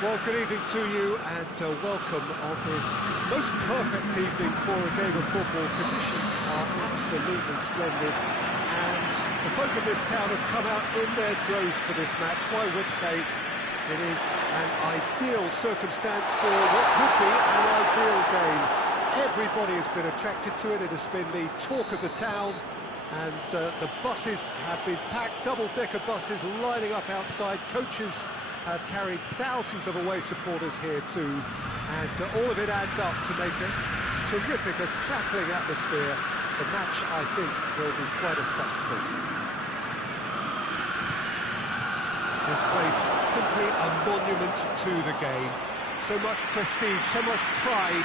Well, good evening to you and welcome on this most perfect evening for a game of football. Conditions are absolutely splendid and the folk of this town have come out in their droves for this match. Why wouldn't they? It is an ideal circumstance for what could be an ideal game. Everybody has been attracted to it. It has been the talk of the town and the buses have been packed, double-decker buses lining up outside. Coaches have carried thousands of away supporters here too, and all of it adds up to make a terrific, a crackling atmosphere. The match, I think, will be quite a spectacle. This place, simply a monument to the game. So much prestige, so much pride,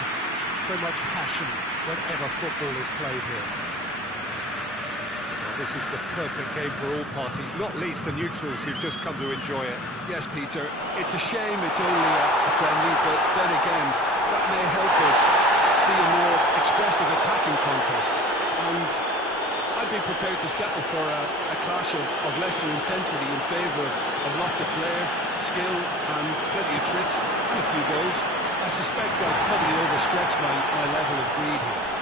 so much passion whenever football is played here. This is the perfect game for all parties, not least the neutrals who've just come to enjoy it. Yes, Peter, it's a shame it's only a friendly, but then again, that may help us see a more expressive attacking contest. And I'd be prepared to settle for a clash of lesser intensity in favour of lots of flair, skill, and plenty of tricks, and a few goals. I suspect I'd probably overstretch my level of greed here.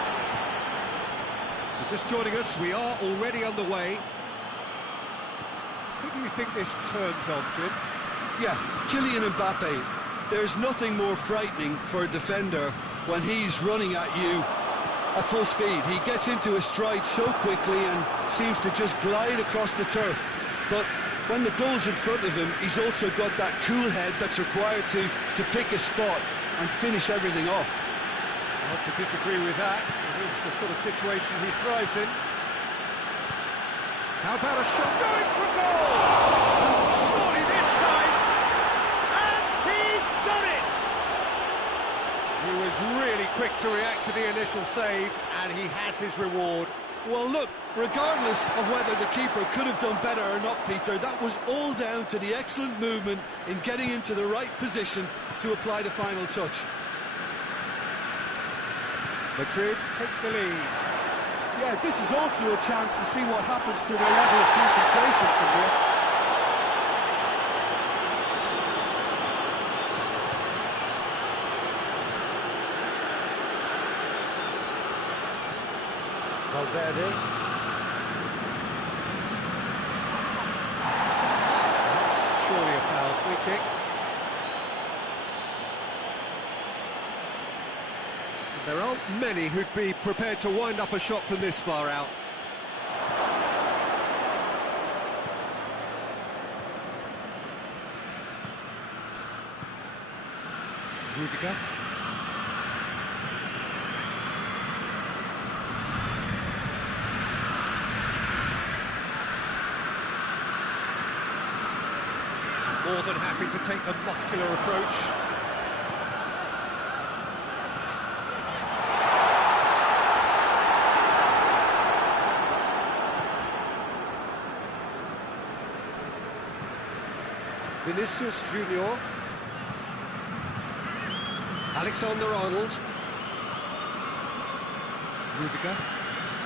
Just joining us, we are already underway. Who do you think this turns on, Jim? Yeah, Kylian Mbappe. There's nothing more frightening for a defender when he's running at you at full speed. He gets into a stride so quickly and seems to just glide across the turf. But when the goal's in front of him, he's also got that cool head that's required to pick a spot and finish everything off. Not to disagree with that. It is the sort of situation he thrives in. How about a shot going for goal? And surely this time, and he's done it! He was really quick to react to the initial save, and he has his reward. Well, look, regardless of whether the keeper could have done better or not, Peter, that was all down to the excellent movement in getting into the right position to apply the final touch. Madrid take the lead. Yeah, this is also a chance to see what happens to their level of concentration from here. Valverde. That's surely a foul. Free kick. There aren't many who'd be prepared to wind up a shot from this far out. Rudiger. More than happy to take the muscular approach. Vinicius Junior, Alexander-Arnold, Rudiger,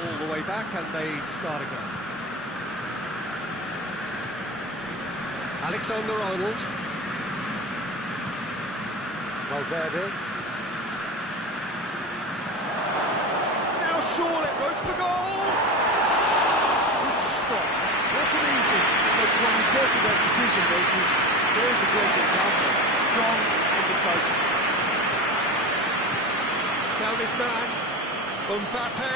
all the way back and they start again. Alexander-Arnold, Valverde, now Shaw goes for goal! Good stop, wasn't easy. But when we talk about decision making, there's a great example. Strong and decisive. He's found his man. Mbappe.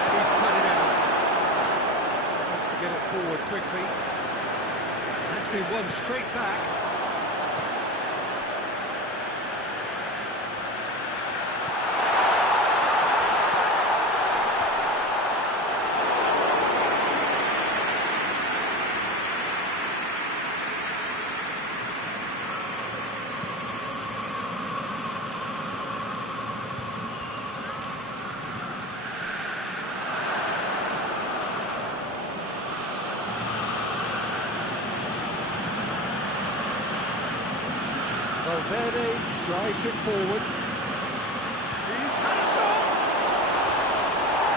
And he's cut it out. Has to get it forward quickly. That's been won straight back. Valverde drives it forward. He's had a shot!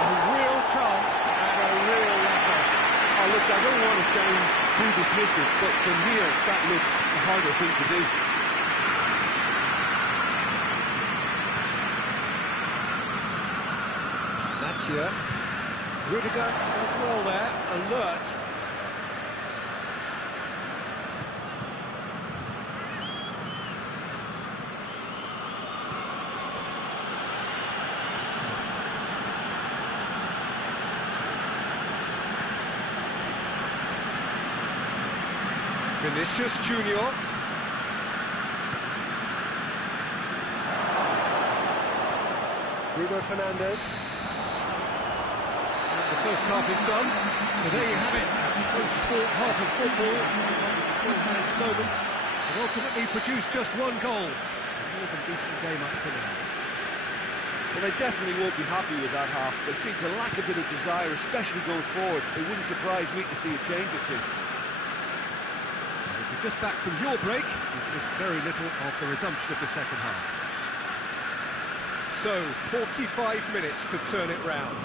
A real chance and a real let-off. Oh, look, I don't want to sound too dismissive, but from here, that looked a harder thing to do. Mathieu. Rudiger does well there, alert. Vinicius Junior. Bruno Fernandes. And the first half is done. So there you have it. Post-sport half of football. Still had its moments, but ultimately produced just one goal. A more than decent game up to now. Well, they definitely won't be happy with that half. They seem to lack a bit of desire, especially going forward. It wouldn't surprise me to see a change or two. If you're just back from your break, you've missed very little of the resumption of the second half. So, 45 minutes to turn it round.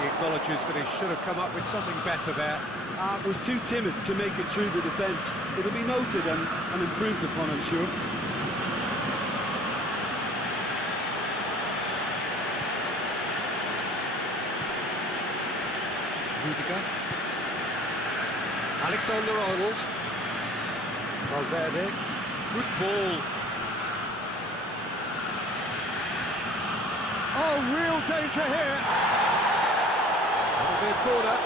He acknowledges that he should have come up with something better there. Was too timid to make it through the defence. It'll be noted and improved upon, I'm sure. Rudiger. Alexander-Arnold. Valverde. Good ball. Oh, real danger here. That'll be a corner.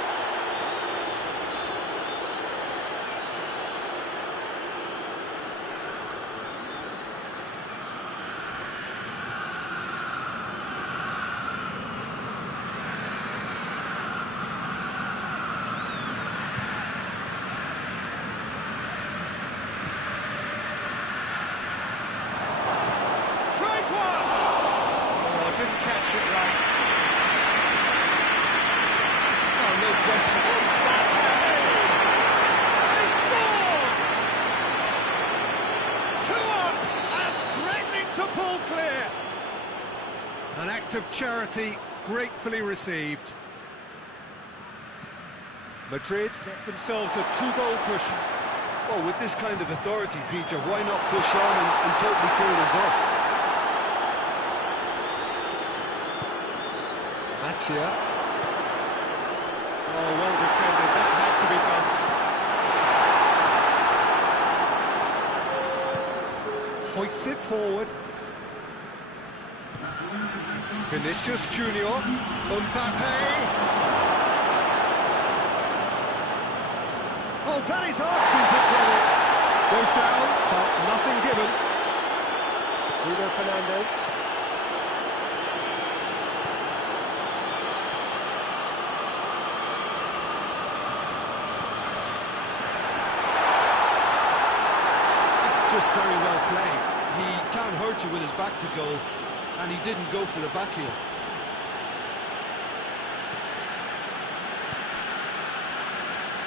An act of charity gratefully received. Madrid get themselves a two-goal cushion. Well, with this kind of authority, Peter, why not push on and totally kill this off? Mathieu. Oh, well defended. That had to be done. Hoists it forward. Vinicius Junior. Mbappe. Oh, that is asking for trouble. Goes down, but nothing given. Bruno Fernandes. That's just very well played. He can't hurt you with his back to goal, and he didn't go for the back heel.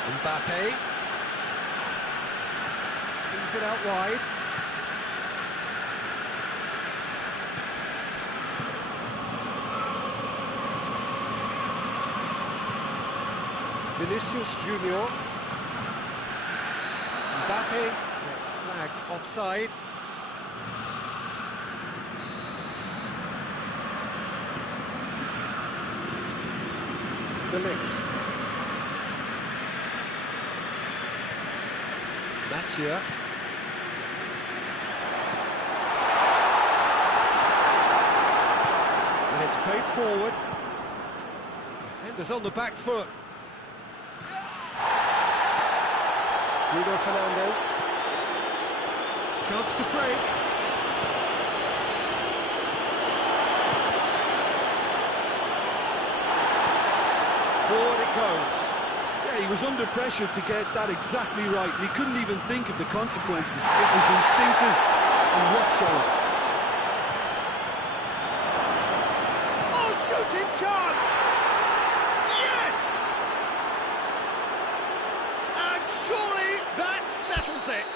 Mbappe. Kings it out wide. Vinicius Junior. Mbappe gets flagged offside. D'Ligt. Mathieu. And it's played forward. Defenders on the back foot. Bruno Fernandes. Chance to break. Forward it goes. Yeah, he was under pressure to get that exactly right, and he couldn't even think of the consequences. It was instinctive and rock solid. Oh, shooting chance! Yes! And surely that settles it.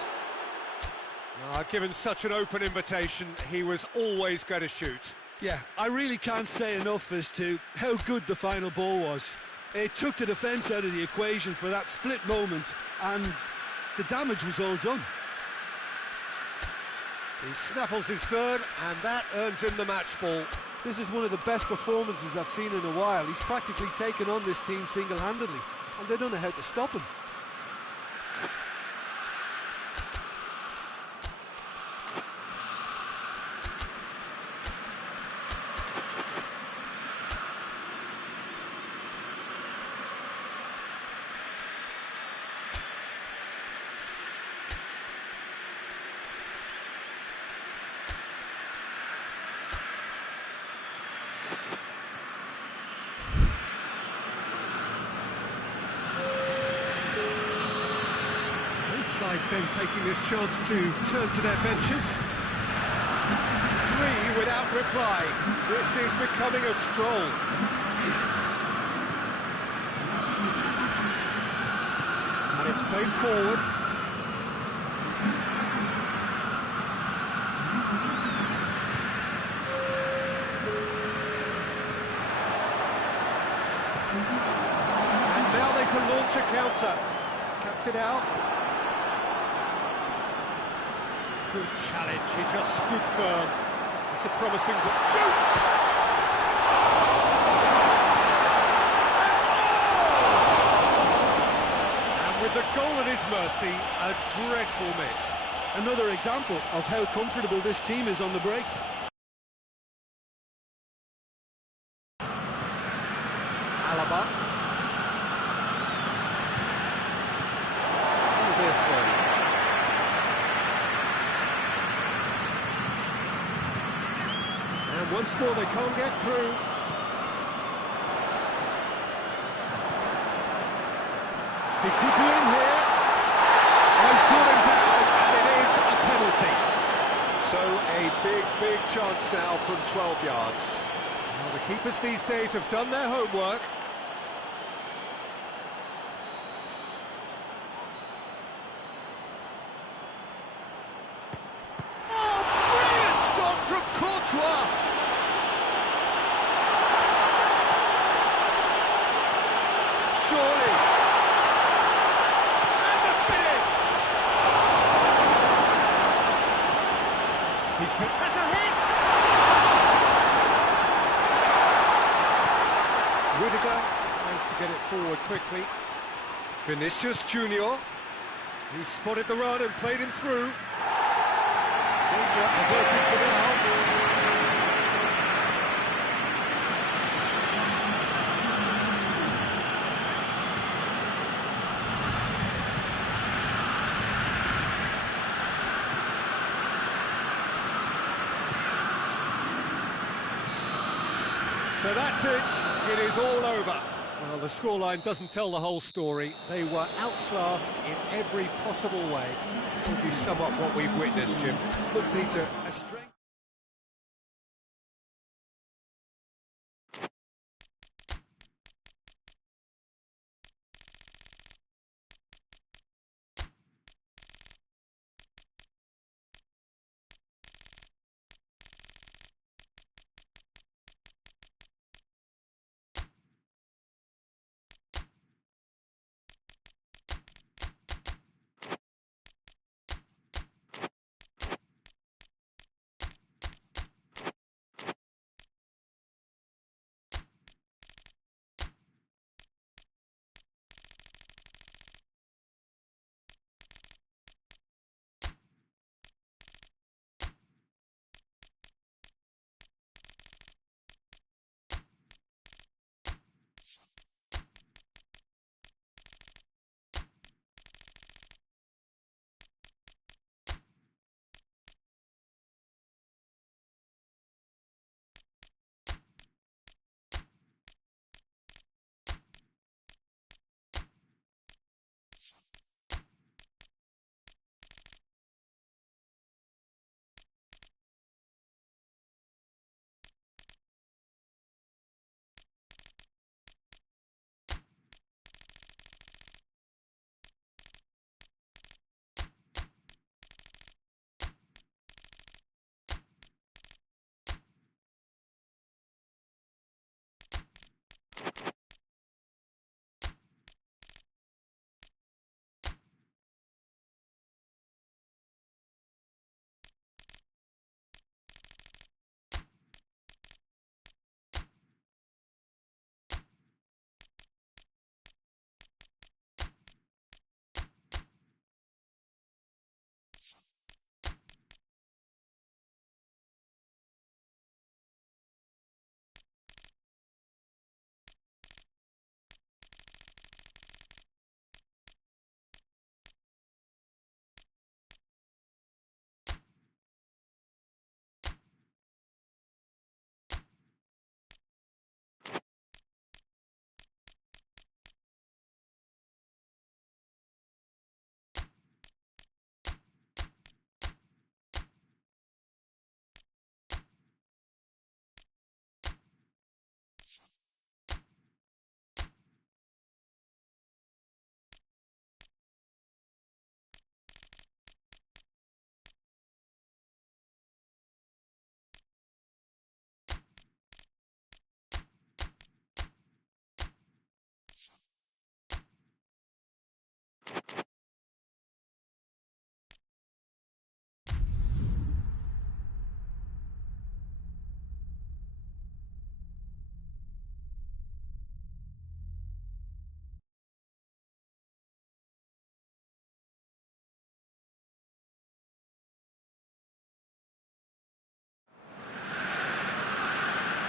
given such an open invitation, he was always going to shoot. Yeah, I really can't say enough as to how good the final ball was. It took the defence out of the equation for that split moment, and the damage was all done. He snaffles his third, and that earns him the match ball. This is one of the best performances I've seen in a while. He's practically taken on this team single-handedly, and they don't know how to stop him. Sides then taking this chance to turn to their benches. 3 without reply. This is becoming a stroll. And it's played forward. And now they can launch a counter. Cuts it out. Good challenge, he just stood firm. It's a promising ball. Shoots! And with the goal at his mercy, a dreadful miss. Another example of how comfortable this team is on the break. Alaba. It'll be a throw. And once more they can't get through. He could be in here. Oh, he's brought him down, and it is a penalty. So a big chance now from 12 yards. Well, the keepers these days have done their homework. Oh, brilliant stop from Courtois! Surely. And the finish! Has a hit! Rudiger tries to get it forward quickly. Vinicius Junior. He spotted the run and played him through. Danger averted for now. So that's it. It is all over. Well, the scoreline doesn't tell the whole story. They were outclassed in every possible way. How would you sum up what we've witnessed, Jim? Look, Peter, a strength.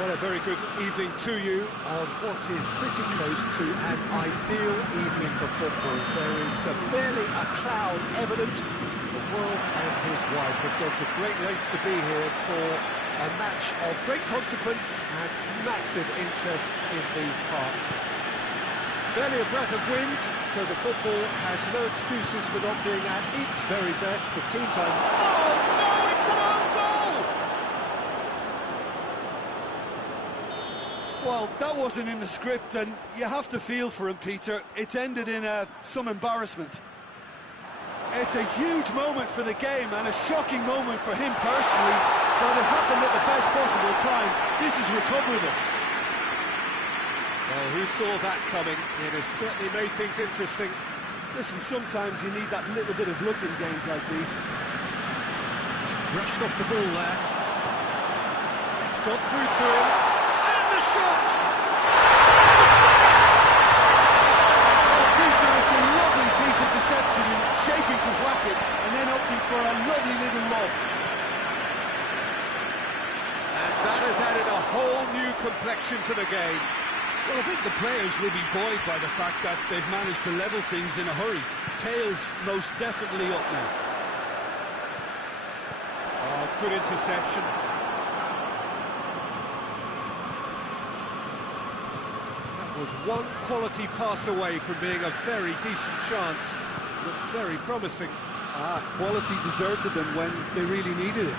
Well, a very good evening to you on what is pretty close to an ideal evening for football. There is barely a cloud evident. The world and his wife have gone to great lengths to be here for a match of great consequence and massive interest in these parts. Barely a breath of wind, so the football has no excuses for not being at its very best. The teams are... Oh, no, it's an own goal! Well, that wasn't in the script, and you have to feel for him, Peter. It's ended in some embarrassment. It's a huge moment for the game, and a shocking moment for him personally, but it happened at the best possible time. This is recoverable. Well, who saw that coming? It has certainly made things interesting. Listen, sometimes you need that little bit of luck in games like these. He's brushed off the ball there. It's got through to him. And the shots! Oh, Peter, it's a lovely piece of deception in shaping to whack it and then opting for a lovely little lob. And that has added a whole new complexion to the game. Well, I think the players will be buoyed by the fact that they've managed to level things in a hurry. Tails most definitely up now. Oh, good interception. That was one quality pass away from being a very decent chance. Looked very promising. Quality deserted them when they really needed it.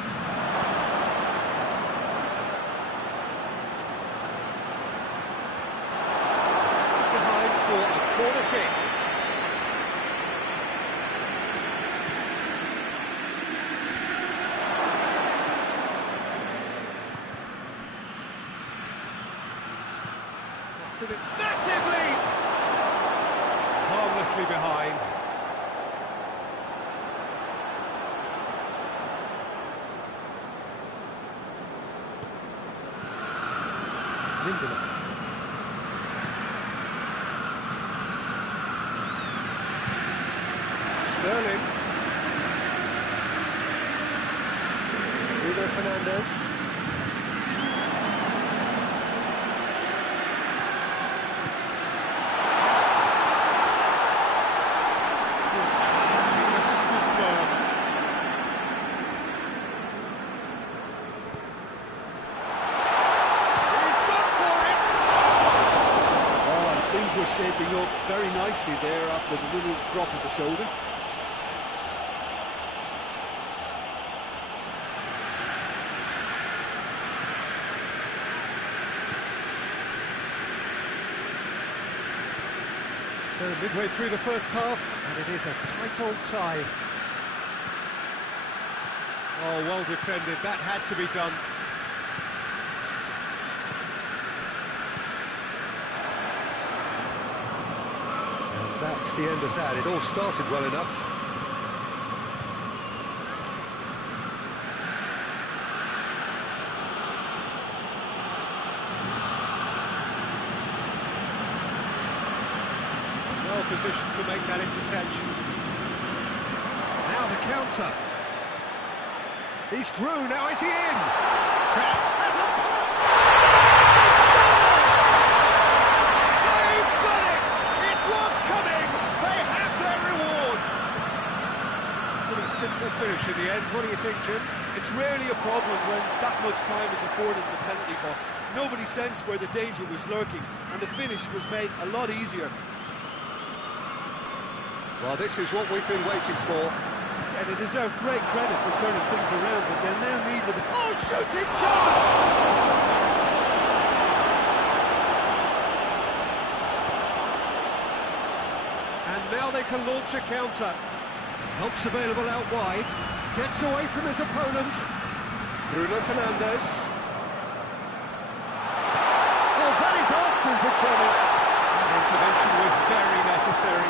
Corner kick. That's a massive leap! Harmlessly behind. Lindelof. Sterling. Bruno Fernandes. She just stood firm. He's gone for it! Oh, things were shaping up very nicely there after the little drop of the shoulder. So midway through the first half, and it is a tight old tie. Oh, well defended. That had to be done. And that's the end of that. It all started well enough. Position to make that interception. Now the counter. He's through, now is he in? Trap has a pop! They've done it! It was coming! They have their reward! Pretty simple finish in the end. What do you think, Jim? It's rarely a problem when that much time is afforded in the penalty box. Nobody sensed where the danger was lurking, and the finish was made a lot easier. Well, this is what we've been waiting for. And they deserve great credit for turning things around, but they now need the... Oh, shooting chance! And now they can launch a counter. Help's available out wide. Gets away from his opponent. Bruno Fernandes. Oh, that is asking for trouble. That intervention was very necessary.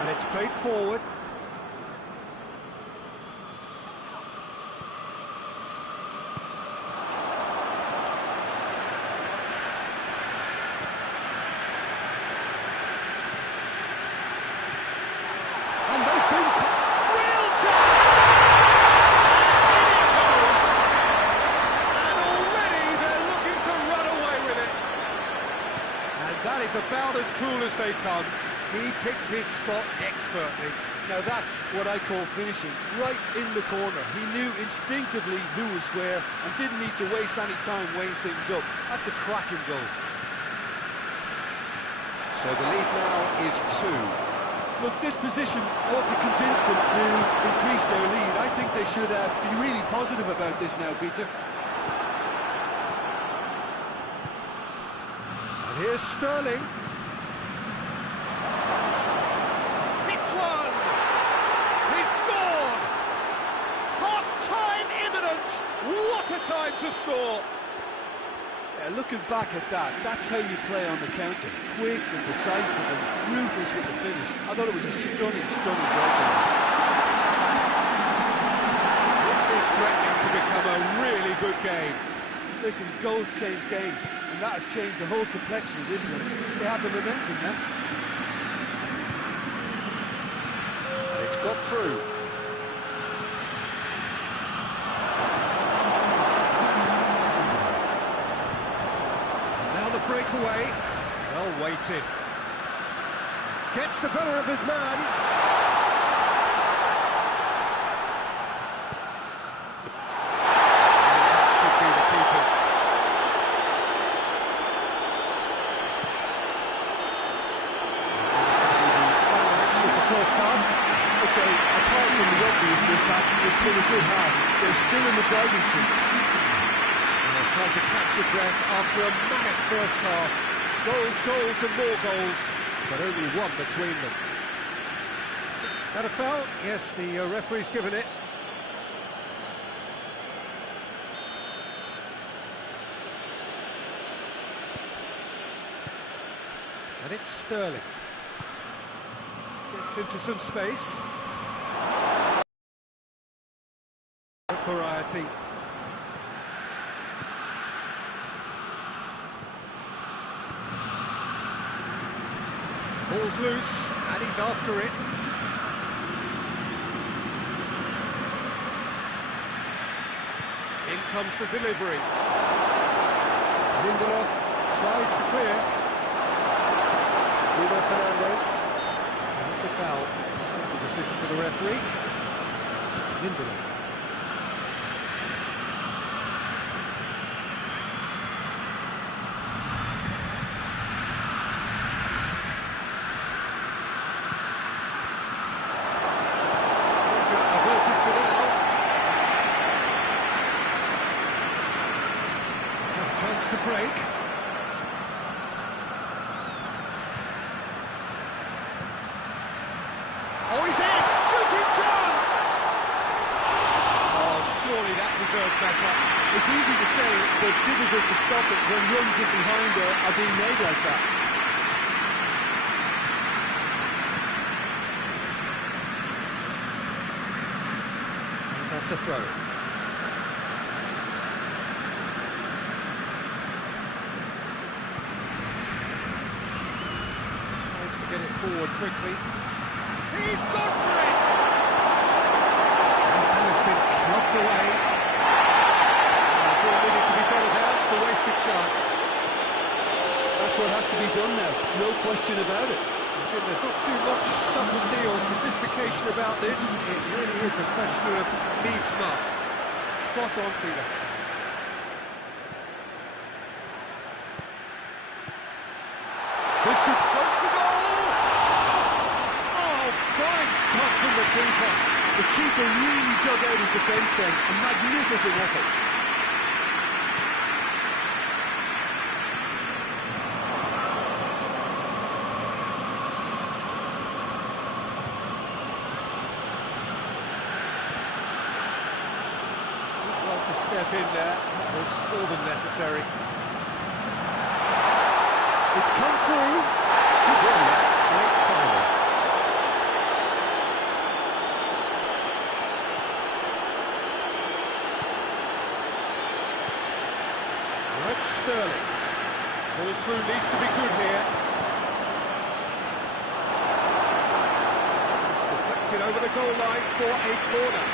And it's played forward. And they've been real chance! And already they're looking to run is about as cool as they come. He picked his spot expertly. Now that's what I call finishing, right in the corner. He knew instinctively who was where and didn't need to waste any time weighing things up. That's a cracking goal. So the lead now is 2. Look, this position ought to convince them to increase their lead. I think they should be really positive about this now, Peter. And here's Sterling. Hits one! He scored! Half-time imminent! What a time to score! Yeah, looking back at that, that's how you play on the counter. Quick and decisive and ruthless with the finish. I thought it was a stunning, stunning breakaway. This is threatening to become a really good game. Listen, goals change games, and that has changed the whole complexion of this one. They have the momentum now. And it's got through. Breakaway, well weighted. Gets the better of his man. That should be the keepers. Final action of the first half. Okay, apart from the obvious mishap, it's been a good half. They're still in the driving seat. Trying to catch your breath after a manic first half. Goals, goals and more goals, but only one between them. That a foul? Yes, the referee's given it. And it's Sterling. Gets into some space. Variety. Ball's loose, and he's after it. In comes the delivery. Lindelof tries to clear. Bruno Fernandes. That's a foul. Simple decision for the referee. Lindelof. Chance to break. Oh, he's in! Shooting chance! Oh, surely that deserved better. It's easy to say, but difficult to stop it when runs in behind are being made like that. And that's a throw. Get it forward quickly. He's gone for it! And that has been knocked away. The ball needed to be better there, it's a wasted chance. That's what has to be done now, no question about it. Jim, there's not too much subtlety or sophistication about this. It really is a question of needs must. Spot on, Peter. This could close the goal! Fine stop from the keeper. The keeper really dug out his defence then. A magnificent effort. Did well to step in there. That was more than necessary. It's come through. It's good run there. Great timing. Sterling. Ball through needs to be good here. It's deflected over the goal line for a corner.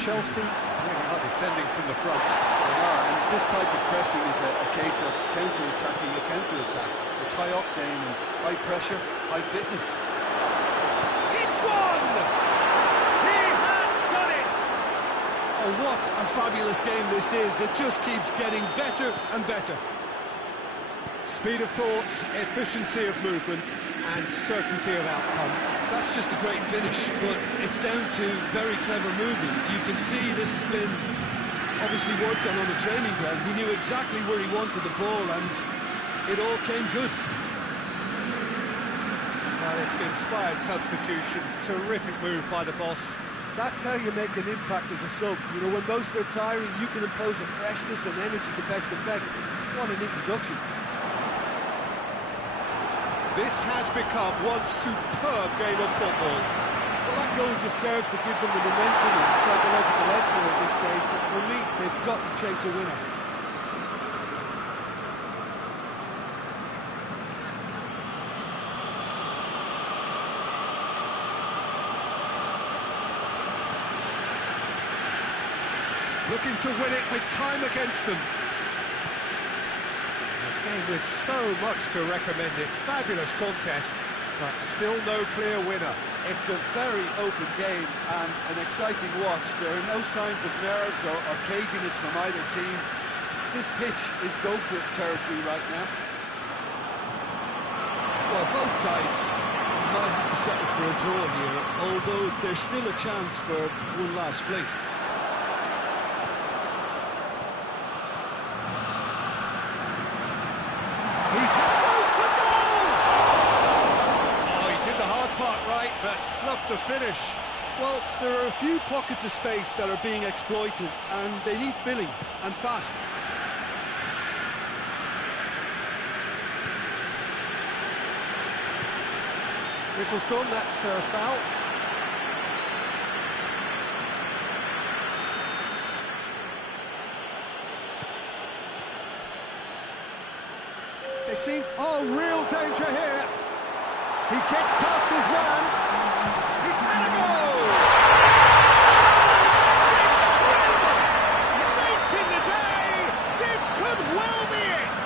Chelsea really are defending from the front. They are, and this type of pressing is a case of counter-attacking a counter-attack. It's high octane and high pressure, high fitness. It's one! He has done it! Oh, what a fabulous game this is. It just keeps getting better and better. Speed of thought, efficiency of movement, and certainty of outcome. That's just a great finish, but it's down to very clever moving. You can see this has been obviously worked on the training ground. He knew exactly where he wanted the ball, and it all came good. Well, it's an inspired substitution. Terrific move by the boss. That's how you make an impact as a sub. You know, when most are tiring, you can impose a freshness and energy to best effect. What an introduction. This has become one superb game of football. Well, that goal just serves to give them the momentum and psychological edge now at this stage, but for me, they've got to chase a winner. Looking to win it with time against them. A game with so much to recommend it. Fabulous contest, but still no clear winner. It's a very open game and an exciting watch. There are no signs of nerves or caginess from either team. This pitch is go-for-it territory right now. Well, both sides might have to settle for a draw here, although there's still a chance for one last fling. But fluffed the finish. Well, there are a few pockets of space that are being exploited, and they need filling, and fast. Whistle's gone, that's a foul. They seem... Oh, real danger here. He gets past his man. He's had a goal! Late in the day, this could well be it!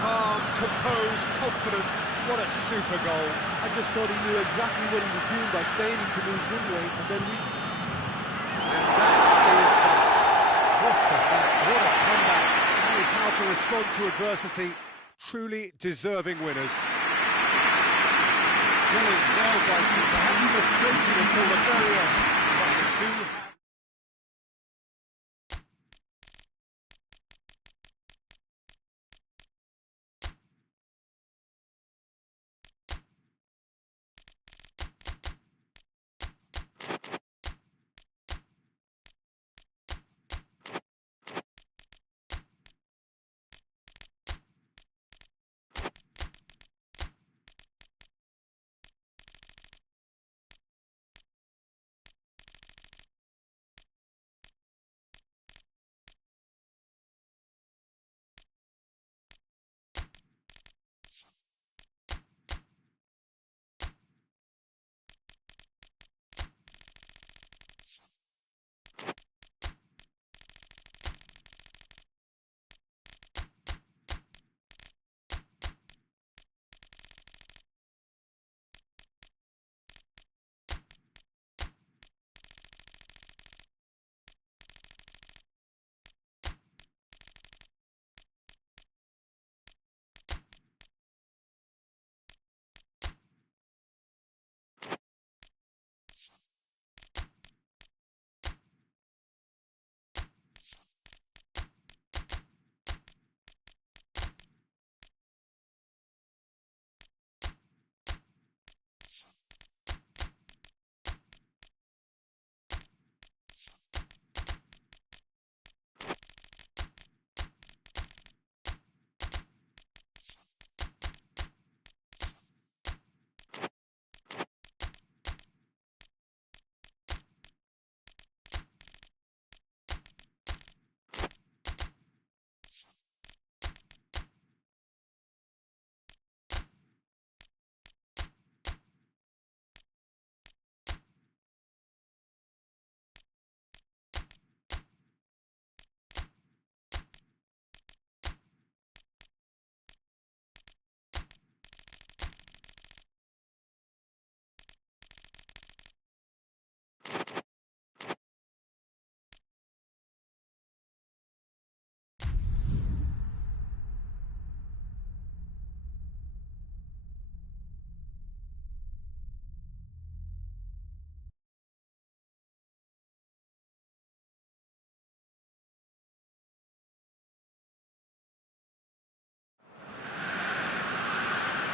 Calm, composed, confident. What a super goal. I just thought he knew exactly what he was doing by feigning to move one way and then... And that is that. What a match, what a comeback. That is how to respond to adversity. Truly deserving winners. Well by you, perhaps frustrating until the very end, but they do have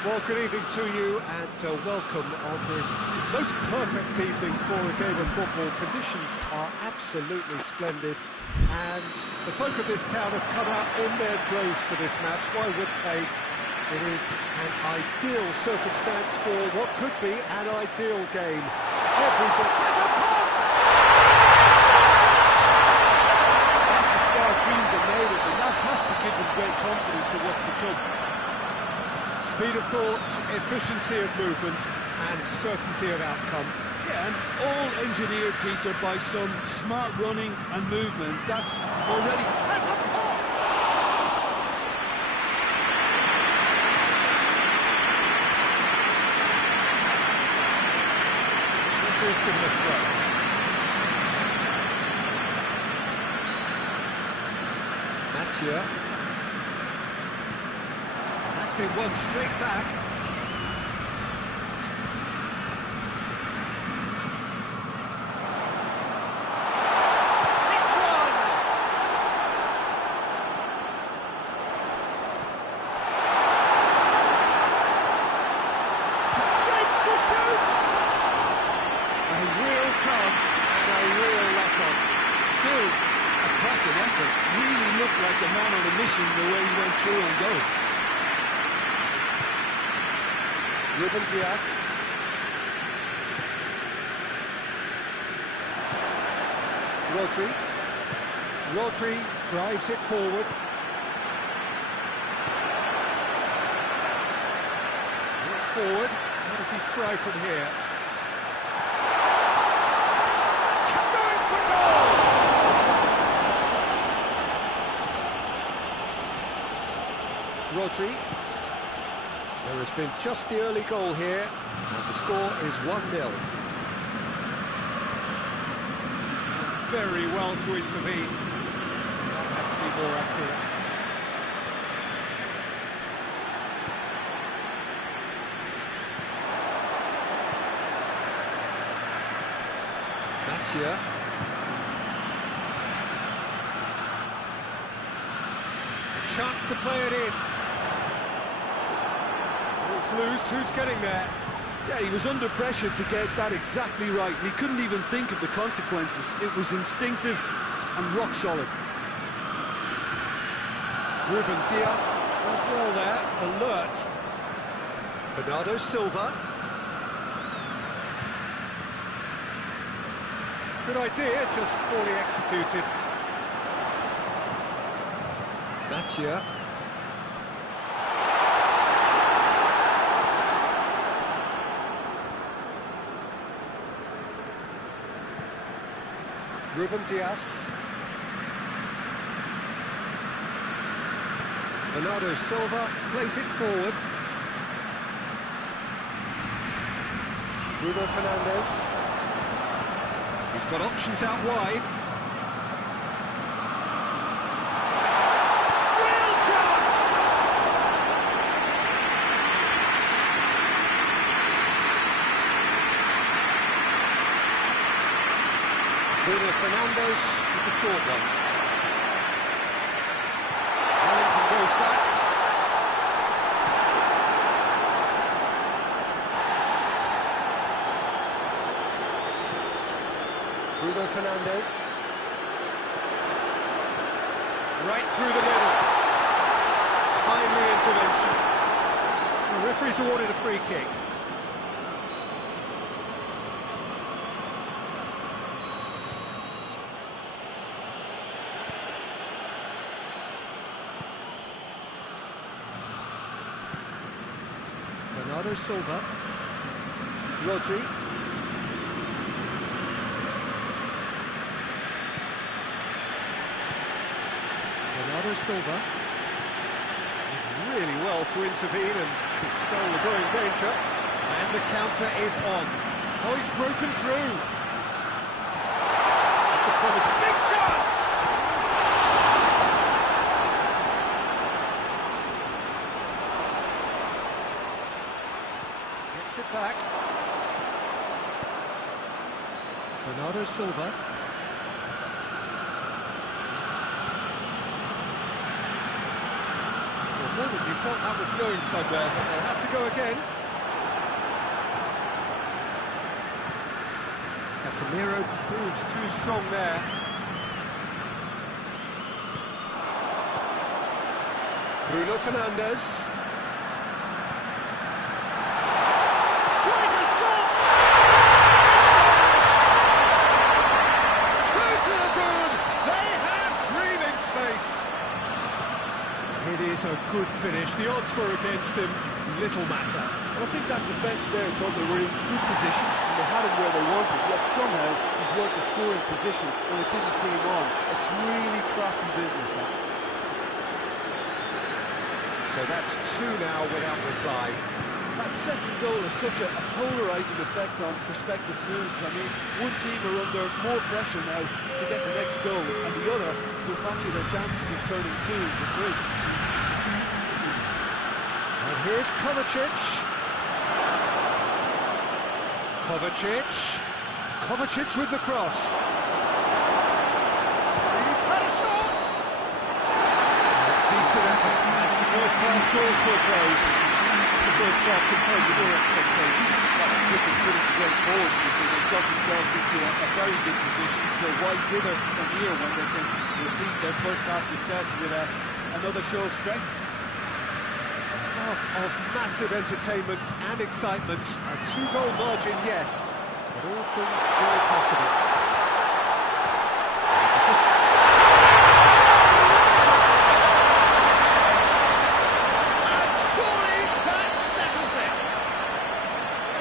Well, good evening to you and welcome on this most perfect evening for a game of football. Conditions are absolutely splendid and the folk of this town have come out in their droves for this match. Why would they? It is an ideal circumstance for what could be an ideal game. Everybody has a pop! That's the start dreams are made of, and that has to give them great confidence for what's to come. Speed of thoughts, efficiency of movement and certainty of outcome. Yeah, and all engineered, Peter, by some smart running and movement. That's already... That's a pop! Referee's given a throw. Mathieu. Been one straight back. It's one! Shapes to shoot! A real chance and a real let-off. Still a cracking effort. Really looked like a man on a mission the way he went through and goal. Ruben Dias. Rodri drives it forward. Forward. What does he try from here? Going for goal! Rodri. There has been just the early goal here, and the score is 1-0. Very well to intervene. That had to be more accurate. Mathieu. A chance to play it in. Loose, who's getting there? Yeah, he was under pressure to get that exactly right, and he couldn't even think of the consequences. It was instinctive and rock solid. Ruben Dias as well there, alert. Bernardo Silva. Good idea, just poorly executed. Mathieu. Ruben Dias. Bernardo Silva plays it forward. Bruno Fernandes. He's got options out wide. Real chance! Bruno Fernandes with the short one. Turns and goes back. Bruno Fernandes. Right through the middle. Timely intervention. The referee's awarded a free kick. Bernardo Silva. Rodri. Bernardo Silva. Did really well to intervene and dispel the growing danger. And the counter is on. Oh, he's broken through. That's a promise. Big chance! Gets it back. Bernardo Silva. moment you felt that was going somewhere, but they'll have to go again. Casemiro proves too strong there. Bruno Fernandes. Tries a shot! Two to the good! They have breathing space! It is a good finish. The odds were against him. Little matter. Well, I think that defence there thought they were in good position and they had him where they wanted, yet somehow he's worked the scoring position when it didn't see him on. It's really crafty business, that. So that's two now without reply. That second goal has such a polarising effect on prospective moods. I mean, one team are under more pressure now to get the next goal, and the other will fancy their chances of turning 2 into 3. And here's Kovacic. Kovacic with the cross. He's had a shot! Decent effort as the first half draws to a close. The first half compared with your expectation. Well, it's looking pretty straightforward. They've got themselves into a very good position, so why dither from here when they can repeat their first half success with another show of strength? Half of massive entertainment and excitement. A 2-goal margin, yes, but all things still possible. And surely that settles it.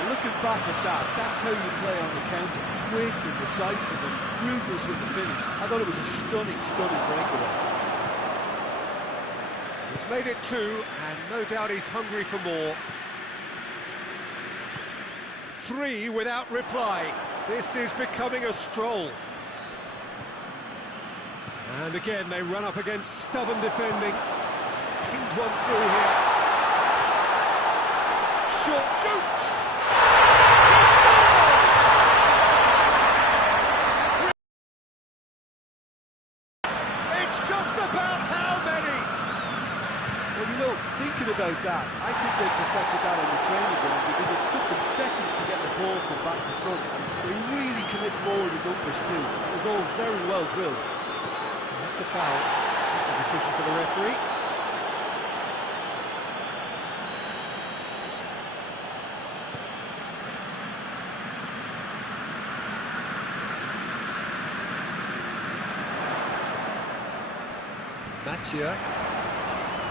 Looking back at that, that's how you play on the counter. Quick and decisive and ruthless with the finish. I thought it was a stunning breakaway. He's made it 2, and no doubt he's hungry for more. 3 without reply. This is becoming a stroll. And again, they run up against stubborn defending. Pinged one through here. Short shoots! It's just about how many? Well, you know, thinking about that, I think they perfected that on the training ground because it took them seconds to get the ball from back to front, and they really commit forward in numbers too. It was all very well drilled. That's a foul. Simple decision for the referee. Mathieu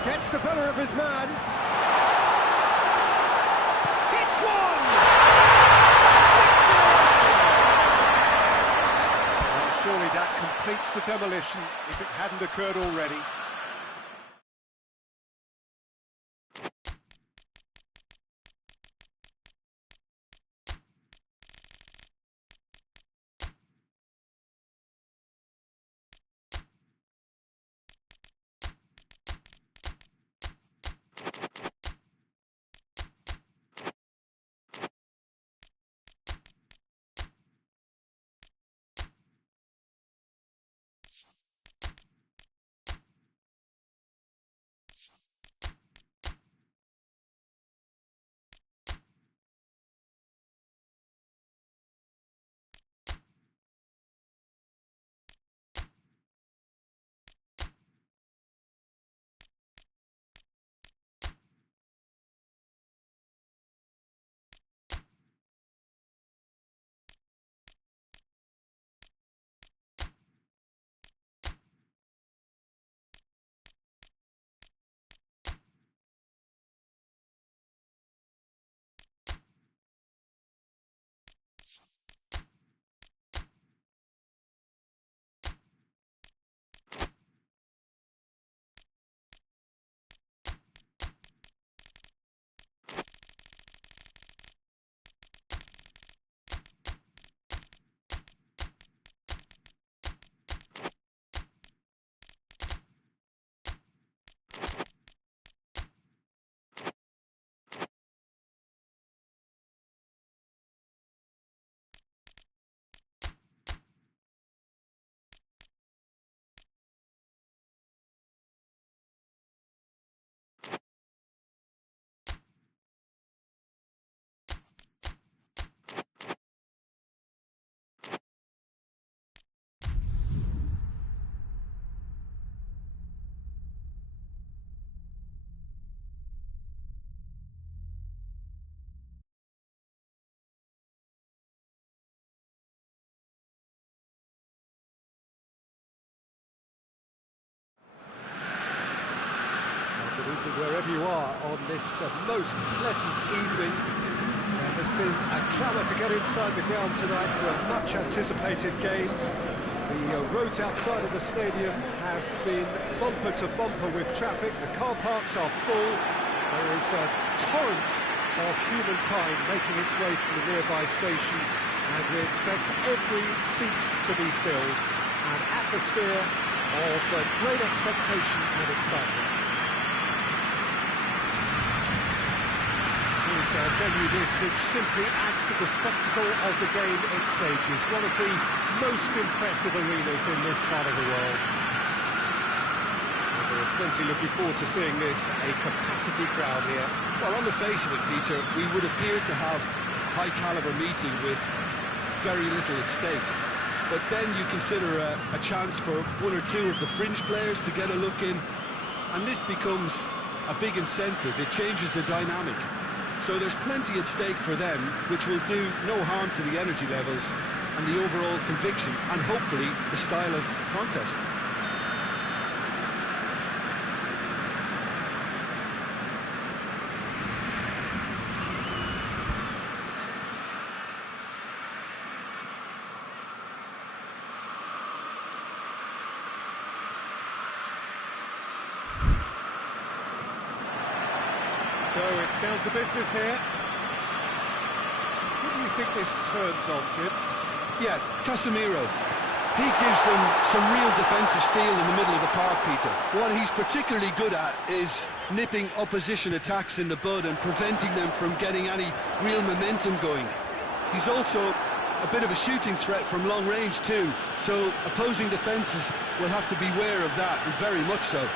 gets the better of his man. Hits one! Well, surely that completes the demolition if it hadn't occurred already. wherever you are on this most pleasant evening. There has been a clamour to get inside the ground tonight for a much-anticipated game. The roads outside of the stadium have been bumper to bumper with traffic. The car parks are full. There is a torrent of humankind making its way from the nearby station, and we expect every seat to be filled. An atmosphere of great expectation and excitement. Here's a venue which simply adds to the spectacle of the game it stages. One of the most impressive arenas in this part of the world. And we're plenty looking forward to seeing this, a capacity crowd here. Well, on the face of it, Peter, we would appear to have high-caliber meeting with very little at stake. But then you consider a chance for one or two of the fringe players to get a look in, and this becomes a big incentive. It changes the dynamic. So there's plenty at stake for them, which will do no harm to the energy levels and the overall conviction, and hopefully the style of contest. So it's down to business here. Who do you think this turns on, Jim? Yeah, Casemiro. He gives them some real defensive steel in the middle of the park, Peter. What he's particularly good at is nipping opposition attacks in the bud and preventing them from getting any real momentum going. He's also a bit of a shooting threat from long range too, so opposing defences will have to beware of that, and very much so. I'm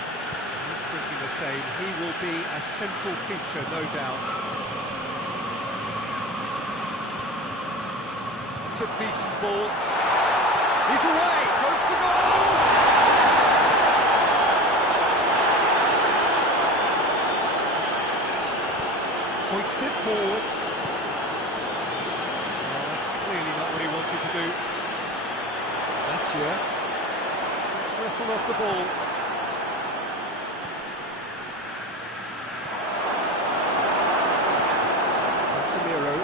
thinking the same. He will be a central feature, no doubt. It's a decent ball. He's away, goes for goal! Hoists it forward. Oh, that's clearly not what he wanted to do. That's it. Let's wrestle off the ball. Casemiro.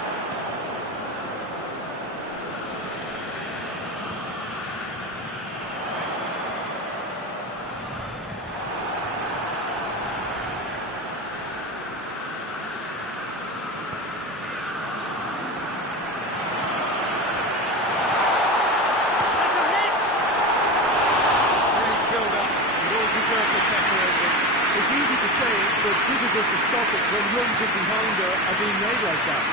It's easy to say, but difficult to stop it when runs in behind are being made like that.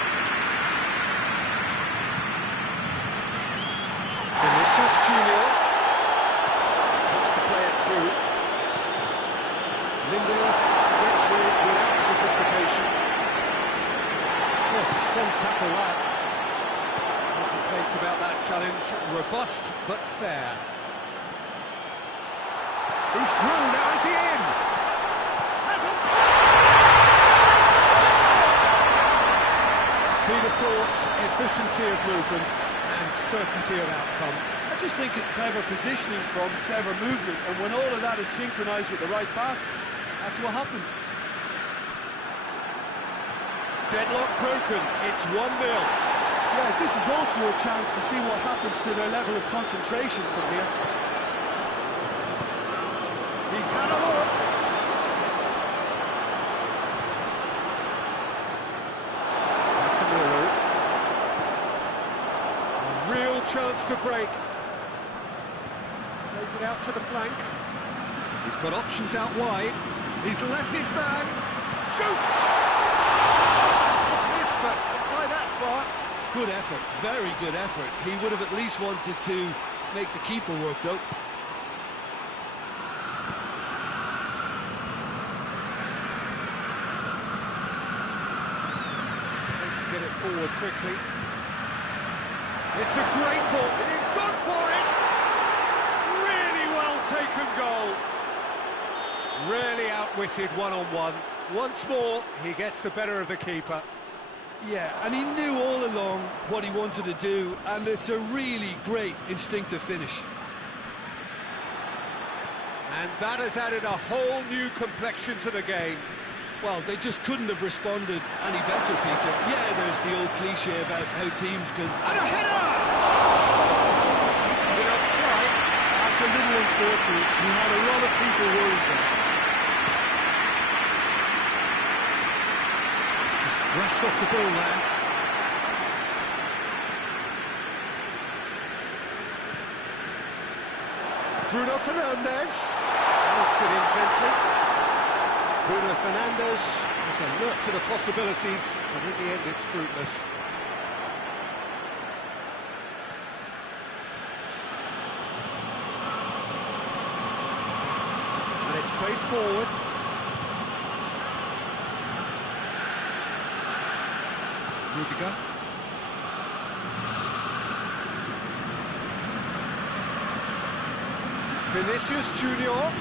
Vinicius Junior attempts to play it through. Lindelof gets it without sophistication. Oh, some tackle that. No complaints about that challenge. Robust but fair. He's through, now is he in? Speed of thought, efficiency of movement, and certainty of outcome. I just think it's clever positioning from clever movement, and when all of that is synchronised with the right pass, that's what happens. Deadlock broken, it's 1-0. Yeah, this is also a chance to see what happens to their level of concentration from here. He's had a look. Casemiro. A real chance to break. Plays it out to the flank. He's got options out wide. He's left his man. Shoots! He's missed, but not by that far. Good effort, very good effort. He would have at least wanted to make the keeper work, though. Get it forward quickly. It's a great ball. He's gone for it. Really well taken goal. Really outwitted one-on-one. Once more, he gets the better of the keeper. Yeah, and he knew all along what he wanted to do, and it's a really great instinctive finish. And that has added a whole new complexion to the game. Well, they just couldn't have responded any better, Peter. Yeah, there's the old cliche about how teams can... And a header! That's a little unfortunate. He had a lot of people worried there. Just brushed off the ball there. Bruno Fernandes knocks it in gently. Bruno Fernandes has alert to the possibilities, but in the end it's fruitless. And it's played forward. Rudiger. Vinicius Junior.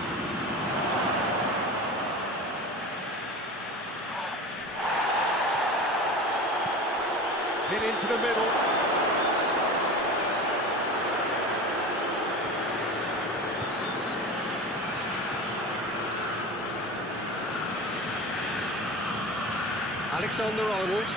Hit into the middle. Alexander-Arnold.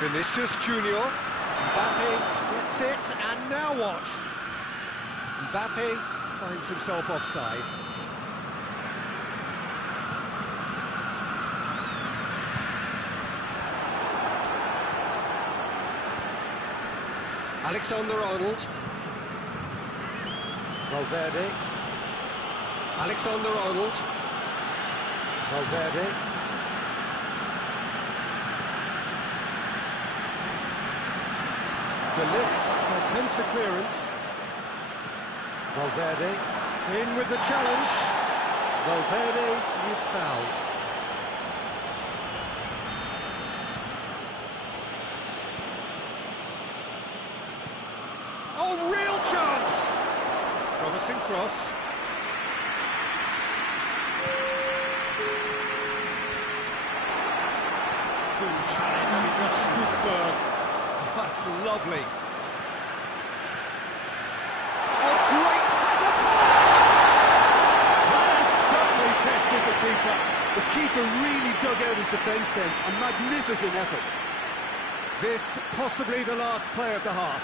Vinicius Junior. Mbappe gets it, and now what? Mbappe finds himself offside. Alexander-Arnold. Valverde. Alexander-Arnold. Valverde. De Ligt attempts a clearance. Valverde in with the challenge. Valverde is fouled. Oh, real chance! Promising cross. Good challenge, he just stood firm. That's lovely. Oh, great pass up! That has certainly tested the keeper. The keeper really dug out his defence then. A magnificent effort. This possibly the last play of the half.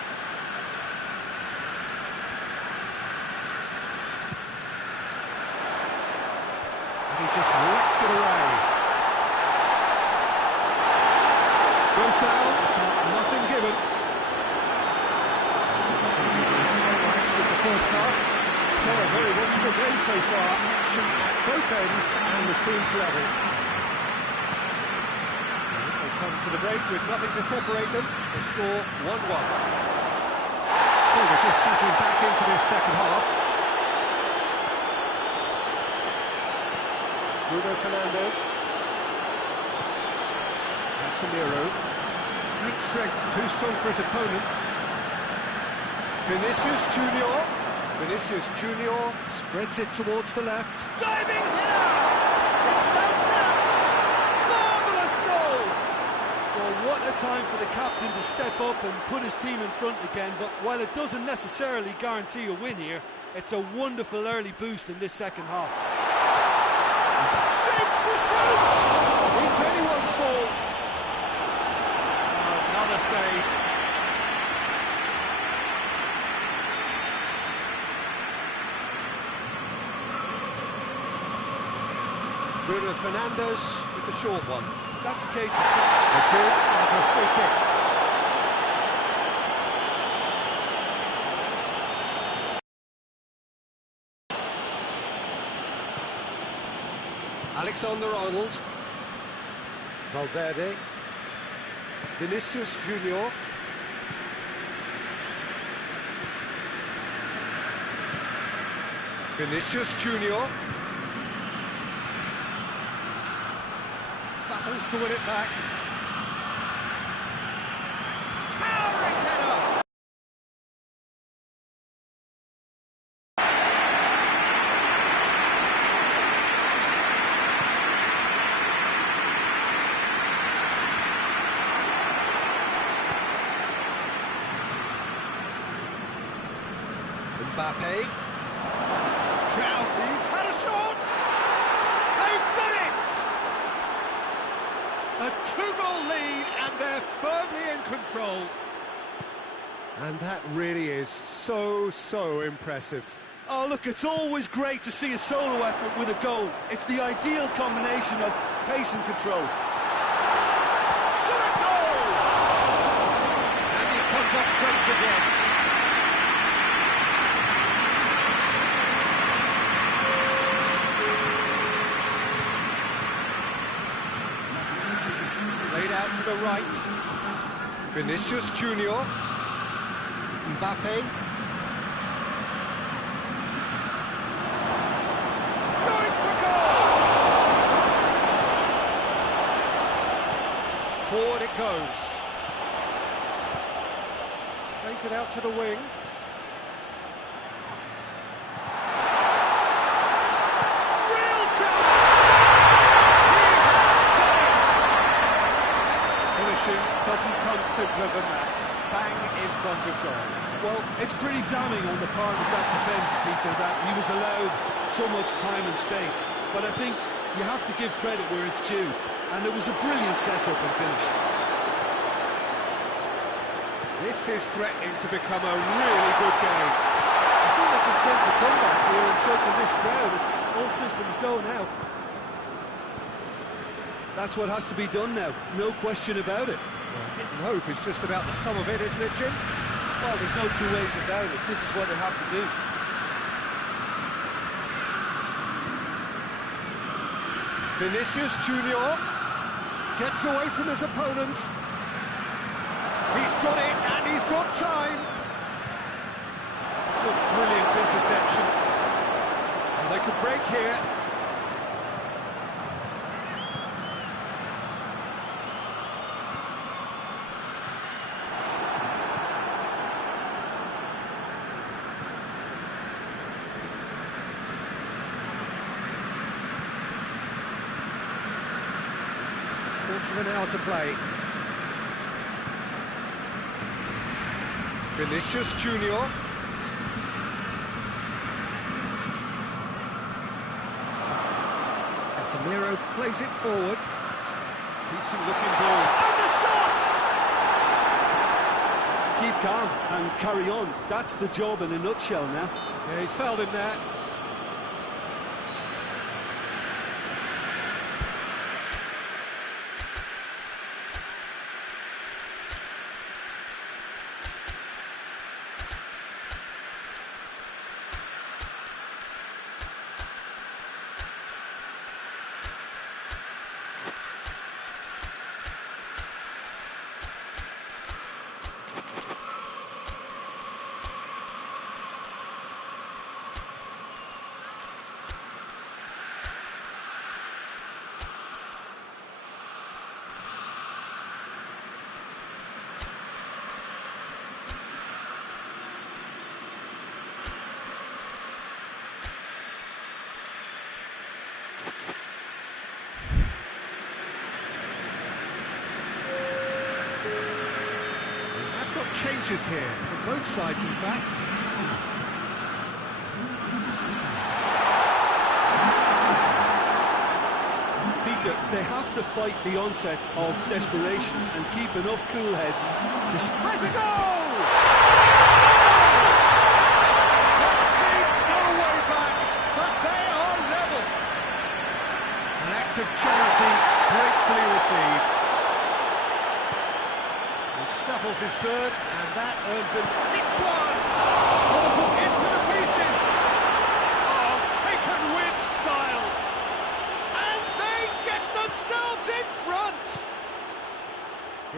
And he just lets it away. Goes down, but nothing given. Action of the first half. So a very watchable game so far. Action at both ends and the teams level. They come for the break with nothing to separate them. They score 1-1. So we're just settling back into this second half. Bruno Fernandes. Casemiro. Great strength, too strong for his opponent. Vinicius Junior. Vinicius Junior spreads it towards the left. Diving header! It's bounced out! Marvellous goal! Well, what a time for the captain to step up and put his team in front again, but while it doesn't necessarily guarantee a win here, it's a wonderful early boost in this second half. Shapes to shoot! It's anyone's ball. Another save. Bruno Fernandes with the short one. That's a case of... Madrid have a free kick. Alexander-Arnold. Valverde. Vinicius Junior. Vinicius Junior. Battles to win it back. Towering header! Mbappe. Trout, he's had a shot! They've done it! A two-goal lead, and they're firmly in control. And that really is so impressive. Oh, look, it's always great to see a solo effort with a goal. It's the ideal combination of pace and control. Shot a goal! And he comes up close again. Played out to the right. Vinicius Junior. Mbappe. Going for goal! Forward it goes. Plays it out to the wing. Real chance! He has done it! Finishing doesn't come simpler than that. Bang in front of goal. Well, it's pretty damning on the part of that defence, Peter, that he was allowed so much time and space. But I think you have to give credit where it's due. And it was a brilliant setup and finish. This is threatening to become a really good game. I think I can sense a comeback here, and so can this crowd. It's all systems go now. That's what has to be done now, no question about it. Hit and hope is just about the sum of it, isn't it, Jim? Well, there's no two ways about it. This is what they have to do. Vinicius Junior gets away from his opponents. He's got it, and he's got time. It's a brilliant interception. And they could break here. Quarter of an hour to play. Vinicius Junior. Casemiro plays it forward. Decent looking ball. And the shot! Keep calm and carry on. That's the job in a nutshell now. Yeah, he's fouled him there. Changes here, from both sides in fact. Peter, they have to fight the onset of desperation and keep enough cool heads to... Has a goal! No way back, but they are level. An act of charity gratefully received. Snuffles his third, and that earns him tuan! Liverpool into the pieces! Oh, taken with style! And they get themselves in front!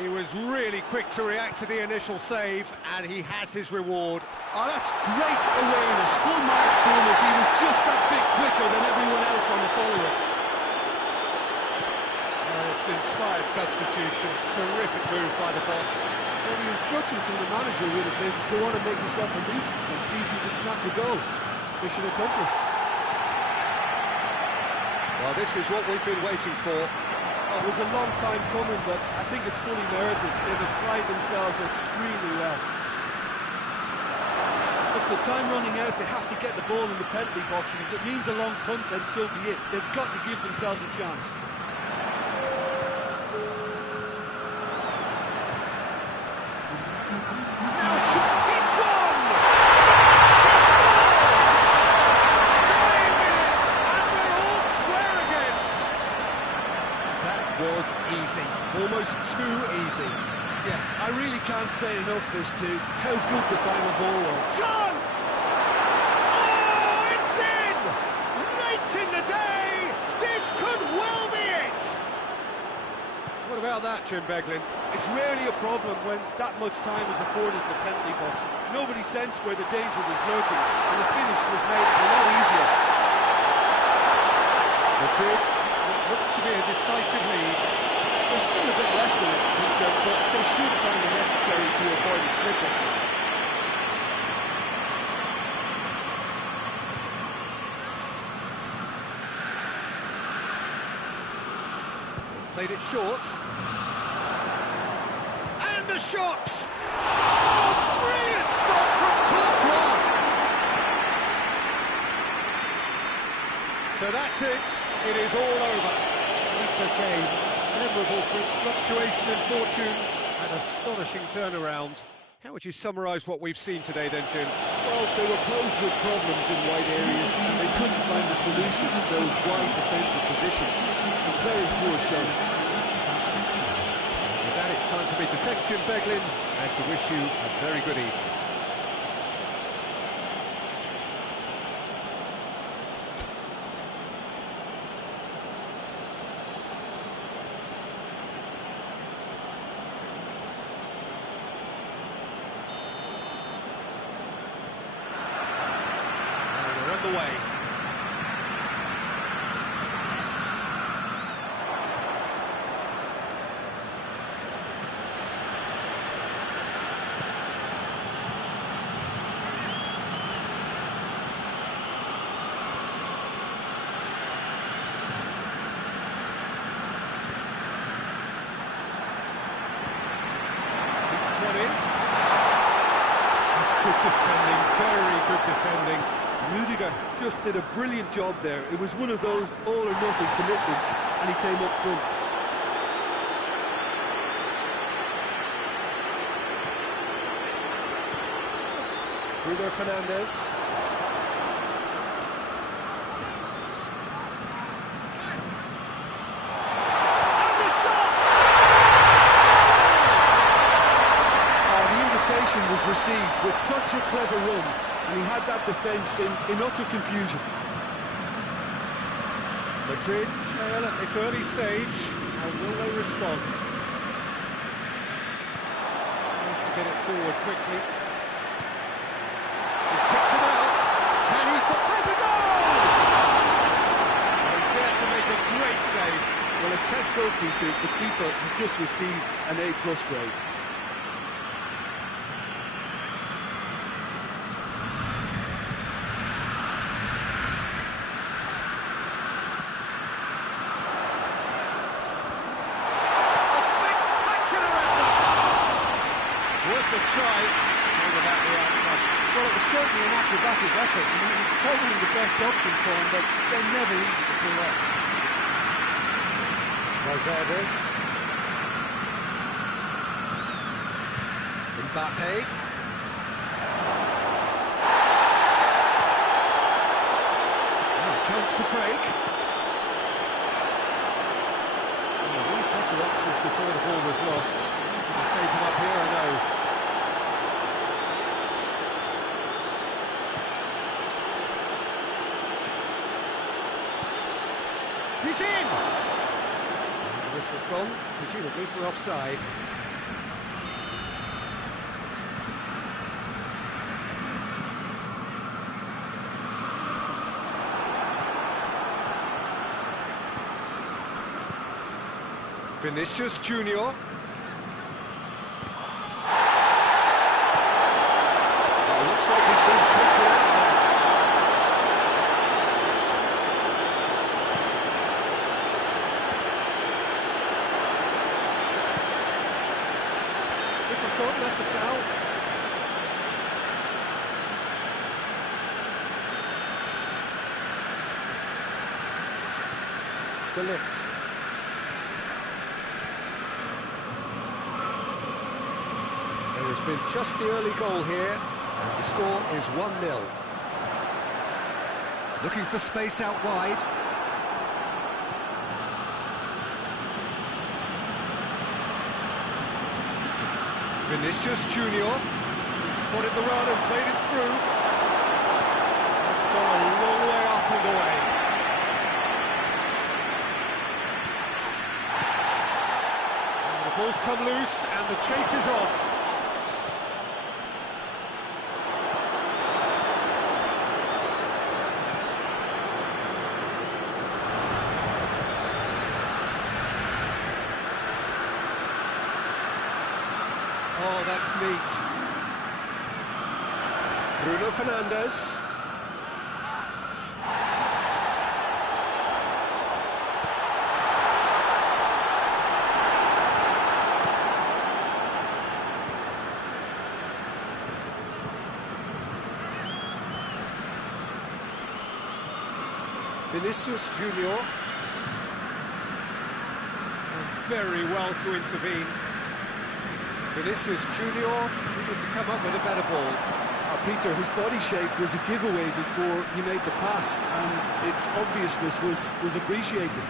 He was really quick to react to the initial save, and he has his reward. Oh, that's great awareness. Full marks to him as he was just that bit quicker than everyone else on the follow-up. It's an inspired substitution. Terrific move by the boss. Well, the instruction from the manager would have been, go on and make yourself a nuisance and see if you can snatch a goal. Mission accomplished. Well, this is what we've been waiting for. Oh, it was a long time coming, but I think it's fully merited. They've applied themselves extremely well. The With time running out, they have to get the ball in the penalty box, and if it means a long punt, then so be it. They've got to give themselves a chance. Now it's one! Was easy, almost too easy. Yeah, I really can't say enough as to how good the final ball was. Chance! Oh, it's in! Late in the day! This could well be it! What about that, Jim Beglin? It's rarely a problem when that much time is afforded in the penalty box. Nobody sensed where the danger was lurking, and the finish was made a lot easier. Madrid, what looks to be a decisive lead. There's still a bit left in it, Peter, but they should find it necessary to avoid a slip-up. They've played it short. And a shot! Oh, brilliant stop from Courtois! So that's it. It is all over. It's a game memorable for its fluctuation in fortunes and astonishing turnaround. How would you summarise what we've seen today then, Jim? Well, they were posed with problems in wide areas and they couldn't find a solution to those wide defensive positions. A very poor show. With that, it's time for me to thank Jim Beglin and to wish you a very good evening. Away. This one in. That's good defending, very good defending. Rudiger just did a brilliant job there. It was one of those all-or-nothing commitments, and he came up front. Bruno Fernandes. And the shot! The invitation was received with such a clever run, and he had that defence in utter confusion. Madrid trail at this early stage. How will they respond? Tries to get it forward quickly. He's picked it out. Can he? Has a goal! He's there to make a great save. Well, as test goalkeeper, the keeper has just received an A+ grade. Try. About the outcome. Well, it was certainly an acrobatic effort, and it was probably the best option for him, but they're never easy to pull off. Valverde. Mbappe. Oh, chance to break. Way better options before the ball was lost. Easy to save him up here, I know. He's in! And the whistle's gone, presumably for offside. Vinicius Junior. Oh, looks like he's been taken out there. This is gone, that's a foul. De Ligt. There has been just the early goal here, and the score is 1-0. Looking for space out wide. Vinicius Junior, who spotted the run and played it through. It's gone a long way up and away. And the ball's come loose and the chase is on. Oh, that's neat. Bruno Fernandes. Vinicius Junior. Done very well to intervene. Vinicius Junior needed to come up with a better ball. Peter, his body shape was a giveaway before he made the pass, and its obviousness was appreciated.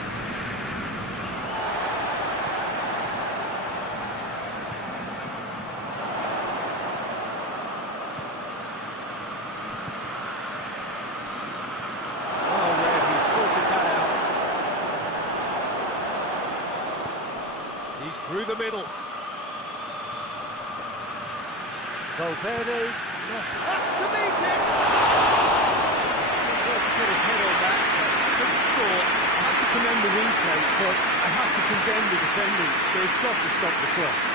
Well read, he sorted that out. He's through the middle. Valverde, not up to meet it! Got to get his head on that, couldn't score. I have to commend the wing play, but I have to condemn the defending. They've got to stop the cross.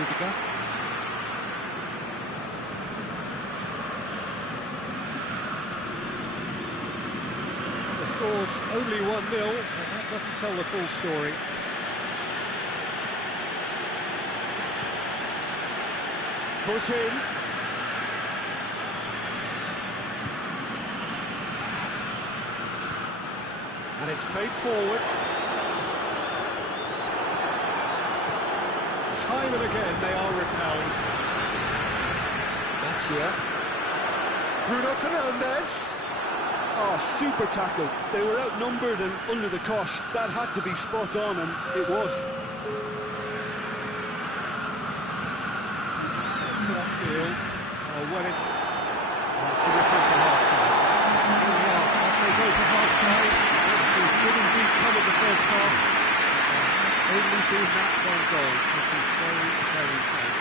Rudiger. The score's only 1-0, but that doesn't tell the full story. Foot in. And it's played forward. Time and again they are repelled. Machia. Bruno Fernandes. Oh, super tackle. They were outnumbered and under the cosh. That had to be spot on, and it was. Upfield. Oh, well, that's the whistle for half-time. Here we are, as they go to half-time. It did indeed come in the first half. It has only been that one goal, which is very, very faint.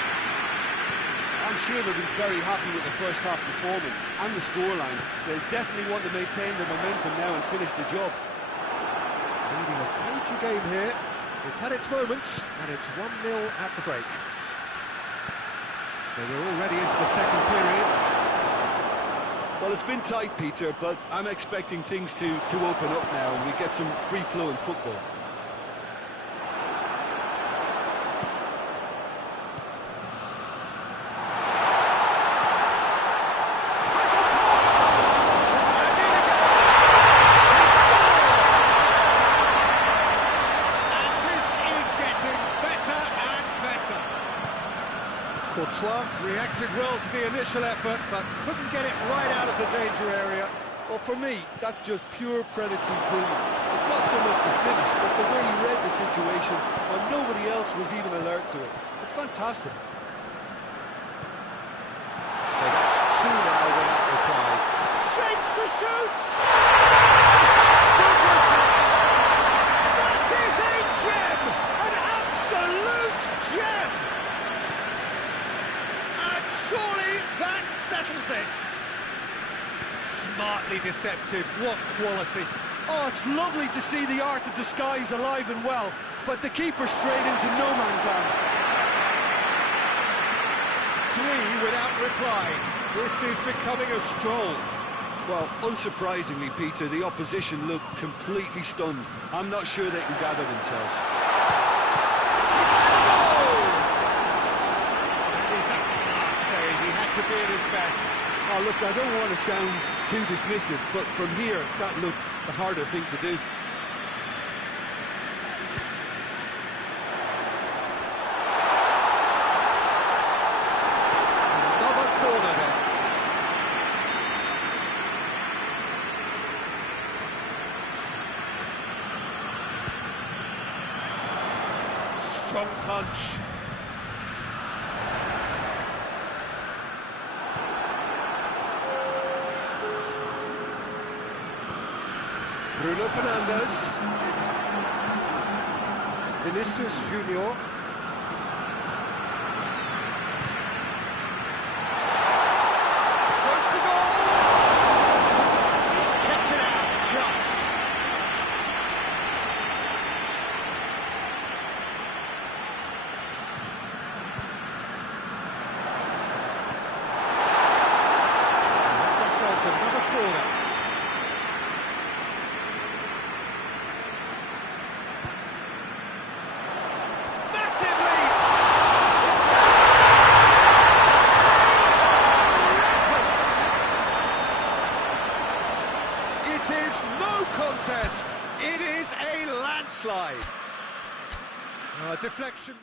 I'm sure they'll be very happy with the first half performance and the scoreline. They'll definitely want to maintain the momentum now and finish the job. Leading a cagey game here. It's had its moments, and it's 1-0 at the break. So we're already into the second period. Well, it's been tight, Peter, but I'm expecting things to open up now and we get some free-flowing football. Reacted well to the initial effort, but couldn't get it right out of the danger area. Well, for me, that's just pure predatory brilliance. It's not so much the finish, but the way he read the situation when nobody else was even alert to it. It's fantastic. So that's 2 now without reply. Shapes to shoot! That is a gem! An absolute gem! Surely that settles it. Smartly deceptive, what quality. Oh, it's lovely to see the art of disguise alive and well, but the keeper straight into no man's land. 3 without reply. This is becoming a stroll. Well, unsurprisingly, Peter, the opposition look completely stunned. I'm not sure they can gather themselves. To be at his best. Oh, look, I don't want to sound too dismissive, but from here, that looked the harder thing to do. Another corner then. Strong punch. Bruno Fernandes, Vinicius Junior. Goes for goal! He's kept it out just. That's themselves another corner. It is a landslide. Deflection.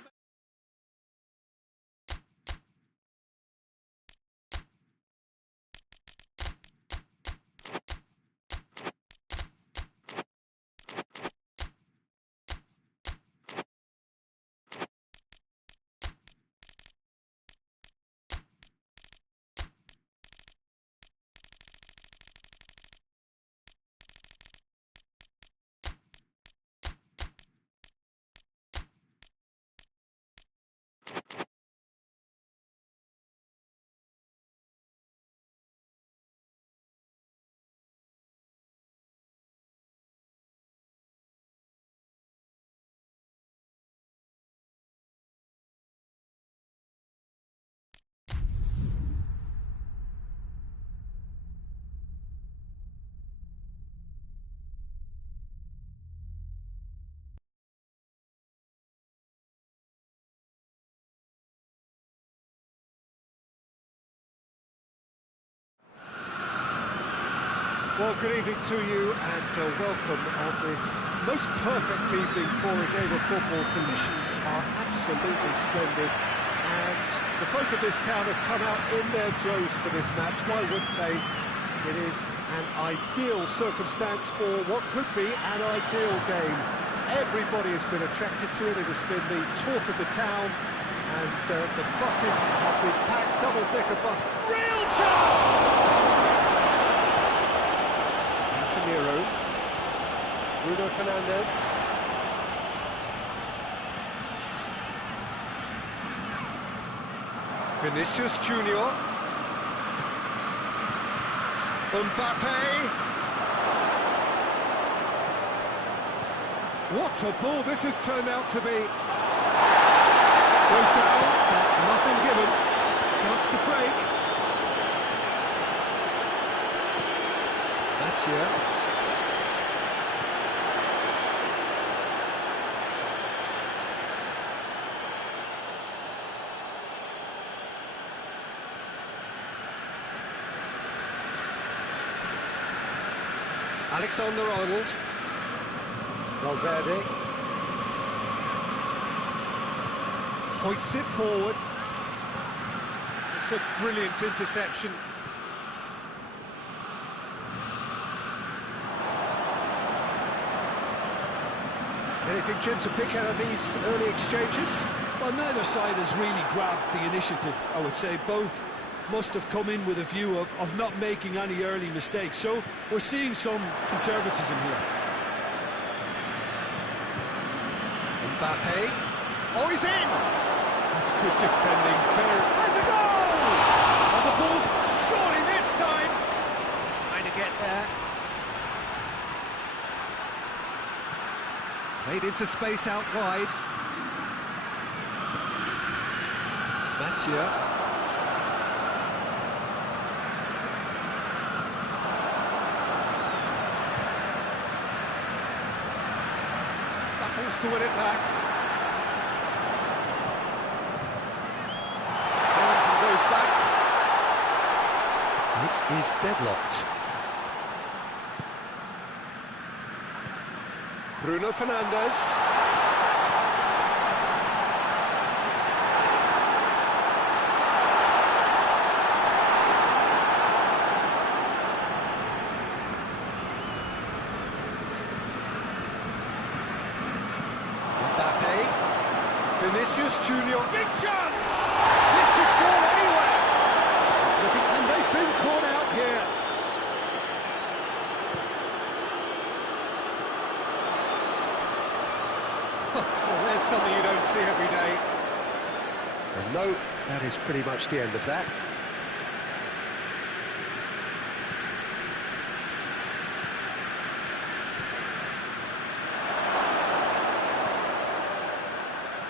Well, good evening to you and welcome on this most perfect evening for a game of football. Conditions are absolutely splendid and the folk of this town have come out in their droves for this match. Why wouldn't they? It is an ideal circumstance for what could be an ideal game. Everybody has been attracted to it. It has been the talk of the town and the buses have been packed, double-decker bus. Real chance! Bruno Fernandes. Vinicius Junior. Mbappe. What a ball this has turned out to be. Goes down, but nothing given. Chance to break. That's here. Alexander-Arnold, Valverde, hoists it forward. It's a brilliant interception. Anything, Jim, to pick out of these early exchanges? Well, neither side has really grabbed the initiative, I would say. Both must have come in with a view of not making any early mistakes. So we're seeing some conservatism here. Mbappe. Oh, he's in! That's good defending. Fair. Has a goal! And the ball's surely this time. Trying to get there. Played into space out wide. Mathieu. To win it back. Turns and goes back. It is deadlocked. Bruno Fernandes. Vinicius Junior, big chance! This could fall anywhere! And they've been caught out here. Well, there's something you don't see every day. And no, that is pretty much the end of that.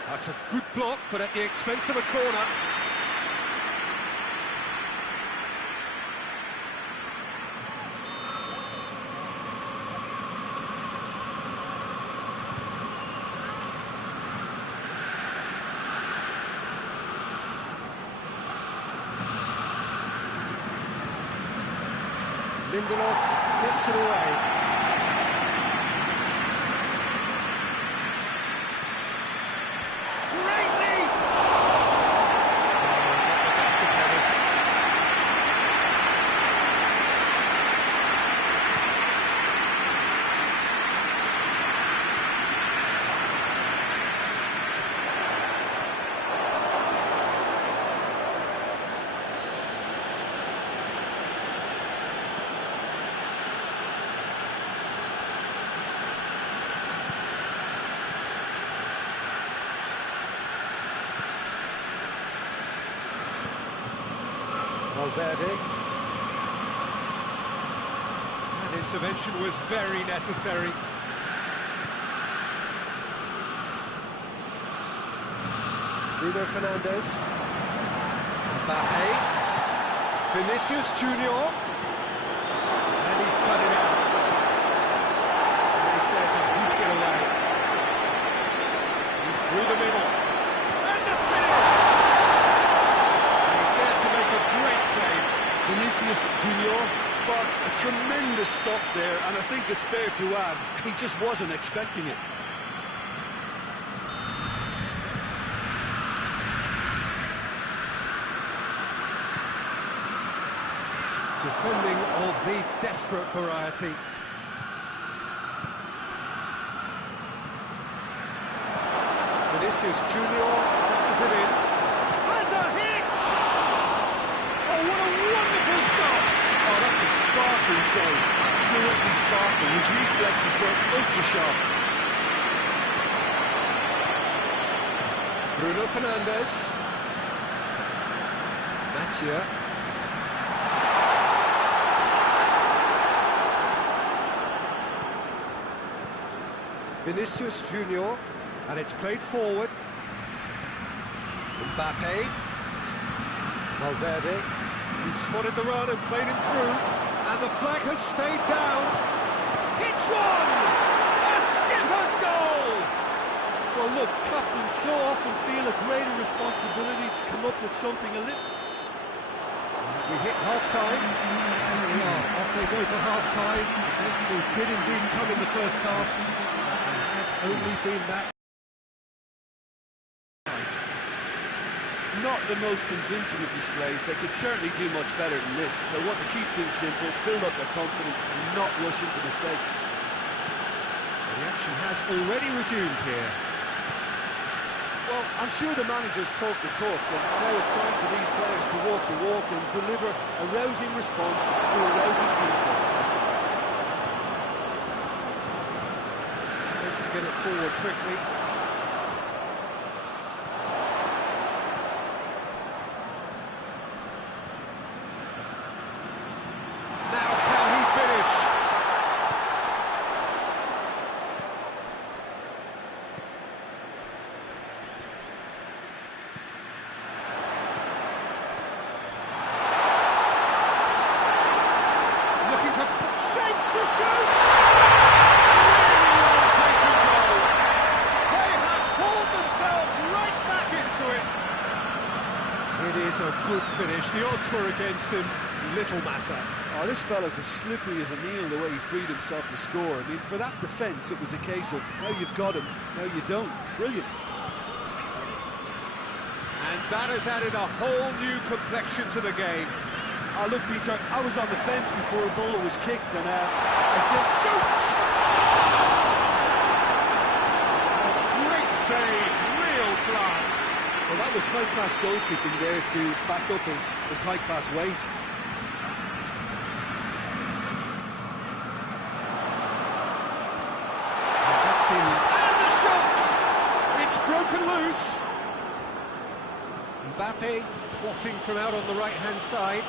That's a good block, but at the expense of a corner. Lindelof gets it away. Valverde. That intervention was very necessary. Bruno Fernandes. Mbappe. Vinicius Junior. And he's cut it out. And he's there to hook it away. He's through the middle. And the finish! Vinicius Junior sparked a tremendous stop there, and I think it's fair to add, he just wasn't expecting it. Defending of the desperate variety. Vinicius Junior passes it in. Has a hit! Oh, what a wonderful stop! Oh, that's a sparkling save. Absolutely sparkling. His reflexes were ultra-sharp. Bruno Fernandes. Mathieu. Vinicius Junior. And it's played forward. Mbappe. Valverde. He spotted the run and played him through. And the flag has stayed down. Hits one! A skipper's goal! Well, look, captains so often feel a greater responsibility to come up with something a little... We hit half-time. Here we are. Off they go for half-time. We did indeed come in the first half. It has only been that. Not the most convincing of displays. They could certainly do much better than this. They want to keep things simple, build up their confidence, and not rush into mistakes. The action has already resumed here. Well, I'm sure the managers talk the talk, and now it's time for these players to walk the walk and deliver a rousing response to a rousing team talk. Supposed to get it forward quickly. A good finish. The odds were against him. little matter. Oh, this fella's as slippery as an eel the way he freed himself to score. I mean, for that defence, it was a case of, now you've got him, now you don't. Brilliant. And that has added a whole new complexion to the game. Oh, look, Peter, I was on the fence before a ball was kicked, and I still... Shoots! Great save, real class. Well, that was high-class goalkeeping there to back up his high-class wage. And the shot! It's broken loose. Mbappe plotting from out on the right-hand side.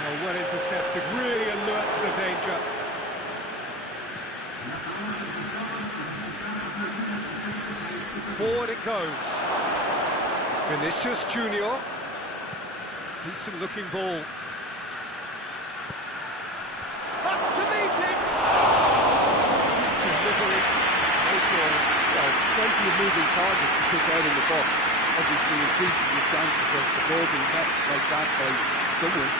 Oh, well intercepted, really alert to the danger. Forward it goes. Vinicius Junior. Decent looking ball. Up to meet it! Delivery. Well, plenty of moving targets to pick out in the box. Obviously increasing the chances of the ball being met like that by someone.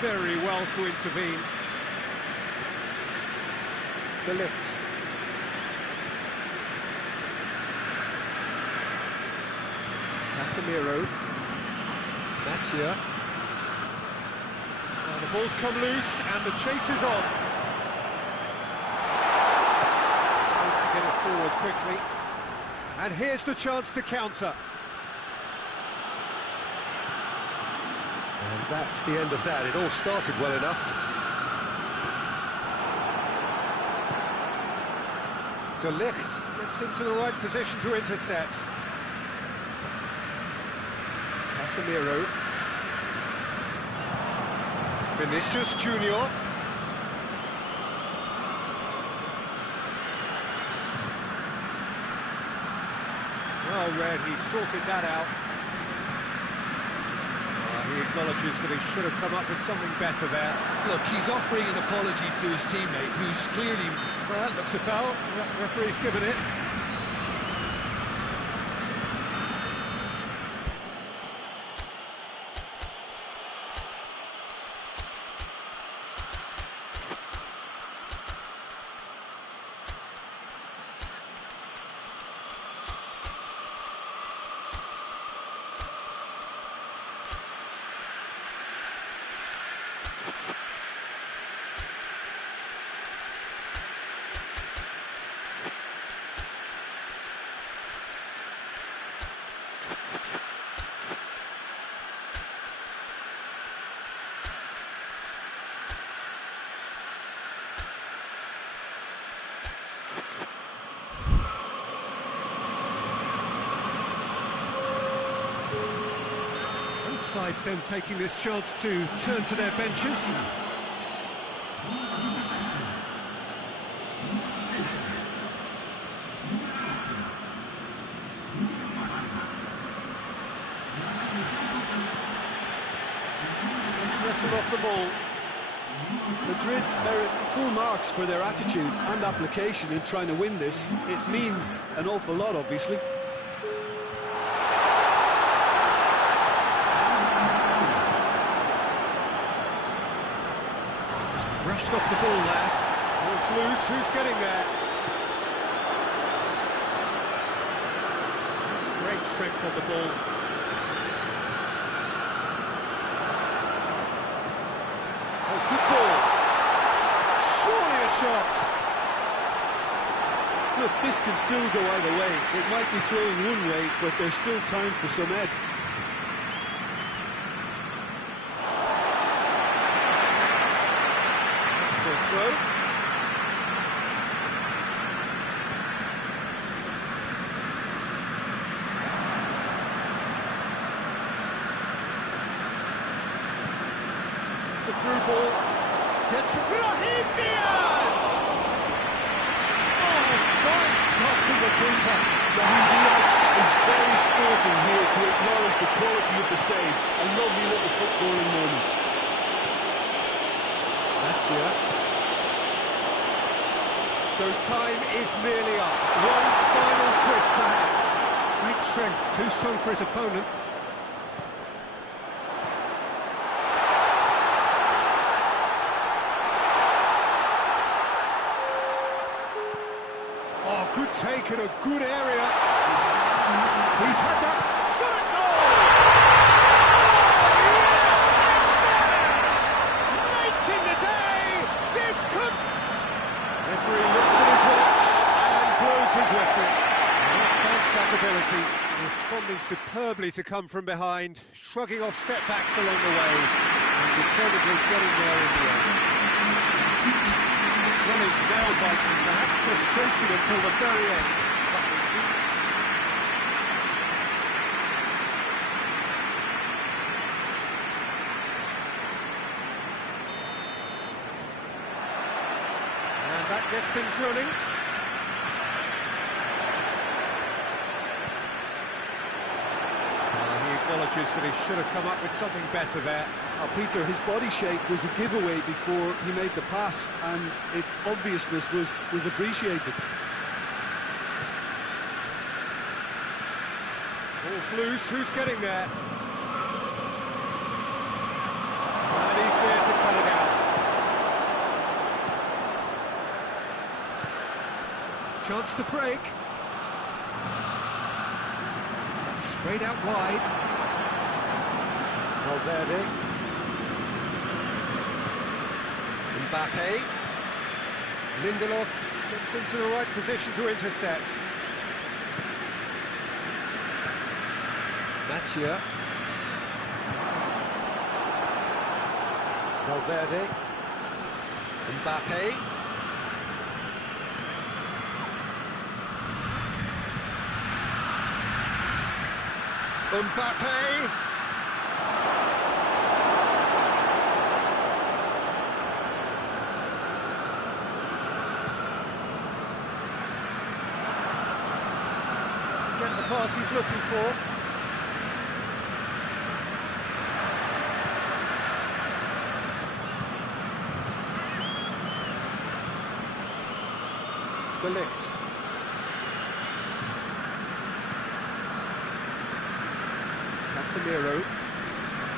Very well to intervene. De Ligt. Casemiro. Matia. Now the ball's come loose and the chase is on. Tries to get it forward quickly. And here's the chance to counter. And that's the end of that. It all started well enough. De Ligt gets into the right position to intercept. Casemiro. Vinicius Junior. Well read, he sorted that out. He acknowledges that he should have come up with something better there. Look, he's offering an apology to his teammate, who's clearly... Well, that looks a foul. The referee's given it. Both sides then taking this chance to turn to their benches. Let's wrestle off the ball. Madrid merit full marks for their attitude and application in trying to win this. It means an awful lot, obviously. Just brushed off the ball there. Ball's loose, who's getting there? That's great strength on the ball. Good ball. Surely a shot. Look, this can still go either way. It might be throwing one way, but there's still time for some ed. For a throw. The through ball gets Brahim Diaz! Oh, fine stop to the keeper. Brahim Diaz is Very sporting here to acknowledge the quality of the save. A lovely little footballing moment. That's it. So time is nearly up. One final twist, perhaps. Great strength, too strong for his opponent. Oh, good take in a good area. He's had that. Shot at goal! Oh, yes, it's there! Late in the day, this could... Referee looks at his watch and blows his whistle. And that's bounce-back ability, responding superbly to come from behind, shrugging off setbacks along the way, and determinedly getting there in the end. Running nail-biting, perhaps frustrating until the very end. And that gets things running. He acknowledges that he should have come up with something better there. Peter, his body shape was a giveaway before he made the pass, and its obviousness was appreciated. Ball's loose, who's getting there? And he's there to cut it out. Chance to break. And sprayed out wide. Valverde. Mbappe. Lindelof gets into the right position to intercept. Mathieu. Valverde. Mbappe. Mbappe. Doesn't get the pass he's looking for. De Ligt. Casemiro.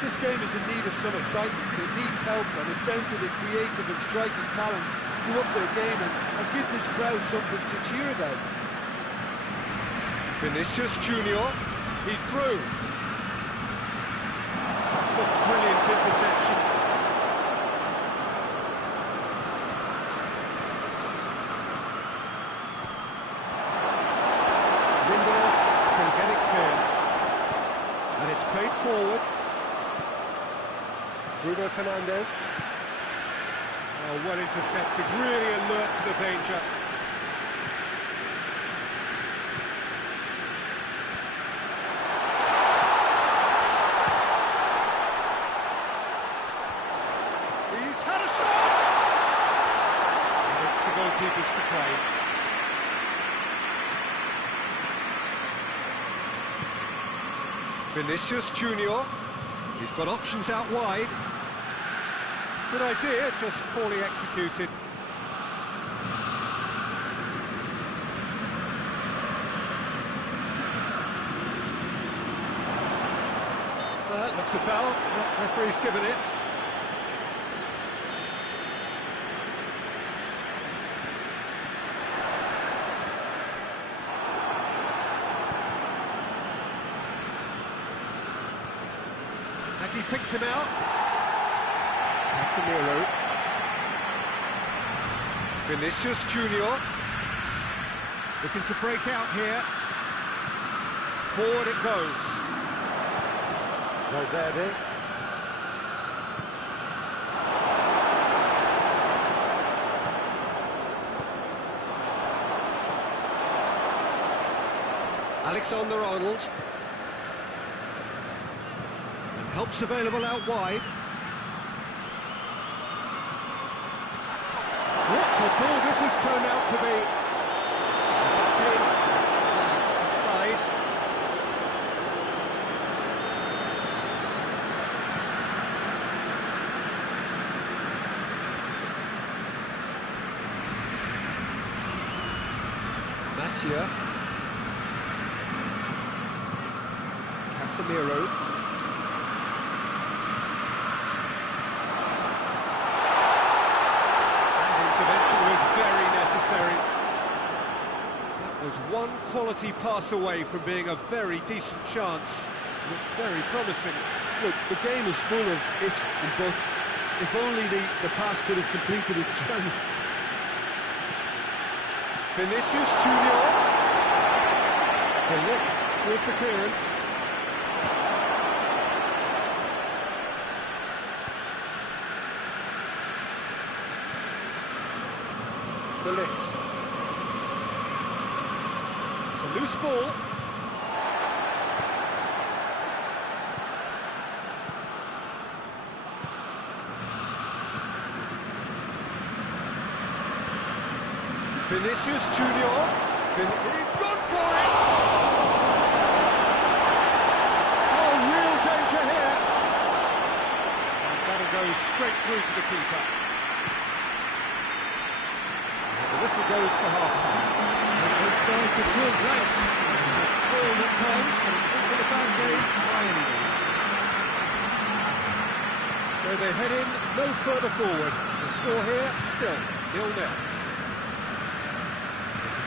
This game is in need of some excitement. It needs help, and it's down to the creative and striking talent to up their game and give this crowd something to cheer about. Vinicius Junior. He's through. That's a brilliant interception. And it's played forward. Bruno Fernandes. Oh, well intercepted, really alert to the danger. He's had a shot! And it's the goalkeepers to play. Vinicius Junior, he's got options out wide. Good idea, just poorly executed. That looks a foul. The referee's given it. As he picks him out, Casemiro, Vinicius Junior, looking to break out here. Forward it goes. Valverde. Alexander-Arnold. Help's available out wide. What a ball this has turned out to be. Offside. Mattia. Casemiro. That intervention was very necessary. That was one quality pass away from being a very decent chance. Looked very promising. Look, the game is full of ifs and buts. If only the pass could have completed its journey. Vinicius Junior. Delict with the clearance. Delict. It's a loose ball. Vinicius Junior. He's gone for it! Oh, real danger here! And that'll go straight through to the keeper. And the whistle goes for half-time. Both sides have drawn blanks. They've torn at times, but it's not been a bad game by any means. So they head in no further forward. The score here, still 0-0.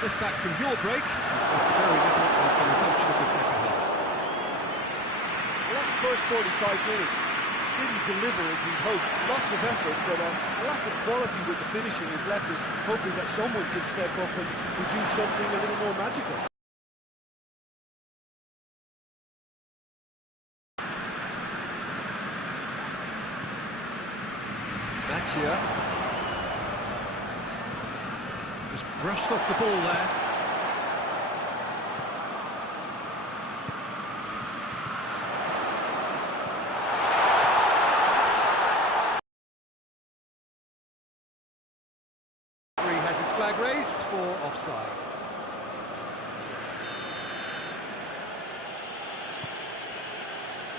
Just back from your break, there's very little of the resumption of the second half. Well, that first 45 minutes didn't deliver as we'd hoped. Lots of effort, but a lack of quality with the finishing has left us hoping that someone could step up and produce something a little more magical. Mattia. Just brushed off the ball there. He has his flag raised for offside.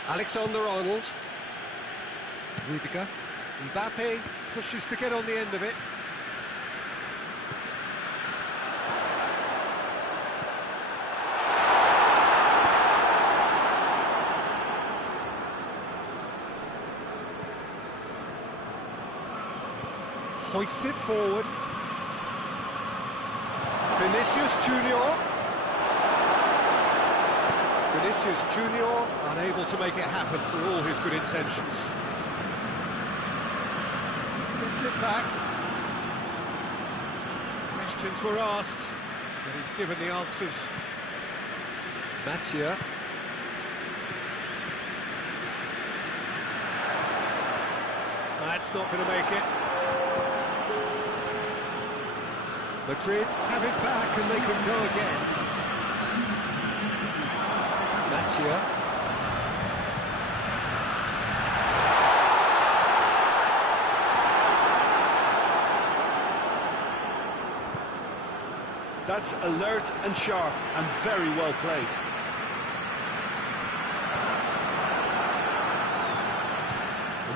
Alexander-Arnold. Rudiger. Mbappe pushes to get on the end of it. Hoists it forward. Vinicius Junior. Vinicius Junior unable to make it happen for all his good intentions. Gets it back. Questions were asked, but he's given the answers. Mattia. That's not going to make it. Madrid have it back and they can go again. Mattia. That's alert and sharp and very well played.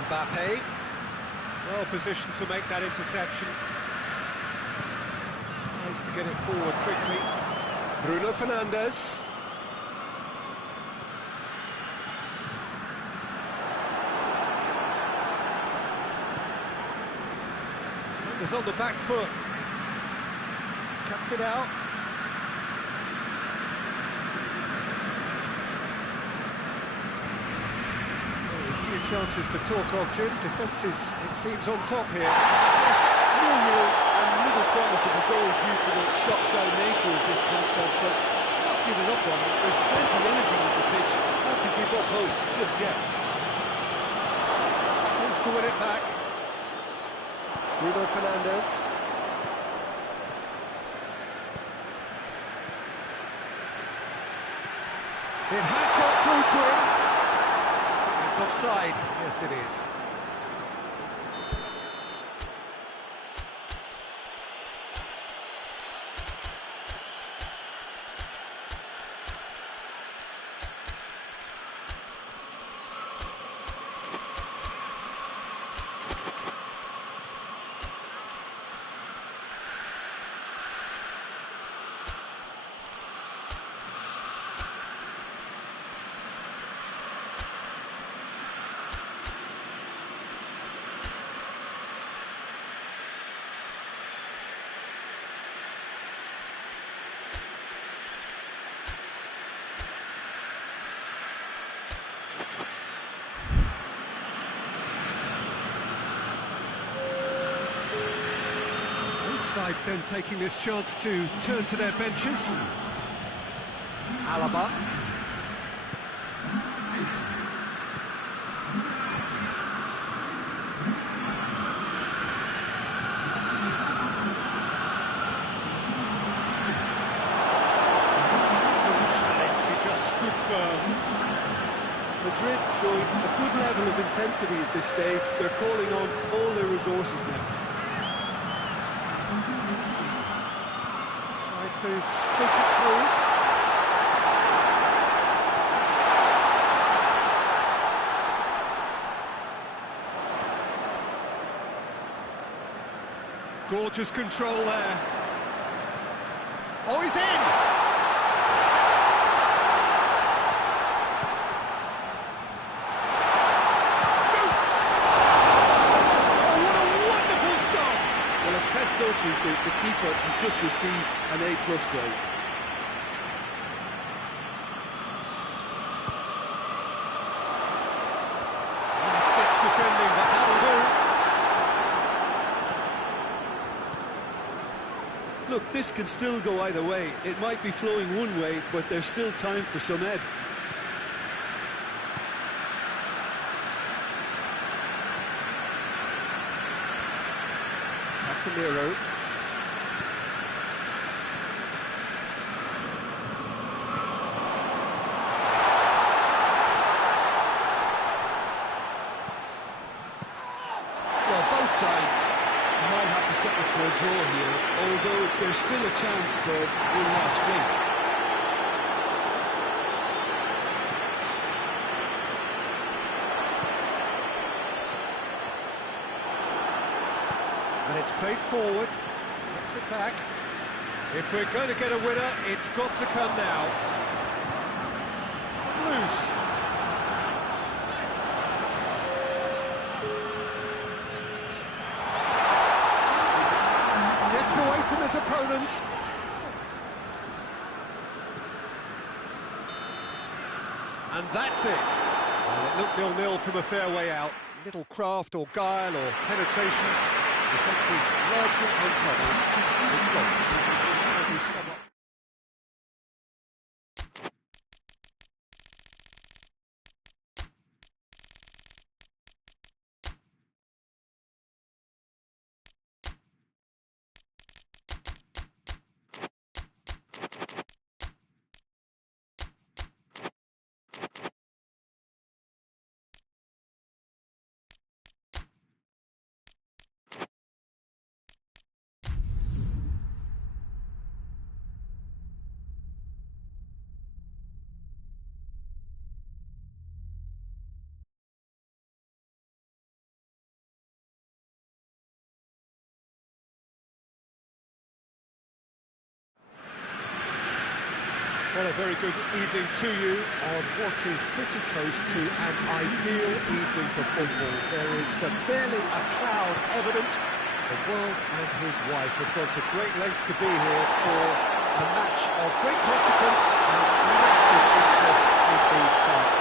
Mbappe. Well positioned to make that interception. Tries to get it forward quickly. Bruno Fernandes. Fernandes on the back foot. Cuts it out. Well, a few chances to talk of, Jim. Defence is, it seems, on top here. Yes, 0-0 and little promise of a goal due to the shot-shy nature of this contest, but not giving up on it. There's plenty of energy on the pitch, not to give up hope just yet. Tends to win it back. Bruno Fernandes. It has got through to him. It's offside. Yes, it is. sides then taking this chance to turn to their benches. Alaba. Good challenge, he just stood firm. Madrid showing a good level of intensity at this stage. They're calling on all their resources now. Tries to stroke it through. Gorgeous control there. Oh, he's in! The keeper has just received an A+ grade. Last-ditch defending, but that'll do. Look, this can still go either way. It might be flowing one way, but there's still time for some ed. Casemiro. Sides might have to settle for a draw here, although there's still a chance for one last fling. And it's played forward, gets it back. If we're going to get a winner, it's got to come now. It's come loose. Away from his opponents. And that's it. Well, it looked 0-0 from a fair way out. Little craft or guile or penetration. Defence is largely untroubled. It's gone. Well, a very good evening to you on what is pretty close to an ideal evening for football. There is barely a cloud evident. The world and his wife have gone to great lengths to be here for a match of great consequence and massive interest in these parts.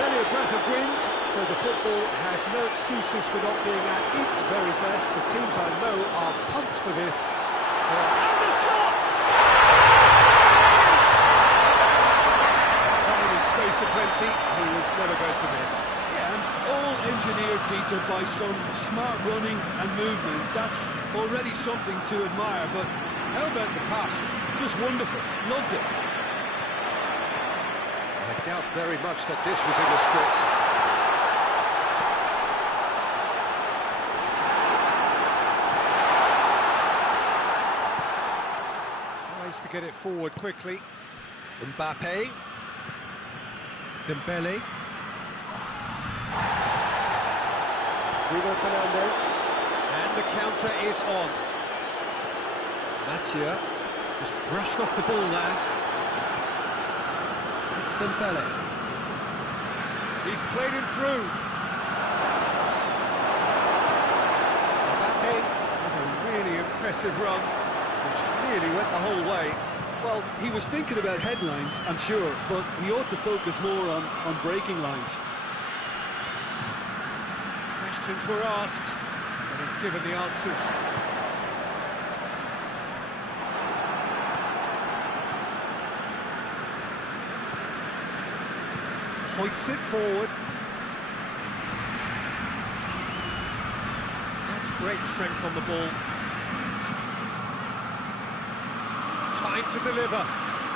Barely a breath of wind, so the football has no excuses for not being at its very best. The teams I know are pumped for this. And the shots! Space aplenty, he was never going to miss. Yeah, and all engineered, Peter, by some smart running and movement. That's already something to admire, but how about the pass? Just wonderful. Loved it. I doubt very much that this was in the script. Tries to get it forward quickly. Mbappe. Dembele. Bruno Fernandes. And the counter is on. Matia just brushed off the ball there. It's Dembele. He's played him through. Mbappe with a really impressive run, which nearly went the whole way. Well, he was thinking about headlines, I'm sure, but he ought to focus more on breaking lines. Questions were asked, and he's given the answers. Hoists it forward. That's great strength on the ball. Time to deliver.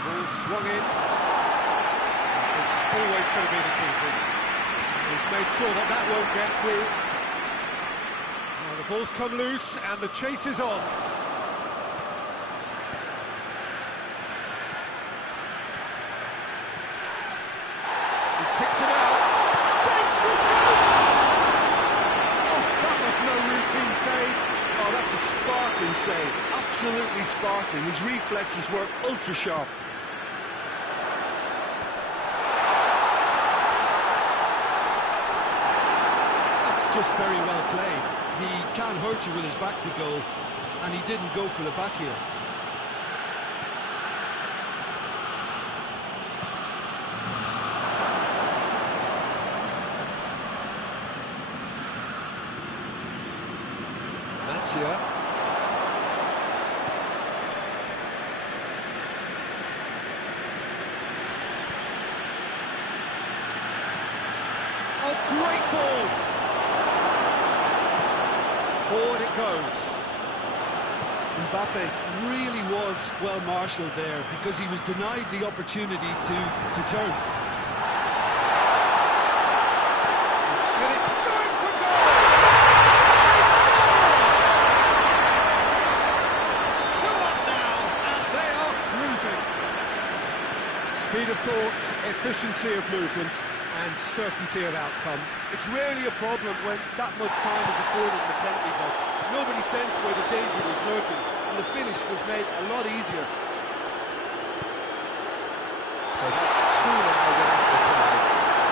Ball swung in. It's always going to be the keepers. He's made sure that that won't get through. Now the ball's come loose and the chase is on. He's picked it out. Shapes the shot! Oh, that was no routine save. Oh, that's a sparkling save. Absolutely sparkling. His reflexes were ultra sharp. Just very well played. He can't hurt you with his back to goal, and he didn't go for the back heel. Mattia. Oh, great ball! Forward it goes. Mbappe really was well marshalled there because he was denied the opportunity to turn. He slid it, going for goal! 2 up now, and they are cruising. Speed of thought, efficiency of movement, and certainty of outcome. It's rarely a problem when that much time is afforded in the penalty box. Nobody sensed where the danger was lurking, and the finish was made a lot easier. So that's 2 now without the flag.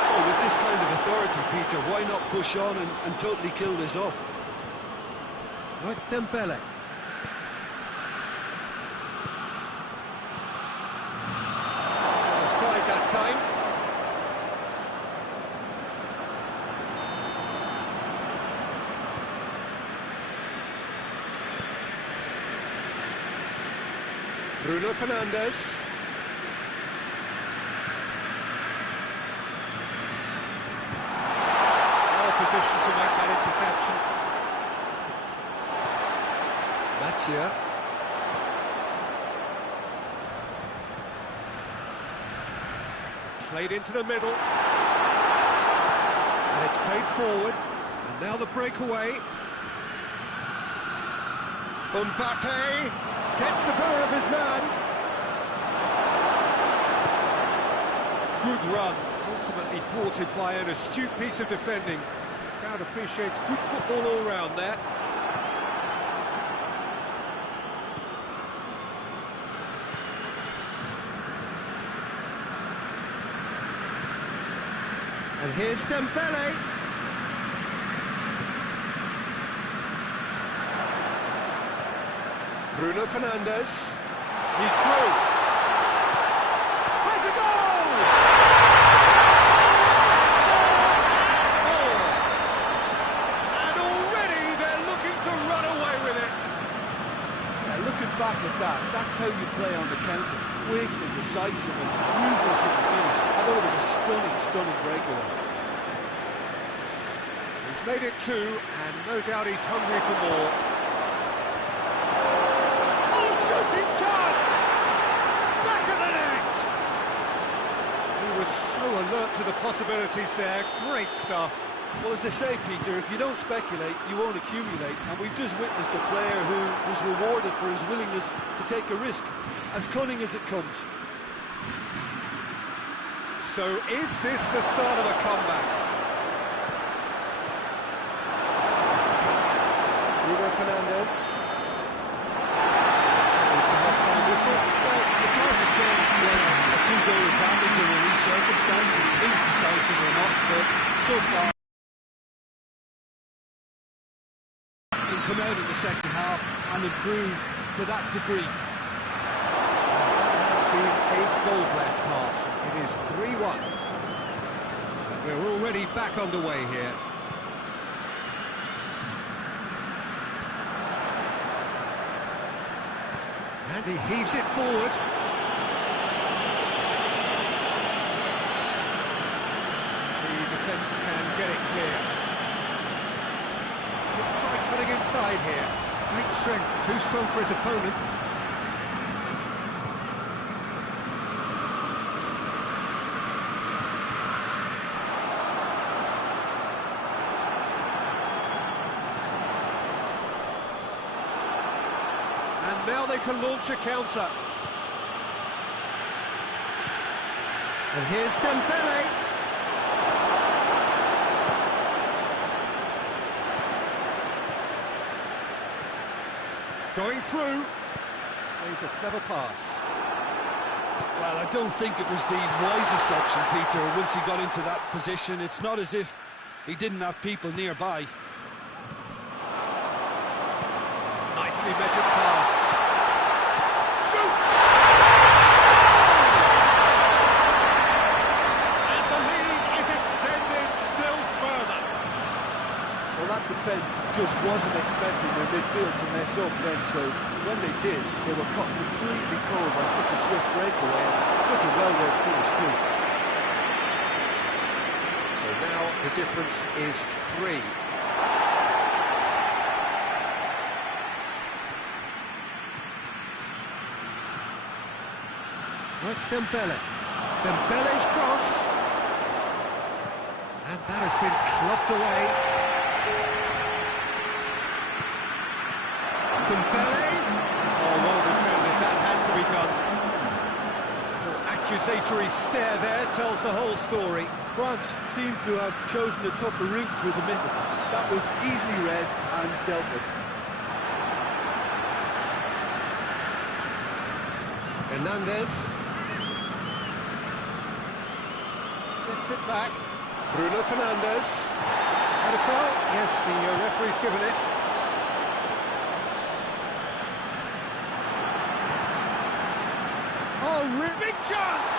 Oh, with this kind of authority, Peter, why not push on and totally kill this off? Oh, it's Dembele. Offside that time. Bruno Fernandes. Well positioned to make that interception. Mattia. Played into the middle. And it's played forward. And now the breakaway. Mbappe gets the better of his man. Good run, ultimately thwarted by an astute piece of defending. Crowd appreciates good football all round there. And here's Dembele. Bruno Fernandes. He's through. Has a goal! And already they're looking to run away with it. Yeah, looking back at that, that's how you play on the counter. Quick and decisive and ruthless with the finish. I thought it was a stunning breakaway. He's made it 2, and no doubt he's hungry for more. Shooting chance! Back of the net! He was so alert to the possibilities there. Great stuff. Well, as they say, Peter, if you don't speculate, you won't accumulate. And we've just witnessed a player who was rewarded for his willingness to take a risk, as cunning as it comes. So is this the start of a comeback? Bruno Fernandes. Well, it's hard to say when a 2-goal advantage under these circumstances is decisive or not, but so far can come out in the second half and improve to that degree. That has been a goal-blessed half. It is 3-1. And we're already back underway here. And he heaves it forward. defence can get it clear. He'll try cutting inside here. Great strength, too strong for his opponent. And now they can launch a counter. And here's Dembele. Going through. Plays a clever pass. Well, I don't think it was the wisest option, Peter, once he got into that position. It's not as if he didn't have people nearby. Nicely measured pass. Shoots! And the lead is extended still further. Well, that defence just wasn't expecting their midfield to mess up then, so when they did, they were caught completely cold by such a swift breakaway and such a well-worked finish too. So now the difference is 3. That's Dembele. Dembele's cross. And that has been clubbed away. Dembele. Oh, well defended. That had to be done. The accusatory stare there tells the whole story. France seemed to have chosen a tougher route through the middle. That was easily read and dealt with. Hernandez. Gets it back. Bruno Fernandes. Had a foul? Yes, the referee's given it. Oh, big chance!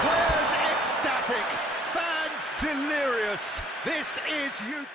Players ecstatic. Fans delirious. This is utopia.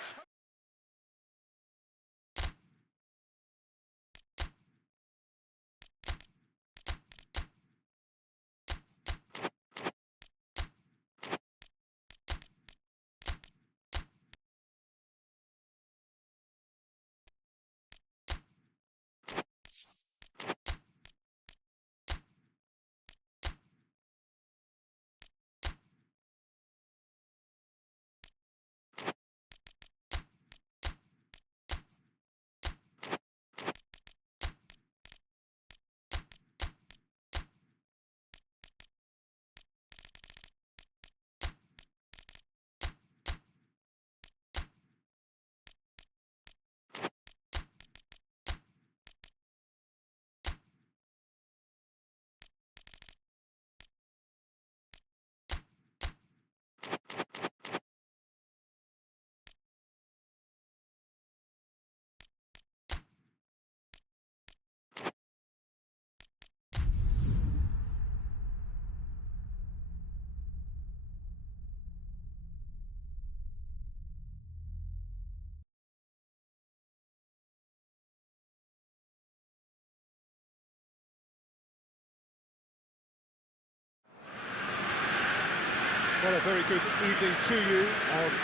Well, a very good evening to you.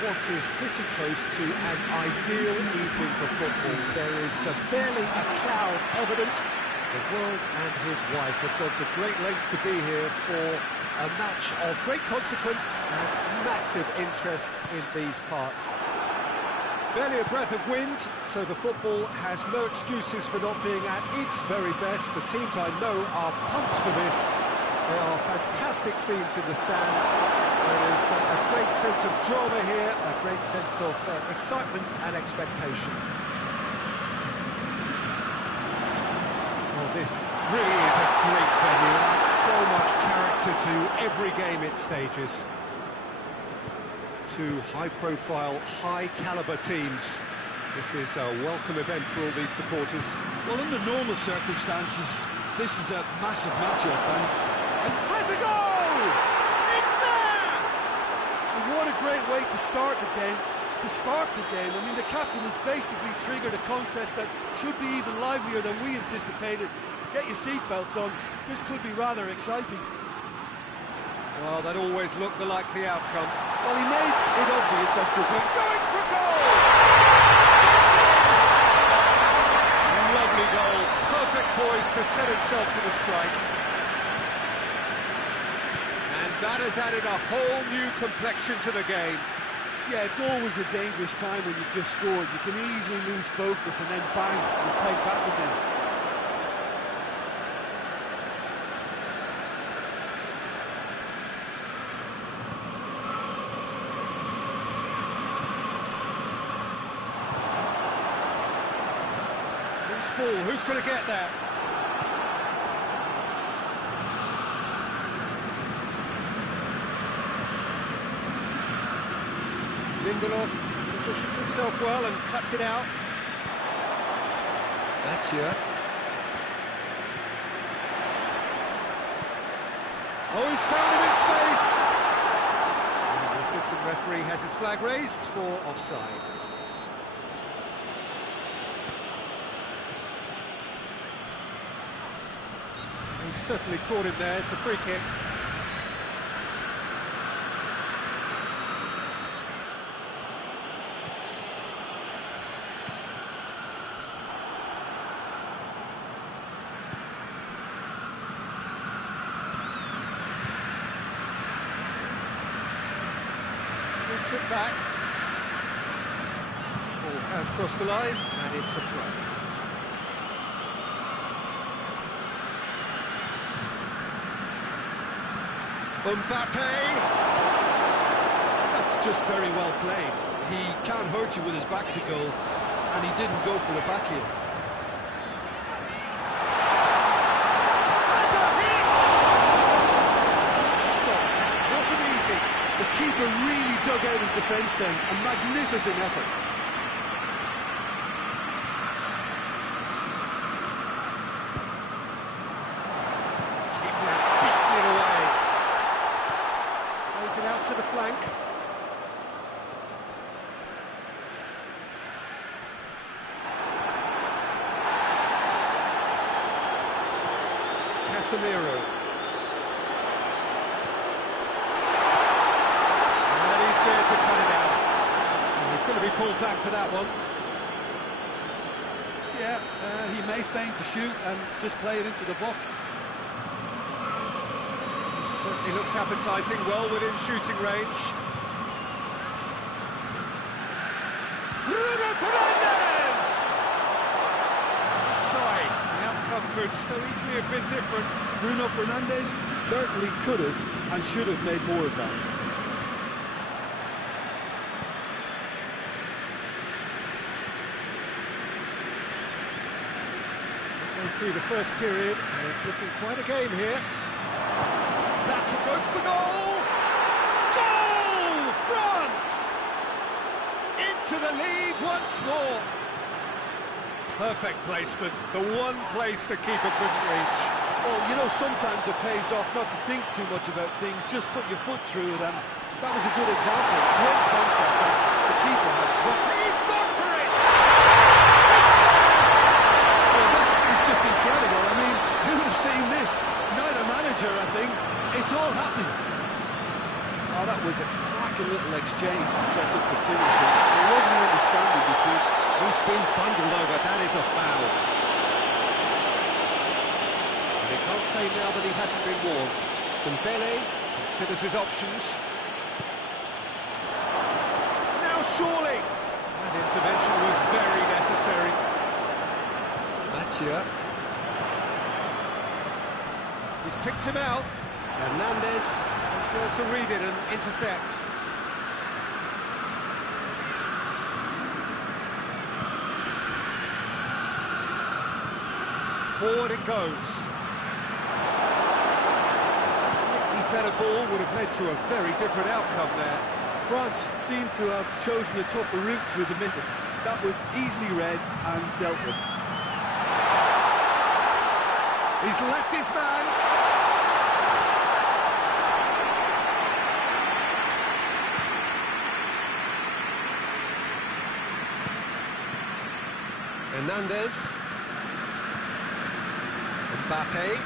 What is pretty close to an ideal evening for football. There is barely a cloud evident. The world and his wife have gone to great lengths to be here for a match of great consequence and massive interest in these parts. Barely a breath of wind, so the football has no excuses for not being at its very best. The teams I know are pumped for this. There are fantastic scenes in the stands. There is a great sense of drama here, a great sense of excitement and expectation. Oh, this really is a great venue. Adds so much character to every game it stages. Two high-profile, high-caliber teams. This is a welcome event for all these supporters. Well, under normal circumstances, this is a massive matchup, and has a goal! It's there! And what a great way to start the game, to spark the game. I mean, the captain has basically triggered a contest that should be even livelier than we anticipated. Get your seatbelts on, this could be rather exciting. Well, that always looked the likely outcome. Well, he made it obvious as to when Going for goal! Lovely goal. Perfect poise to set himself for the strike. And that has added a whole new complexion to the game. Yeah, it's always a dangerous time when you've just scored. You can easily lose focus and then bang, you're pegged back again. Loose ball, who's going to get that? Lindelof positions himself well and cuts it out. That's you. Oh, he's found him in space! And the assistant referee has his flag raised for offside. He's certainly caught him there, it's a free kick. Gets it back. Ball has crossed the line, and it's a throw. Mbappe! That's just very well played. He can't hurt you with his back to goal, and he didn't go for the back heel. That's a hit! Stop. Wasn't easy. The keeper really dug out his defence then. A magnificent effort. Keeper has beaten it away. Plays it out to the flank. Casemiro. And he's there to cut it out. And he's going to be pulled back for that one. Yeah, he may feign to shoot and just play it into the box. Certainly looks appetising, well within shooting range. Bruno Fernandes! Try. The outcome could so easily have been different. Bruno Fernandes certainly could have and should have made more of that. Through the first period, and it's looking quite a game here. That's a go for goal! Goal! France! Into the lead once more. Perfect placement, the one place the keeper couldn't reach. Well, you know, sometimes it pays off not to think too much about things, just put your foot through it, and that was a good example. Great contact, and the keeper had... He's gone for it! Well, this is just incredible. I mean, who would have seen this? Neither manager, I think. It's all happening. Oh, that was a cracking little exchange to set up the finish. A lovely understanding between... He's been bundled over, that is a foul. And he can't say now that he hasn't been warned. Dembele considers his options. Now surely! That intervention was very necessary. Mathieu. He's picked him out. Hernandez does well to read it and intercepts. Forward it goes. Slightly better ball would have led to a very different outcome there. France seemed to have chosen a tougher route through the middle. That was easily read and dealt with. He's left his man. Hernandez. Mbappe.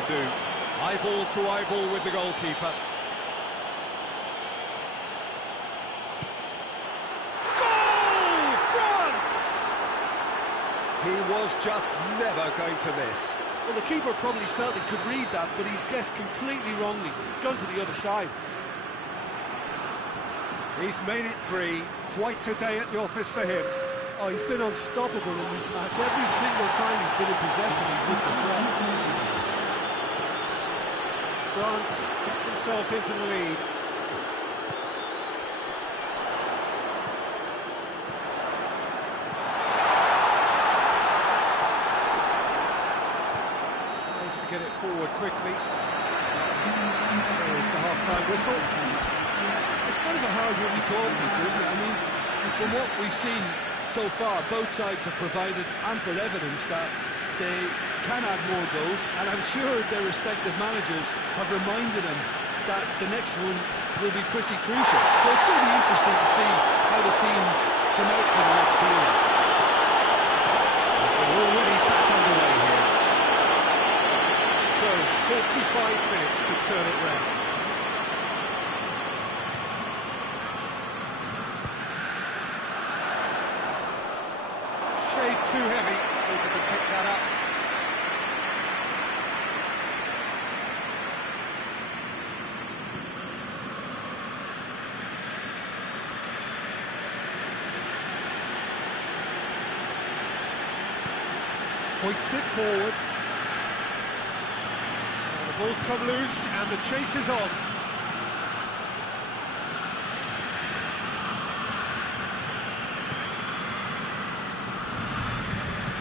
to do. Eyeball to eyeball with the goalkeeper. Goal! France! He was just never going to miss. Well, the keeper probably felt he could read that, but he's guessed completely wrongly. He's gone to the other side. He's made it 3. Quite a day at the office for him. Oh, he's been unstoppable in this match. Every single time he's been in possession, he's looked a threat. France get themselves into the lead. Tries to get it forward quickly. There's the half-time whistle. It's kind of a hard-running call, Peter, isn't it? I mean, from what we've seen so far, both sides have provided ample evidence that they can add more goals, and I'm sure their respective managers have reminded them that the next one will be pretty crucial. So it's going to be interesting to see how the teams come out for the next period. We're already back underway here. So, 45 minutes to turn it round. Shade too heavy. Able to pick that up. Hoists it forward. And the ball's come loose and the chase is on.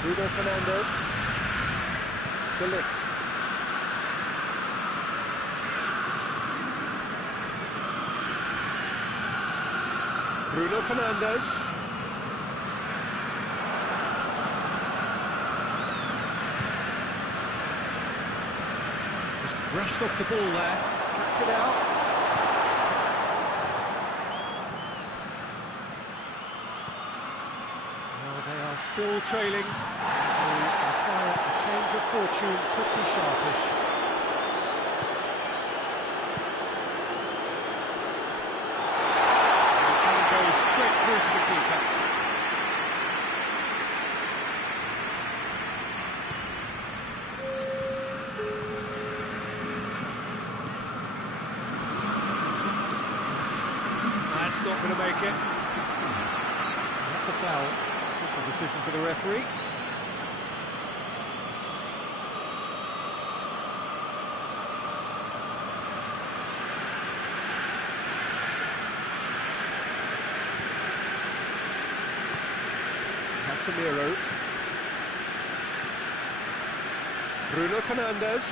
Bruno Fernandes. De Ligt. Bruno Fernandes. Brushed off the ball there, cuts it out. Well, they are still trailing. They require a change of fortune, pretty sharpish. And it goes straight through to the keeper. That's not going to make it. That's a foul. Simple decision for the referee. Casemiro. Bruno Fernandes.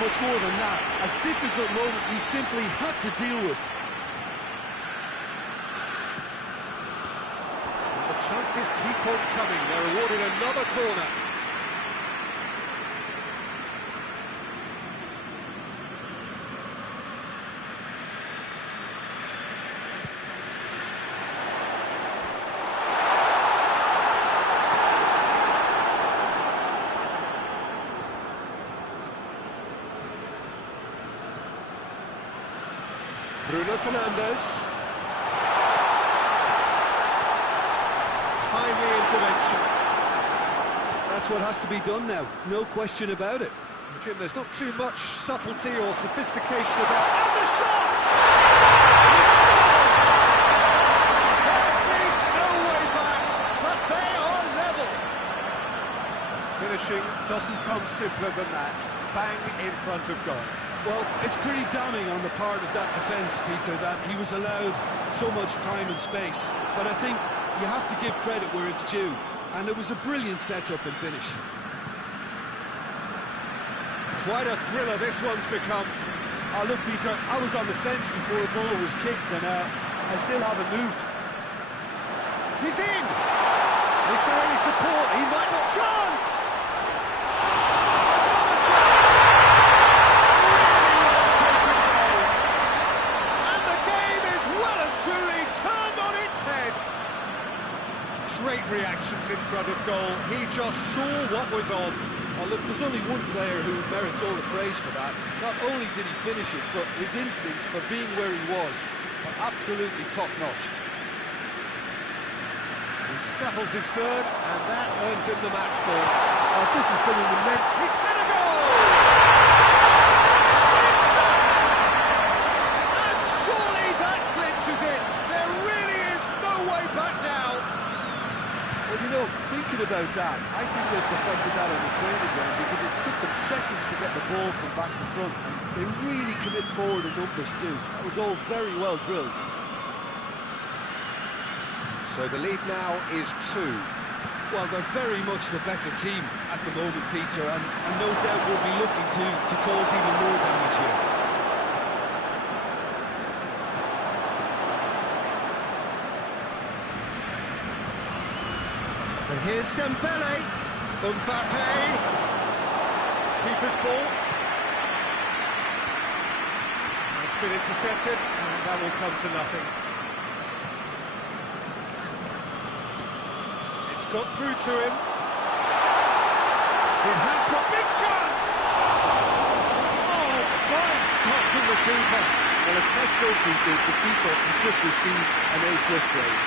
Much more than that, a difficult moment he simply had to deal with. The chances keep on coming. They're awarded another corner. Bruno Fernandes. Timely intervention. That's what has to be done now, no question about it. Jim, there's not too much subtlety or sophistication about... And the shots! Perfect, no way back, but they are level. Finishing doesn't come simpler than that. Bang in front of goal. Well, it's pretty damning on the part of that defence, Peter, that he was allowed so much time and space. But I think you have to give credit where it's due. And it was a brilliant set-up and finish. Quite a thriller this one's become. Oh, look, Peter, I was on the fence before the ball was kicked, and I still haven't moved. He's in! Is there any support? He might not... Chance! Another chance! Really well taken reactions in front of goal. He just saw what was on. Oh, look, there's only one player who merits all the praise for that. Not only did he finish it, but his instincts for being where he was are absolutely top-notch. He snaffles his third, and that earns him the match ball. Oh, this has been an immense... He's going to go! Sits that! And surely that clinches it. There really is no way back now. Well, you know, thinking about that, I think they've perfected that on the training ground because it took them seconds to get the ball from back to front, and they really commit forward in numbers too. That was all very well drilled. So the lead now is 2. Well, they're very much the better team at the moment, Peter, and no doubt will be looking to cause even more damage here. And here's Dembele, Mbappe, keeper's ball. It's been intercepted, and that will come to nothing. It's got through to him. It has got big chance! Oh, fine stop from the keeper. Well, as Test Peter, the keeper has just received an A+ grade.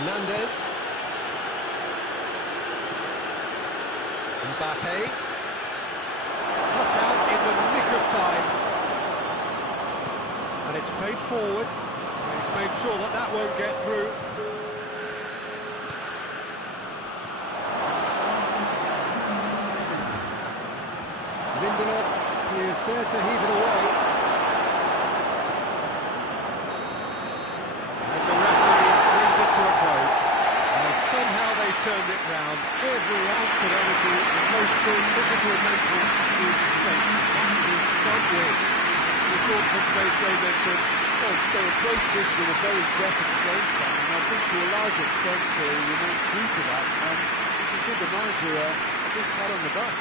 Hernandez. Mbappe. Cut out in the nick of time. And it's played forward. And he's made sure that that won't get through. Lindelof is there to heave it away. And the referee brings it to a close. And somehow they turned it round. Every ounce of energy, emotional, physical and mental is spent. That is some win. Your thoughts on today's game, Mention? Well, they approach this with a very definite game plan, and I think to a large extent they remain true to that, and you can give the manager a big pat on the back.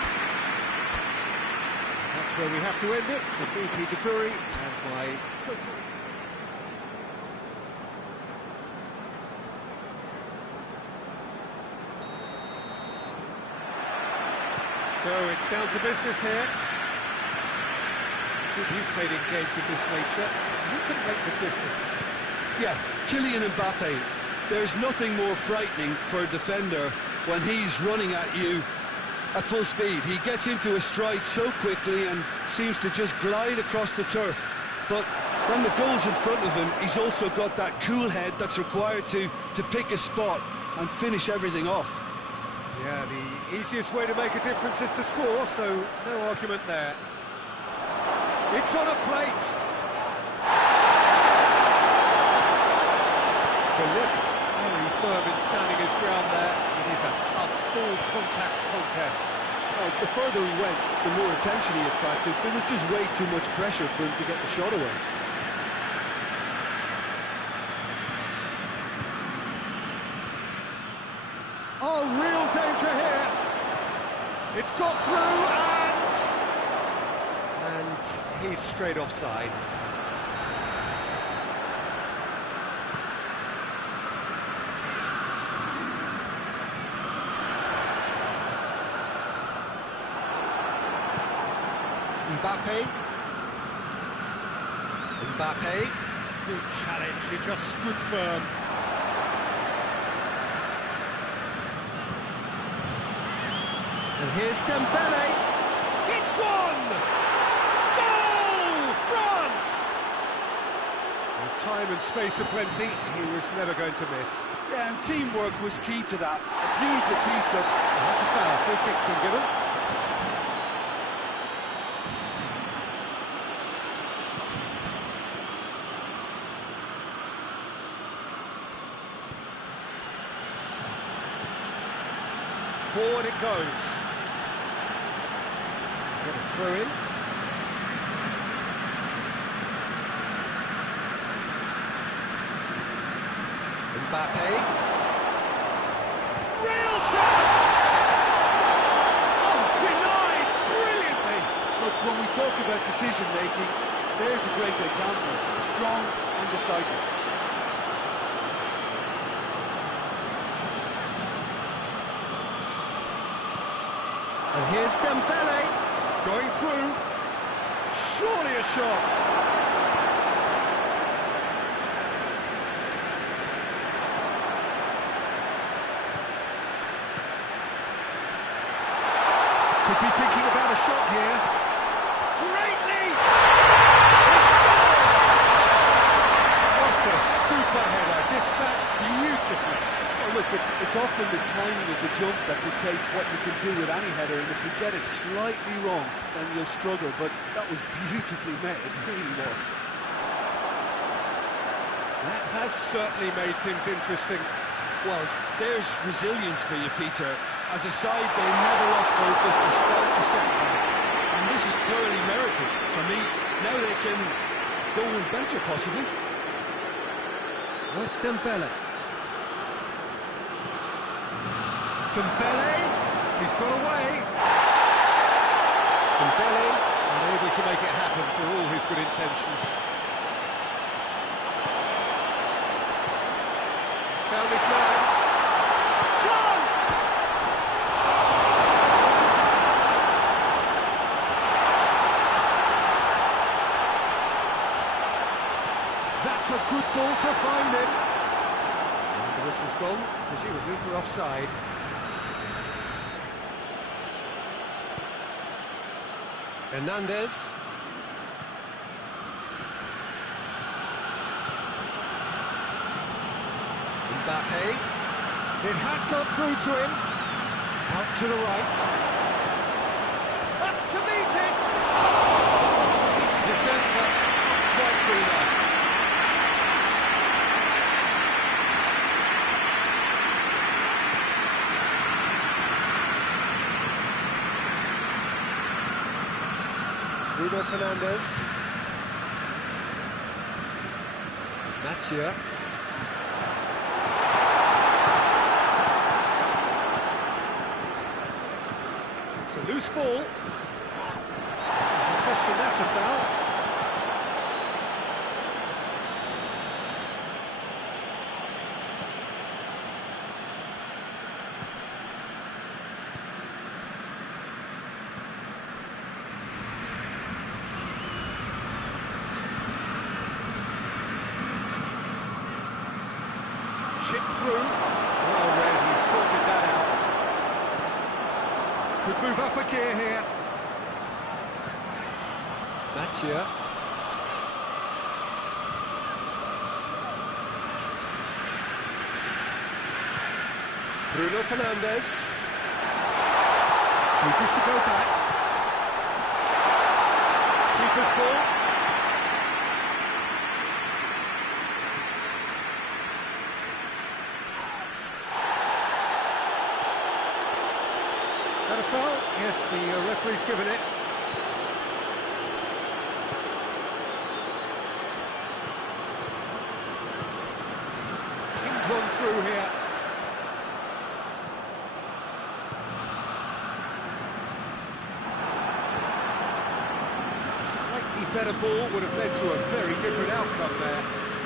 That's where we have to end it. From me, Peter Drury, and my So it's down to business here. You've played in games of this nature. Who can make the difference? Yeah, Kylian Mbappe. There's nothing more frightening for a defender when he's running at you at full speed. He gets into a stride so quickly and seems to just glide across the turf. But when the goal's in front of him, he's also got that cool head that's required to pick a spot and finish everything off. Yeah, the easiest way to make a difference is to score, so no argument there. It's on a plate. To lift, very firm in standing his ground there. It is a tough, full contact contest. Well, the further he went, the more attention he attracted. There was just way too much pressure for him to get the shot away. Oh, real danger here. It's got through and he's straight offside. Mbappe. Good challenge, he just stood firm. And here's Dembele. It's one! Goal! France! With time and space aplenty, he was never going to miss. Yeah, and teamwork was key to that. A beautiful piece of... That's a foul. Free kick's been given. Forward it goes. Get a throw in. Mbappe. Real chance! Oh, denied brilliantly. Look, when we talk about decision-making, There's a great example, strong and decisive. And here's Dembele going through. Surely a shot. Could be thinking about a shot here. Greatly! What a super header, dispatched beautifully. Well, look, it's often the timing of the jump that dictates what you can do with any header, and if you get it slightly wrong, then you'll struggle, but that was beautifully met, it really was. That has certainly made things interesting. Well, there's resilience for you, Peter. As a side, they never lost focus despite the setback, and this is thoroughly merited. For me, now they can go on better, possibly. What's Dembele? Dembele, he's got away. Dembele unable to make it happen for all his good intentions. He's found his man. Chance! That's a good ball to find him. And the whistle's gone, presumably for offside. Hernandez. Mbappe. It has got through to him. Out to the right. Up to meet it! His defender not quite good enough. Bruno Fernandes. Mathieu. It's a loose ball. No question that's a foul. Chip through. Well read, he sorted that out. Could move up a gear here. Mathieu. Bruno Fernandes. Chooses to go back. Keeper's ball. That a foul? Yes, the referee's given it. Pinged one through here. Slightly better ball would have led to a very different outcome there.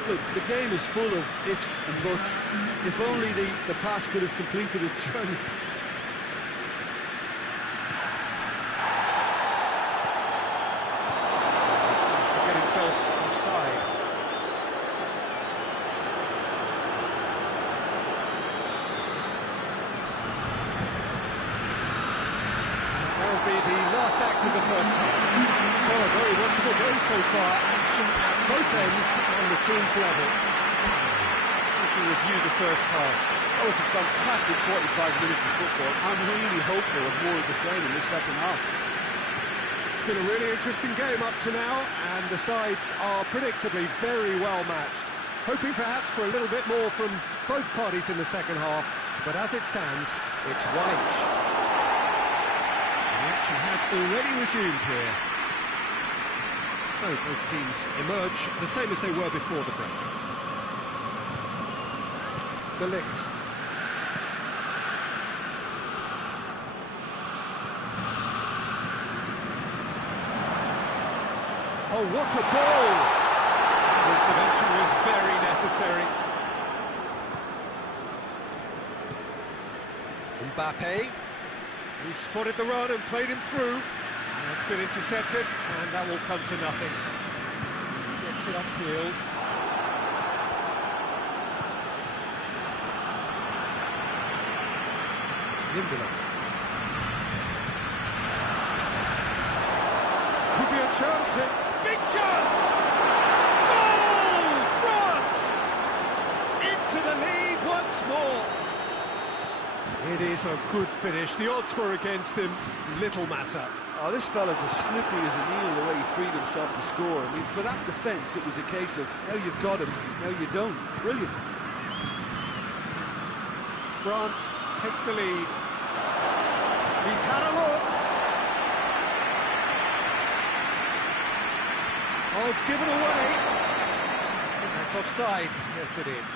Look, the game is full of ifs and buts. If only the pass could have completed its journey. That'll be the last act of the first half. So a very watchable game so far. Action at both ends and the team's level. If you review the first half, that was a fantastic 45 minutes of football. I'm really hopeful of more of the same in this second half. It's been a really interesting game up to now, and the sides are predictably very well matched. Hoping perhaps for a little bit more from both parties in the second half, but as it stands, it's one each. The action has already resumed here. So both teams emerge the same as they were before the break. De Ligt. Oh, what a ball! Intervention was very necessary. Mbappe. He spotted the run and played him through. That's been intercepted, and that will come to nothing. Gets it upfield. Could be a chance here. Big chance! Goal! France! Into the lead once more. It is a good finish. The odds were against him. Little matter. Oh, this fella's as slippery as an eel the way he freed himself to score. I mean, for that defence, it was a case of, now you've got him, now you don't. Brilliant. France take the lead. He's had a look. Oh, given away. I think that's offside. Yes, it is.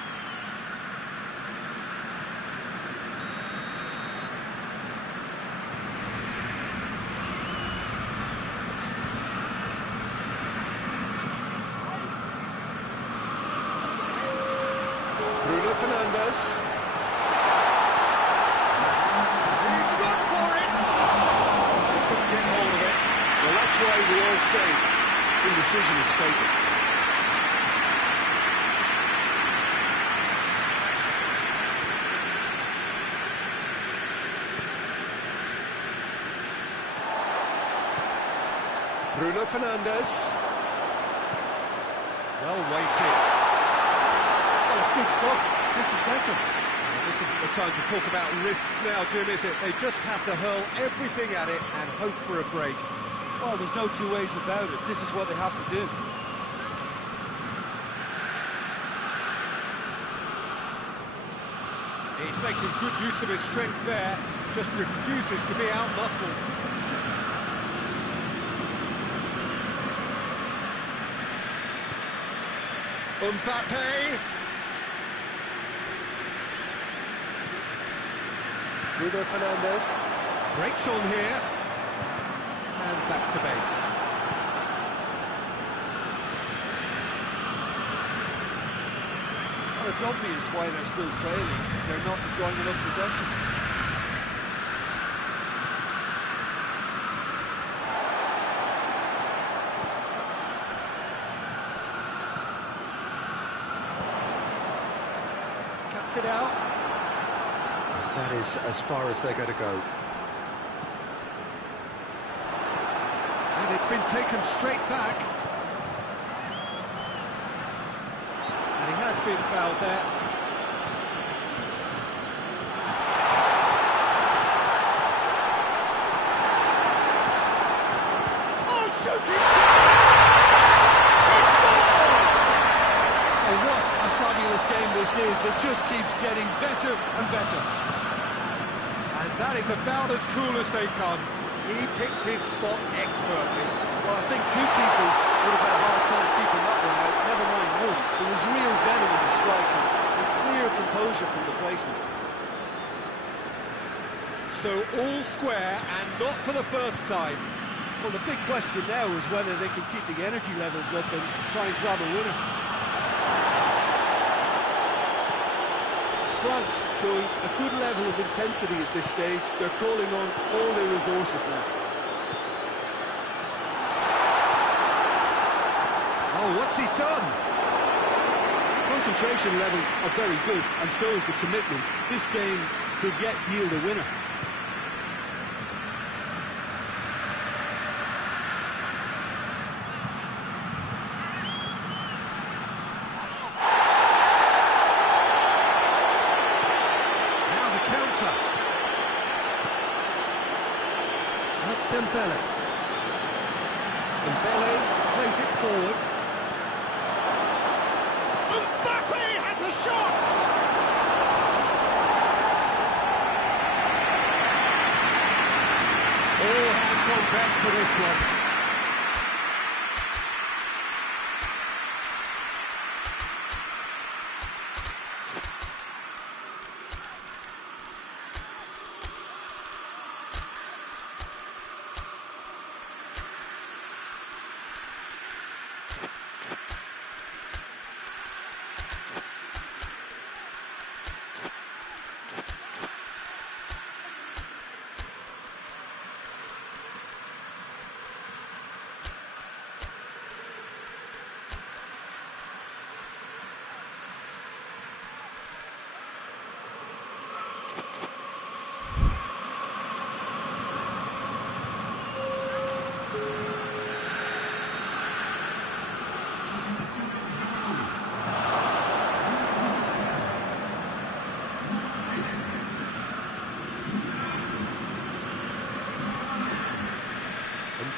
Fernandez. He's gone for it. He couldn't get hold of it. Well, that's why we all say indecision is fatal. Bruno Fernandes. Well weighted. It's good stuff. This is better. This isn't the time to talk about risks now, Jim, is it? They just have to hurl everything at it and hope for a break. Well, there's no two ways about it. This is what they have to do. He's making good use of his strength there, just refuses to be out-muscled. Mbappe. Bruno Fernandes breaks on here, and back to base. Well, it's obvious why they're still trailing. They're not enjoying enough possession. Cuts it out. That is as far as they're going to go. And it's been taken straight back. And he has been fouled there. Oh, shooting chance! He scores! Oh, what a fabulous game this is. It just keeps getting better and better. And that is about as cool as they come. He picked his spot expertly. Well, I think two keepers would have had a hard time keeping that one out, never mind one. There was real venom in the strike and clear composure from the placement. So all square, and not for the first time. Well, the big question now is whether they can keep the energy levels up and try and grab a winner. France showing a good level of intensity at this stage. They're calling on all their resources now. Oh, what's he done? Concentration levels are very good, and so is the commitment. This game could yet yield a winner. That's Dembele. Dembele plays it forward. Mbappe has a shot! All hands on deck for this one.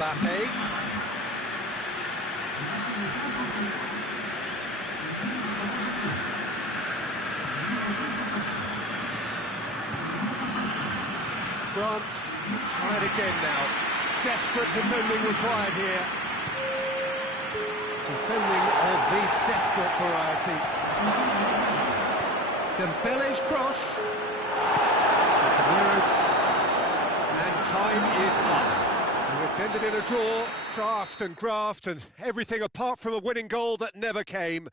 Mbappe. France try it again now. Desperate defending required here. Defending of the desperate variety. Dembele's cross. Casemiro. And time is up. So it's ended in a draw. Draft and graft and everything apart from a winning goal that never came.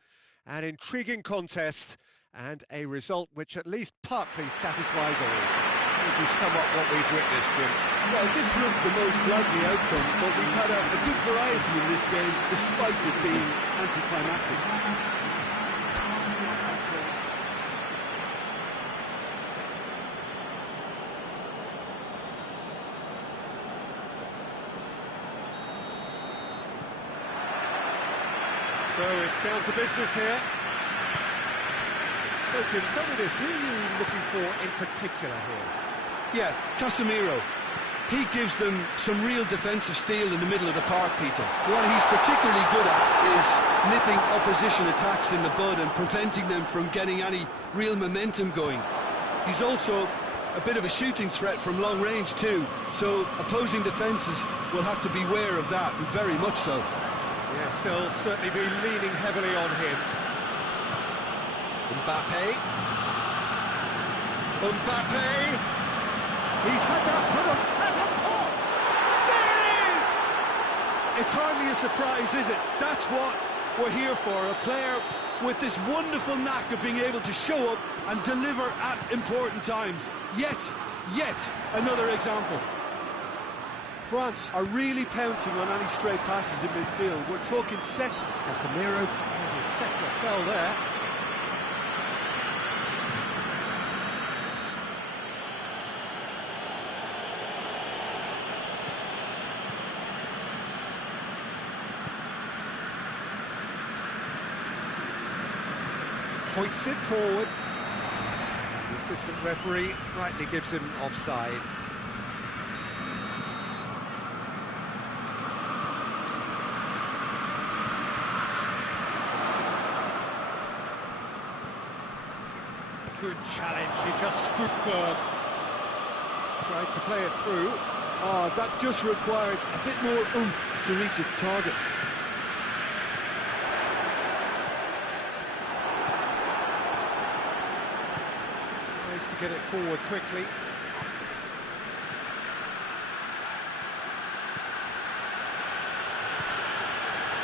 An intriguing contest and a result which at least partly satisfies all. Which is somewhat what we've witnessed, Jim. Well, this looked the most likely outcome, but we've had a good variety in this game, despite it being anticlimactic. So it's down to business here. So, Jim, tell me this, who are you looking for in particular here? Yeah, Casemiro. He gives them some real defensive steel in the middle of the park, Peter. What he's particularly good at is nipping opposition attacks in the bud and preventing them from getting any real momentum going. He's also a bit of a shooting threat from long range too, so opposing defences will have to beware of that, and very much so. Yeah, still certainly be leaning heavily on him. Mbappe. Mbappe! He's had that put up as a pop! There it is! It's hardly a surprise, is it? That's what we're here for, a player with this wonderful knack of being able to show up and deliver at important times. Yet another example. France are really pouncing on any stray passes in midfield. We're talking second. Casemiro, definitely fell there. Hoists it forward. The assistant referee rightly gives him offside. Good challenge, he just stood firm. Tried to play it through. Oh, that just required a bit more oomph to reach its target. To get it forward quickly.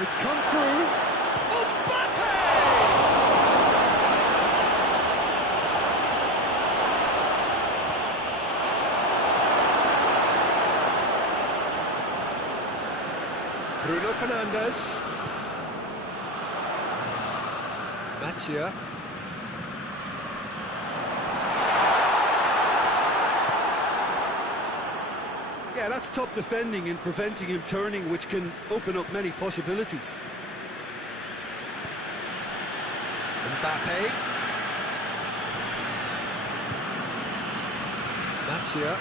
It's come through. Mbappe! Bruno Fernandes. Mathieu. Yeah, that's top defending and preventing him turning, which can open up many possibilities. Mbappe. Mathieu.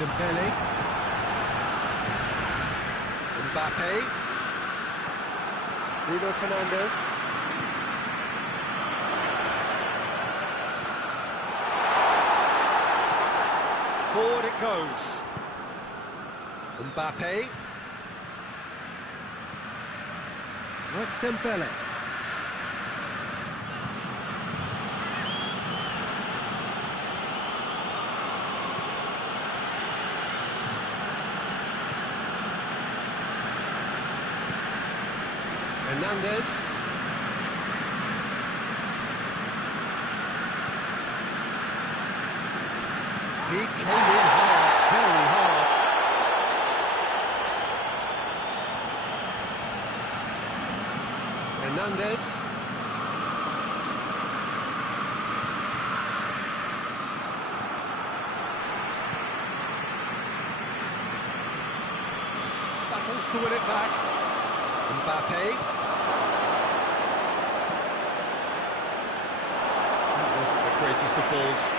Dembele. Mbappe. Bruno Fernandes. Forward it goes. Mbappe. That's Dembele. Hernandez. He came in hard, very hard. Hernandez. Battles to win it back. Mbappe. isn't the greatest of balls.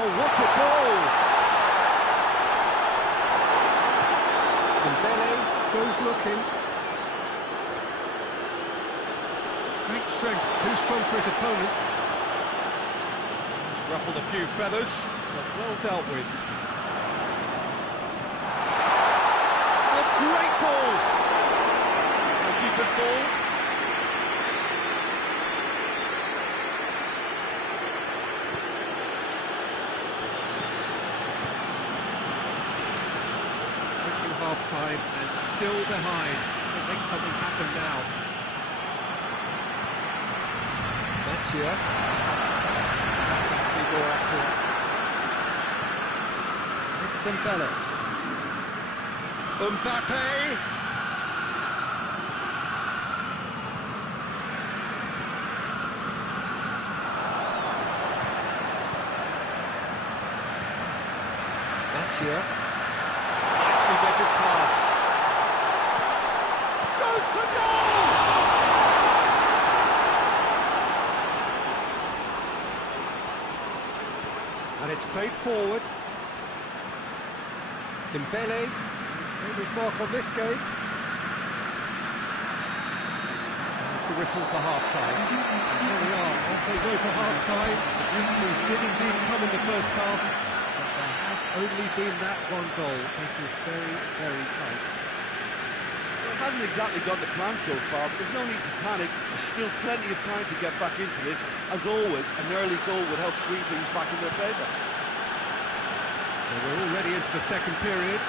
Oh, what a goal! Dembele goes looking. Great strength, too strong for his opponent. He's ruffled a few feathers, but well dealt with. A great ball! The keeper's ball. Half-time and still behind. They'll make something happen now. That's here. Let's be more accurate. It's Dembele. Mbappe. That's here. Vetted pass. Goes for goal! And it's played forward. Dembele has made his mark on this game. There's the whistle for half-time. And there we are, off they go for half-time. We did indeed come in the first half. Only been that one goal. It was very, very tight. Well, it hasn't exactly gone to plan so far, but there's no need to panic. There's still plenty of time to get back into this. As always, an early goal would help swing things back in their favour. So we're already into the second period.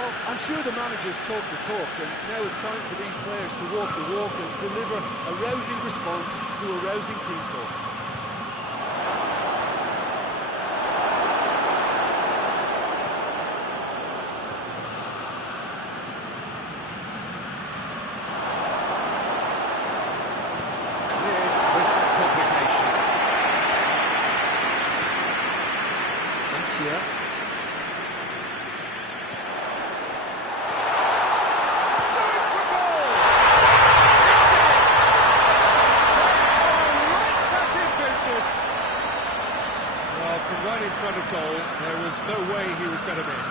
Well, I'm sure the managers talk the talk, and now it's time for these players to walk the walk and deliver a rousing response to a rousing team talk. Here. Going for goal! Right back in business. Well, from right in front of goal, there was no way he was going to miss.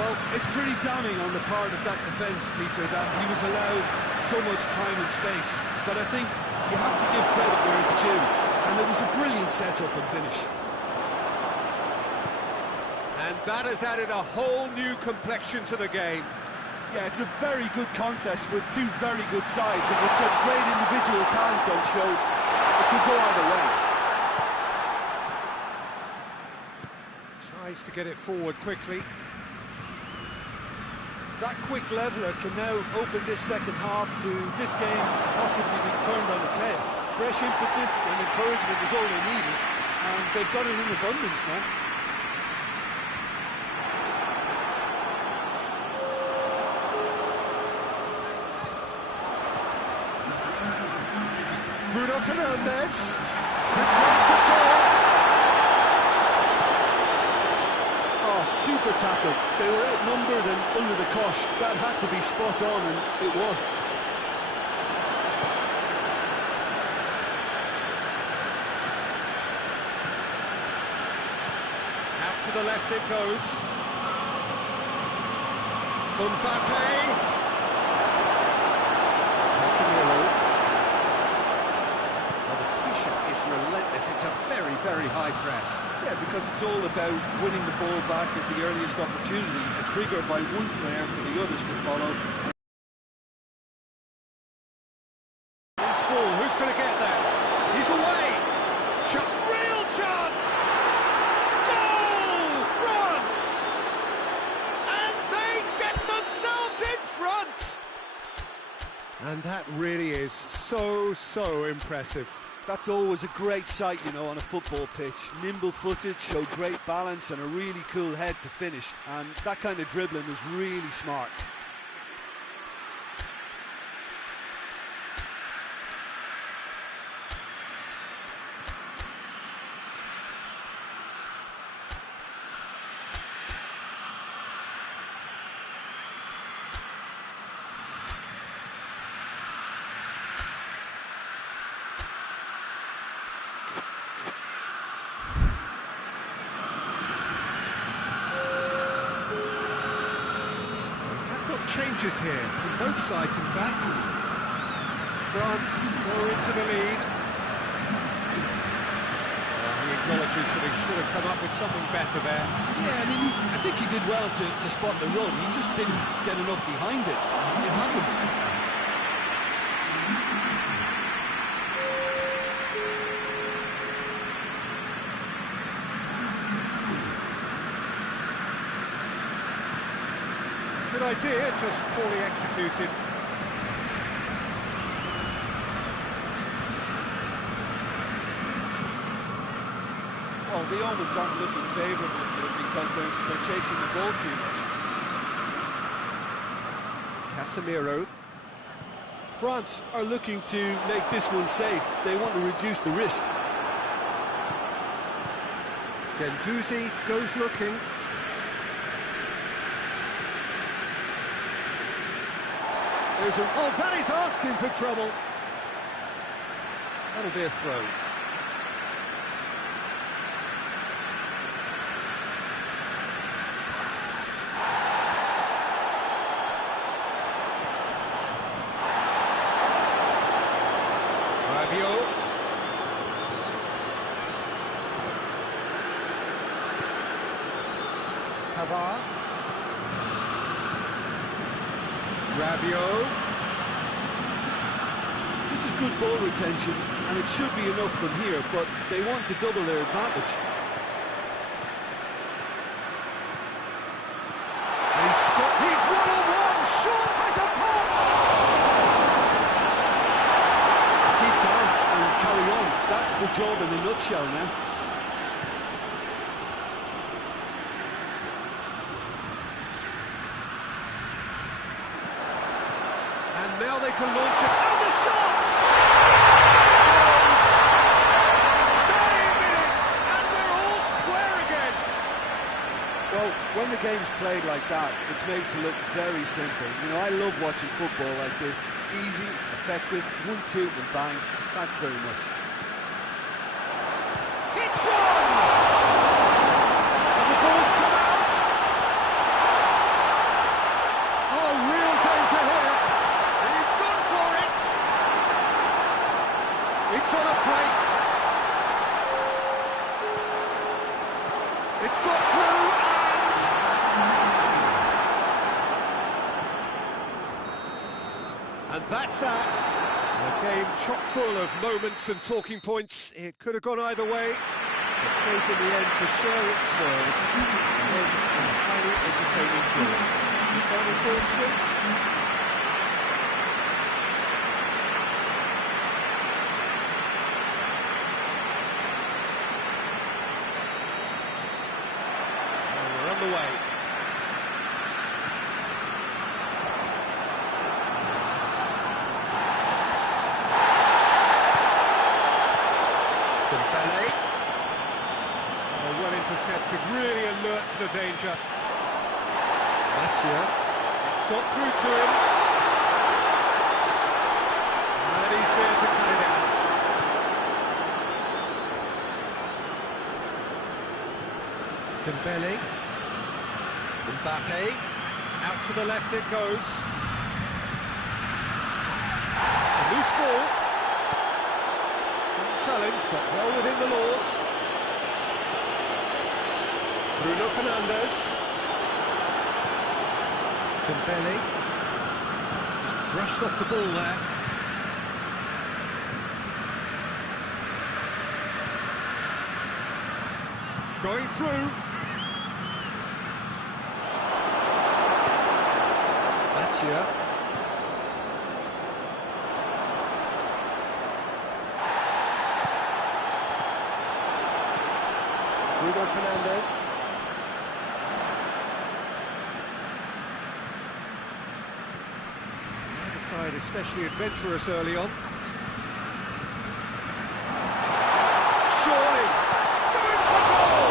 Well, it's pretty damning on the part of that defence, Peter, that he was allowed so much time and space. But I think you have to give credit where it's due, and it was a brilliant set-up and finish. And that has added a whole new complexion to the game. Yeah, it's a very good contest with two very good sides, and with such great individual talent on show, it could go either way. Tries to get it forward quickly. That quick leveller can now open this second half to this game possibly being turned on its head. Fresh impetus and encouragement is all they needed, and they've got it in abundance now. Bruno Fernandes creates a goal. Oh, super tackle. They were outnumbered and under the cosh. That had to be spot on, and it was. Out to the left it goes. Mbappe. Is relentless. It's a very, very high press. Yeah, because it's all about winning the ball back at the earliest opportunity, a trigger by one player for the others to follow. This ball, who's going to get there? He's away. Real chance. Goal, France! And they get themselves in front. And that really is so impressive. That's always a great sight, you know, on a football pitch. Nimble-footed, showed great balance and a really cool head to finish. And that kind of dribbling is really smart. changes here, from both sides in fact. France go into the lead. He acknowledges that he should have come up with something better there. Yeah, I mean, I think he did well to spot the run. He just didn't get enough behind it. It happens. Good idea, just poorly executed. Well, the omens aren't looking favourable for them because they're chasing the ball too much. Casemiro. France are looking to make this one safe. They want to reduce the risk. Gendouzi goes looking. Oh, that is asking for trouble. That'll be a throw. Rabiot. Pavard. Rabiot. This is good ball retention, and it should be enough from here, but they want to double their advantage. He's one-on-one, Sean has a pop! Keep calm and carry on. That's the job in a nutshell now. And now they can launch it. And the shots! 30 minutes, and we're all square again. Well, when the game's played like that, it's made to look very simple. You know, I love watching football like this. Easy, effective, 1-2 and bang. Thanks very much. Hits one! And the ball's come out. Oh, real danger here. He's gone for it. It's on a plate. It's got through and that's that. A game chock full of moments and talking points. It could have gone either way, but chose in the end to share its spoils. It ends in a highly entertaining draw. Your final thoughts, Jim? We're on the way. Intercepted, really alert to the danger. Mathieu. It's got through to him. And he's there to cut it out. Dembele. Mbappe. Out to the left it goes. It's a loose ball. Strong challenge, but well within the laws. Bruno Fernandes. Dembele. Just brushed off the ball there. Going through. Mathieu. Bruno Fernandes. Side especially adventurous early on. Surely going for goal!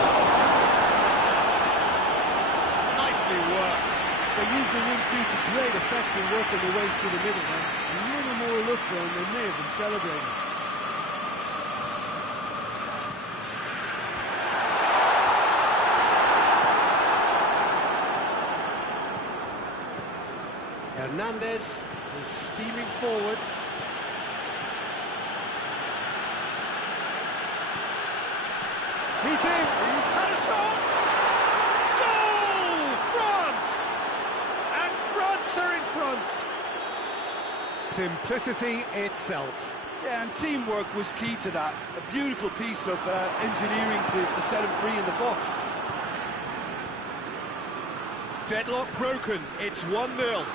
Nicely worked. They used the 1-2 to great effect in working their way through the middle, and a little more luck though, and they may have been celebrating. Hernandez, who's steaming forward. He's in, he's had a shot! Goal! France! And France are in front. Simplicity itself. Yeah, and teamwork was key to that. A beautiful piece of engineering to set him free in the box. Deadlock broken, it's 1-0.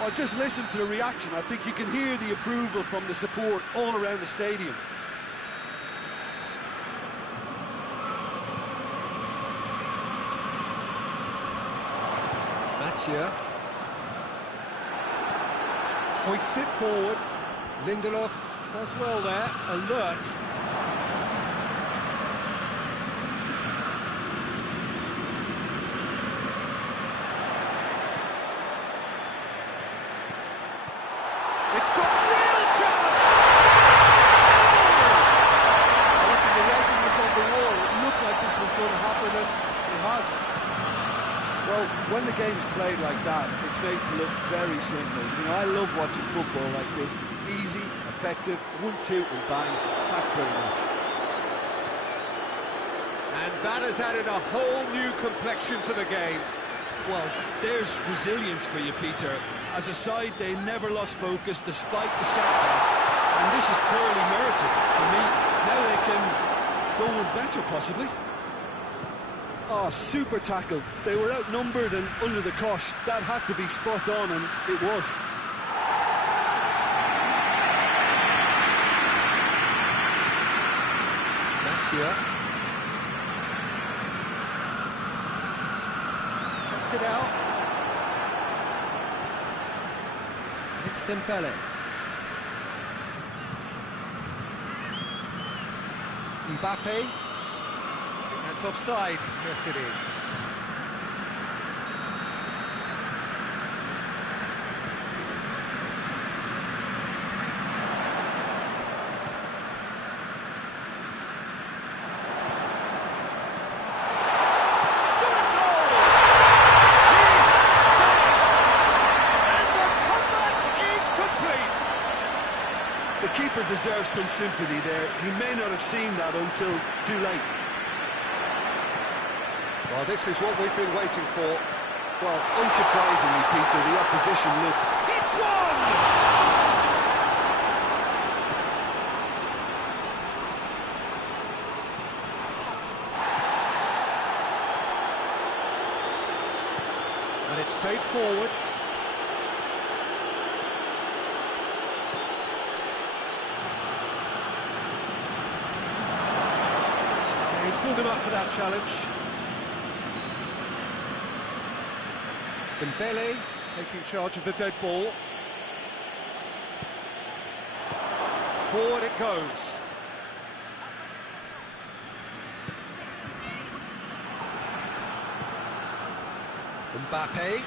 Well, just listen to the reaction. I think you can hear the approval from the support all around the stadium. Mathieu hoists it forward. Lindelof does well there, alert. It's got real chance! Listen, the writing was on the wall. It looked like this was going to happen, and it has. Well, when the game's played like that, it's made to look very simple. You know, I love watching football like this. Easy, effective, 1-2 and bang. Thanks very much. And that has added a whole new complexion to the game. Well, there's resilience for you, Peter. As a side, they never lost focus despite the setback. And this is clearly merited for me. Now they can go on better, possibly. Oh, super tackle. They were outnumbered and under the cosh. That had to be spot on, and it was. Mathieu cuts it out. It's Dembele. Mbappe. That's offside. Yes, it is. The keeper deserves some sympathy there. He may not have seen that until too late. Well, this is what we've been waiting for. Well, unsurprisingly, Peter, the opposition looked... It's one! And it's played forward. He's pulled him up for that challenge. Dembele taking charge of the dead ball. Forward it goes. Mbappe.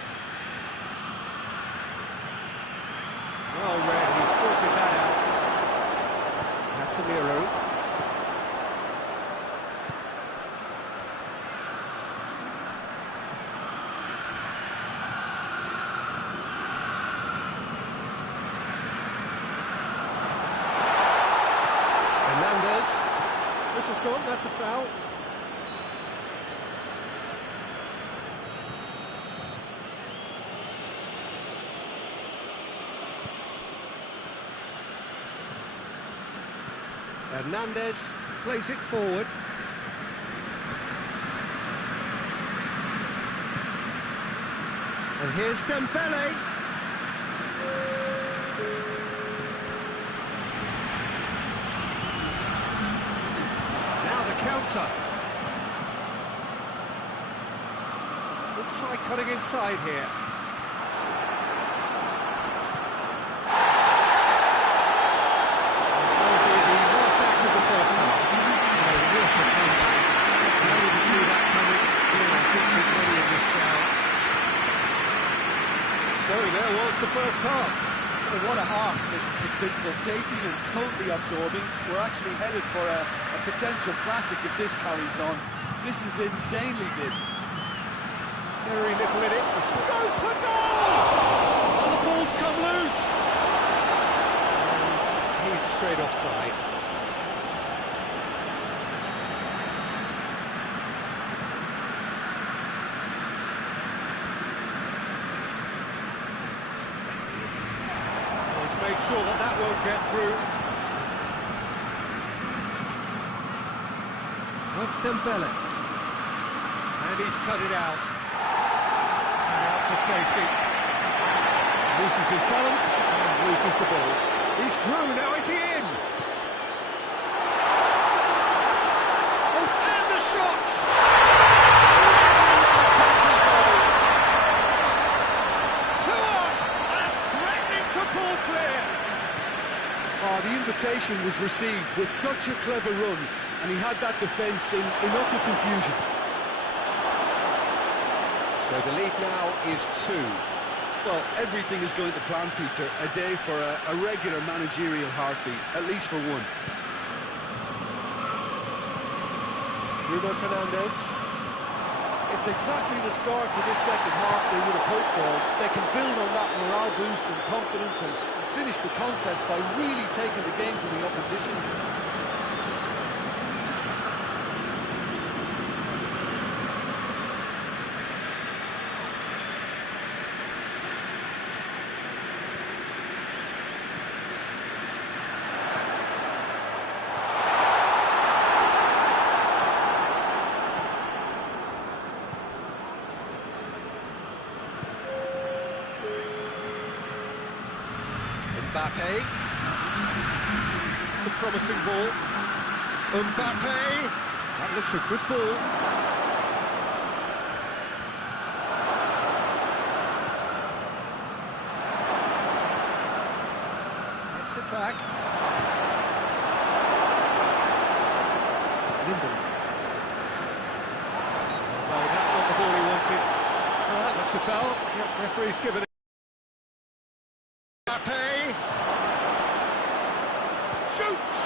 Well read, he sorted that out. Casemiro. This is gone, that's a foul. Hernandez plays it forward. And here's Dembele. Counter. Could try cutting inside here. Will be the last act of the first half. What a comeback. How did you see that coming? Yeah, I think we're ready in this crowd. So there was the first half. Well, what a half. It's been pulsating and totally absorbing. We're actually headed for a potential classic if this carries on. This is insanely good. Very little in it. Goes for goal! Oh, the ball's come loose. And he's straight offside. He's made sure that that won't get through. That's Dembele. And he's cut it out. And out to safety. Loses his balance and loses the ball. He's through, now is he in? Oh, and the shot! Two up and threatening to pull clear. Oh, the invitation was received with such a clever run, and he had that defence in utter confusion. So the lead now is 2. Well, everything is going to plan, Peter. A day for a regular managerial heartbeat, at least for one. Bruno Fernandes. It's exactly the start to this second half they would have hoped for. They can build on that morale boost and confidence and finish the contest by really taking the game to the opposition. Mbappe. It's a promising ball. Mbappe. That looks a good ball. Gets it back. Limberley. No, that's not the ball he wanted. Oh, that looks a foul. Yep, referee's given it. Mbappe. Shoots!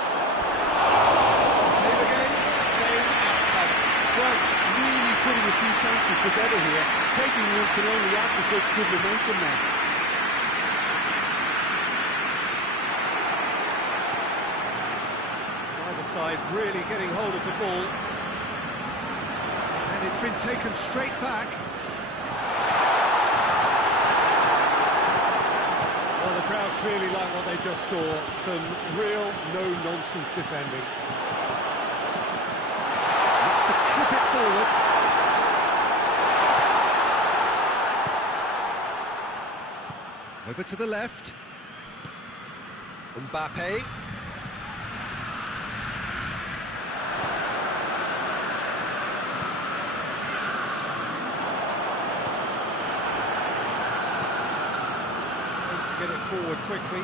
Save again, same outcome. France really putting a few chances together here. Taking one can only add to such good momentum now. Either side really getting hold of the ball. And it's been taken straight back. Well, the crowd clearly like what they just saw. Some real no-nonsense defending. Looks to clip it forward. Over to the left. Mbappe. Get it forward quickly.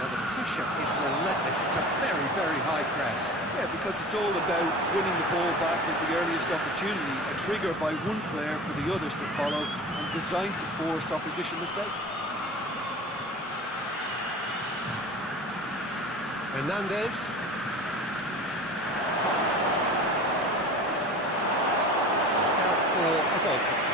Well, the pressure is relentless. It's a very, very high press. Yeah, because it's all about winning the ball back at the earliest opportunity, a trigger by one player for the others to follow, and designed to force opposition mistakes. Fernandes. It's out for a goal kick.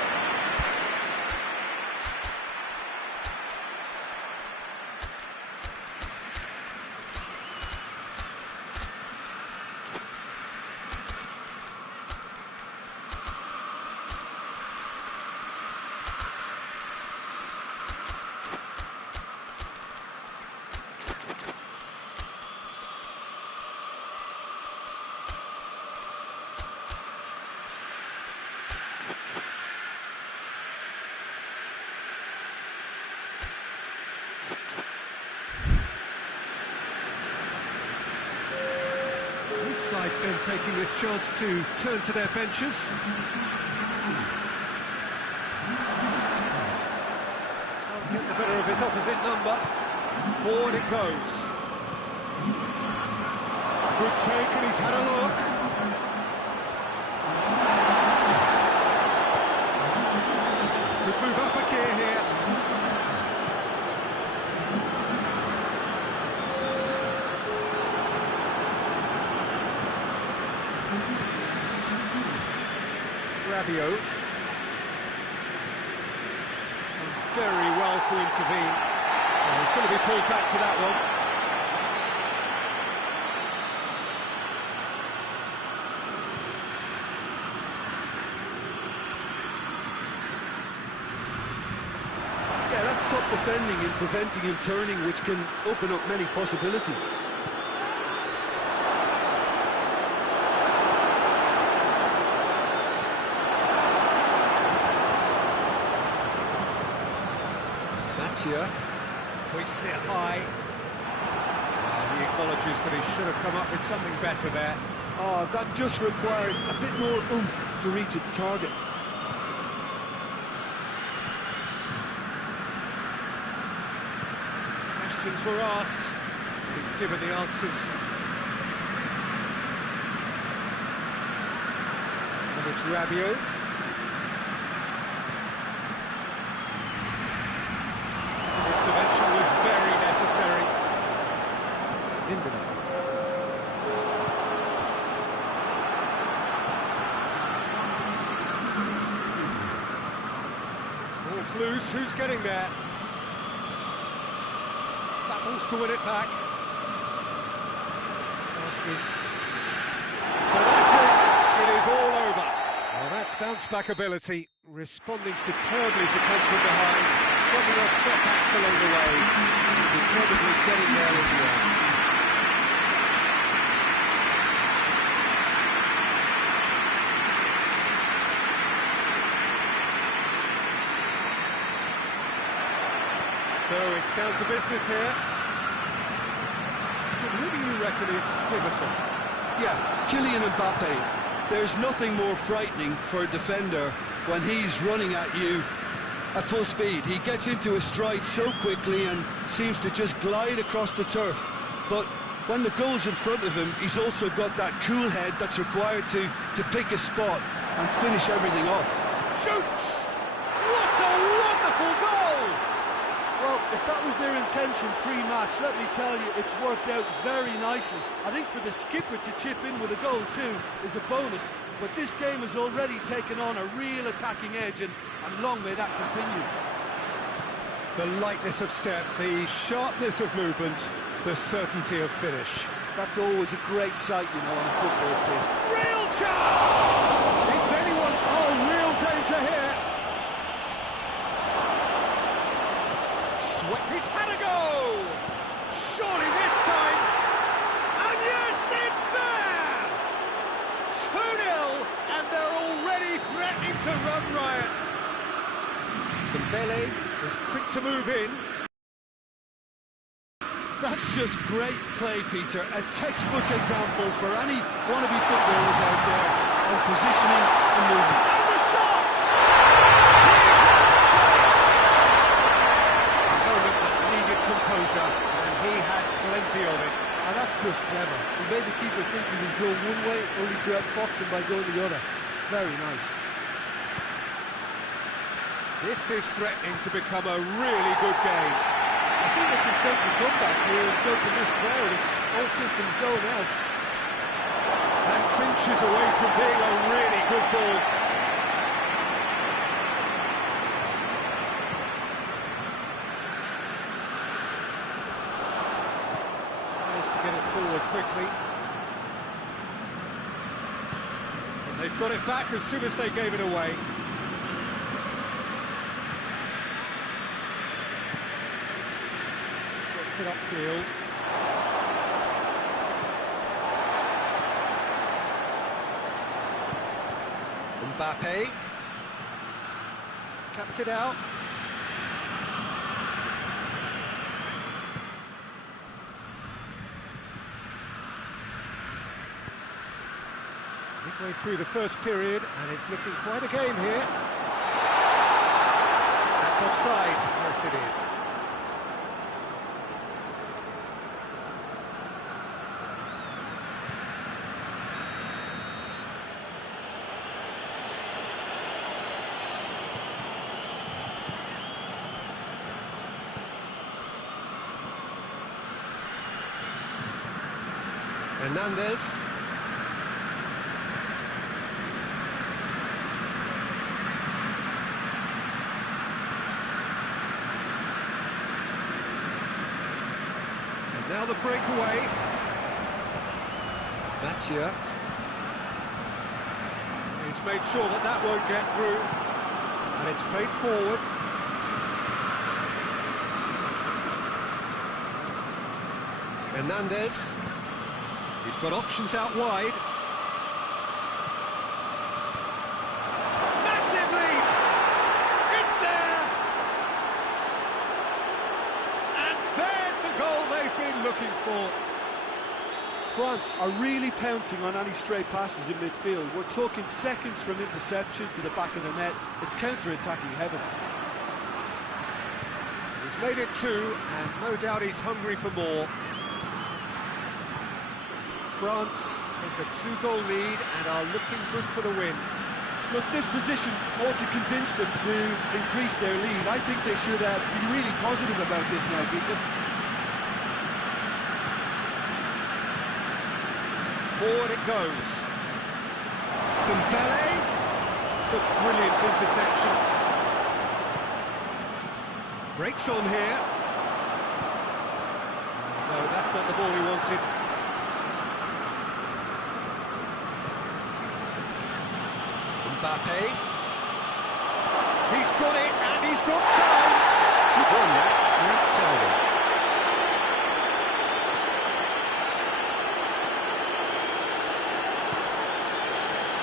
Sides then taking this chance to turn to their benches. Can't get the better of his opposite number. Forward it goes. Good take, and he's had a look. Could move up a gear here. Rabiot. very well to intervene. Oh, he's going to be pulled back for that one. Yeah, that's top defending and preventing him turning, which can open up many possibilities. Here, hoists it high. He acknowledges that he should have come up with something better there. Oh, that just required a bit more oomph to reach its target. Questions were asked. He's given the answers. And it's Rabiot. Intervention was very necessary. Lindelof. Ball's loose, who's getting there? Battles to win it back. So that's it, it is all over. Well, that's bounce back ability, responding superbly to come from behind. Shrugging off setbacks along the way, determinedly getting there in the end. So it's down to business here. Jim, who do you reckon is pivotal? Yeah, Kylian Mbappe. There's nothing more frightening for a defender when he's running at you at full speed. He gets into a stride so quickly and seems to just glide across the turf. But when the goal's in front of him, he's also got that cool head that's required to pick a spot and finish everything off. Shoots! What a wonderful goal! Well, if that was their intention pre-match, let me tell you, it's worked out very nicely. I think for the skipper to chip in with a goal too is a bonus. But this game has already taken on a real attacking edge, and long may that continue. The lightness of step, the sharpness of movement, the certainty of finish. That's always a great sight, you know, on a football pitch. Real chance! It's anyone's... Oh, real danger here. He's had a go! Surely this time... And yes, it's there! 2-0, and they're already threatening to run riot. Dembele was quick to move in. That's just great play, Peter. A textbook example for any wannabe footballers out there on positioning and movement. And the shots! A moment that needed composure, and he had plenty of it. And that's just clever. He made the keeper think he was going one way, only to outfox him by going the other. Very nice. This is threatening to become a really good game. I think they can sense a comeback here, and so can this crowd. It's all systems go now. That's inches away from being a really good goal. Tries to get it forward quickly. And they've got it back as soon as they gave it away. It upfield. Mbappe cuts it out. Midway through the first period, and it's looking quite a game here. That's offside. Yes, it is. Hernandez. Now the breakaway. Mathieu. He's made sure that that won't get through. And it's played forward. Hernandez. He's got options out wide. Massive lead! It's there! And there's the goal they've been looking for. France are really pouncing on any stray passes in midfield. We're talking seconds from interception to the back of the net. It's counter-attacking heaven. He's made it 2, and no doubt he's hungry for more. France take a 2-goal lead and are looking good for the win. Look, this position ought to convince them to increase their lead. I think they should be really positive about this now, Peter. Forward it goes. Dembele. It's a brilliant interception. Breaks on here. No, that's not the ball he wanted. Mbappe. He's got it, and he's got time. It's a good run, that. Great timing.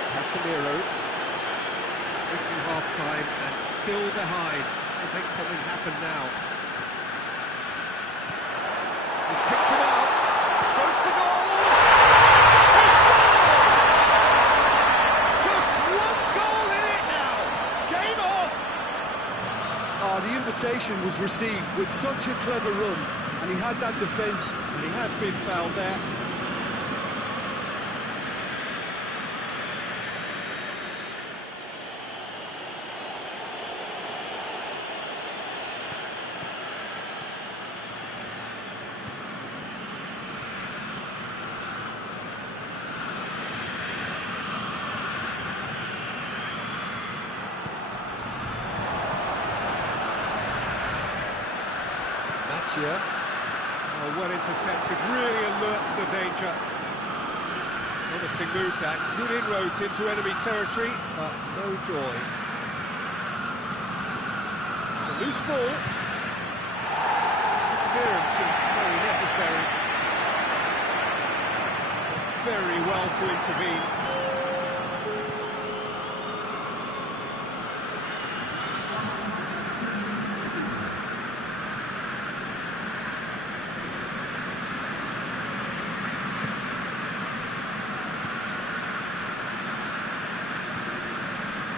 Casemiro, reaching half-time and still behind. They make something happen now. He's picked him out, goes for goal! He scores! Just 1 goal in it now! Game on! Oh, the invitation was received with such a clever run, and he had that defence. And he has been fouled there. Oh, well intercepted, really alert to the danger. Promising move that, good inroads into enemy territory, but no joy. It's a loose ball. Clearance and very necessary. Very well to intervene.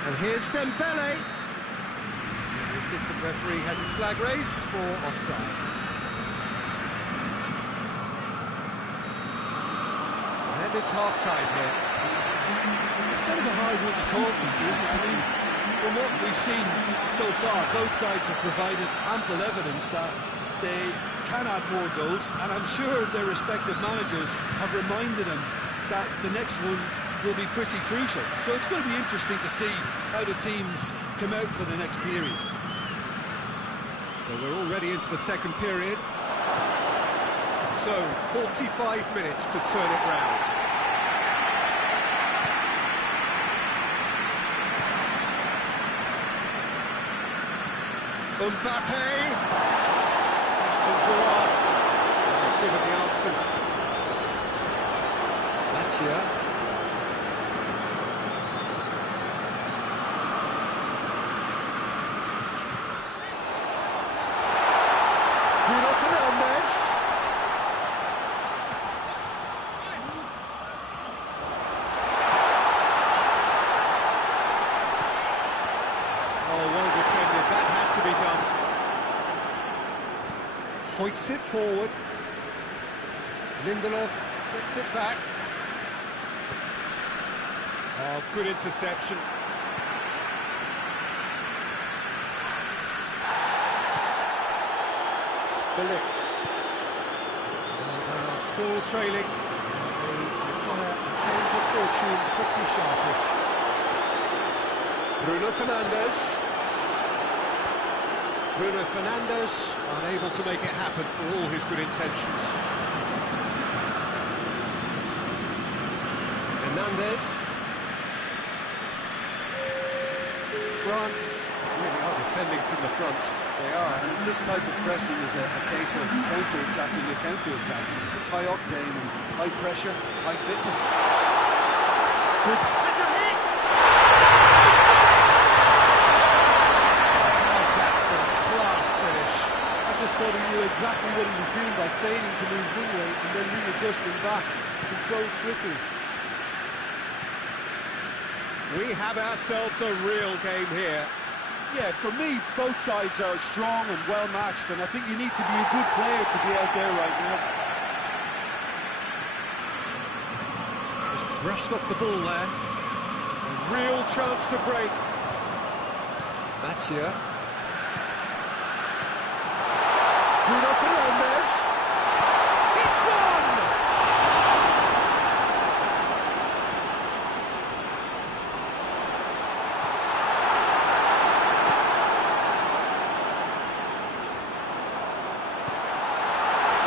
And here's Dembele. The assistant referee has his flag raised for offside. And it's half-time here. It's kind of a hard one to call, Peter, isn't it? I mean, from what we've seen so far, both sides have provided ample evidence that they can add more goals, and I'm sure their respective managers have reminded them that the next one will be pretty crucial. So it's going to be interesting to see how the teams come out for the next period. So we're already into the second period. So 45 minutes to turn it round. Mbappe. Questions were asked. He's given the answers. Mathieu. Hoists it forward. Lindelof gets it back. Oh, good interception. De Ligt. They are still trailing. They require a change of fortune pretty sharpish. Bruno Fernandes. Bruno Fernandes unable to make it happen for all his good intentions. Hernandez. France really are defending from the front. They are, and this type of pressing is a case of counter-attacking a counter-attack. It's high octane and high pressure, high fitness. Good. That's a hit! How's that for a class finish? I just thought he knew exactly what he was doing by feigning to move one way and then readjusting back. Controlled trickery. We have ourselves a real game here. Yeah, for me, both sides are strong and well-matched, and I think you need to be a good player to be out there right now. Just brushed off the ball there. A real chance to break. Mathieu. Bruno Fernandes. It's one!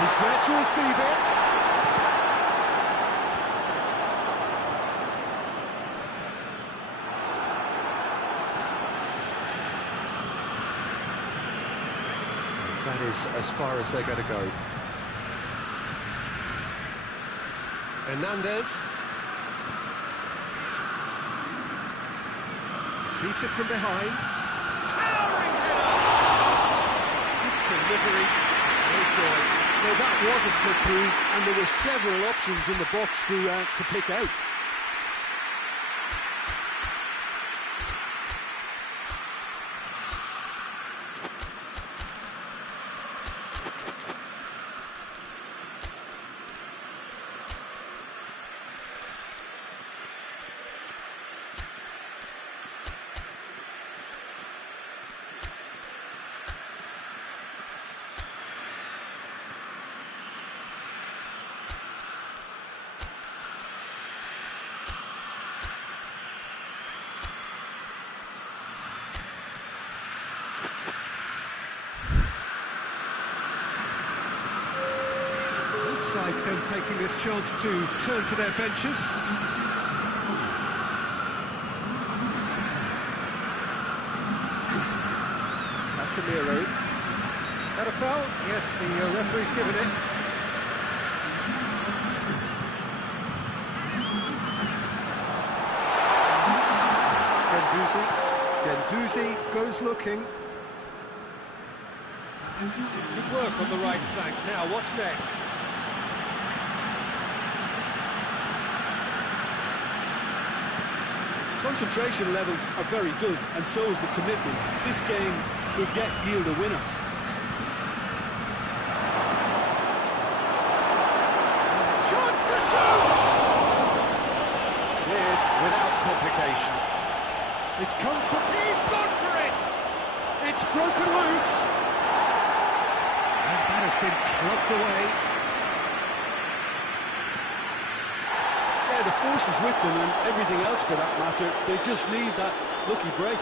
He's there to receive it. That is as far as they're going to go. Hernandez. Receives it from behind. Towering header! Good delivery. No joy. Well, that was a slip move, and there were several options in the box to pick out. Sides then taking this chance to turn to their benches. Casemiro. That a foul? Yes, the referee's given it. Guendouzi goes looking. Good work on the right flank. Now, what's next? Concentration levels are very good, and so is the commitment. This game could yield a winner. Chance to shoot! Cleared without complication. It's come from... He's gone for it! It's broken loose. And that has been plucked away. The force is with them, and everything else for that matter. They just need that lucky break.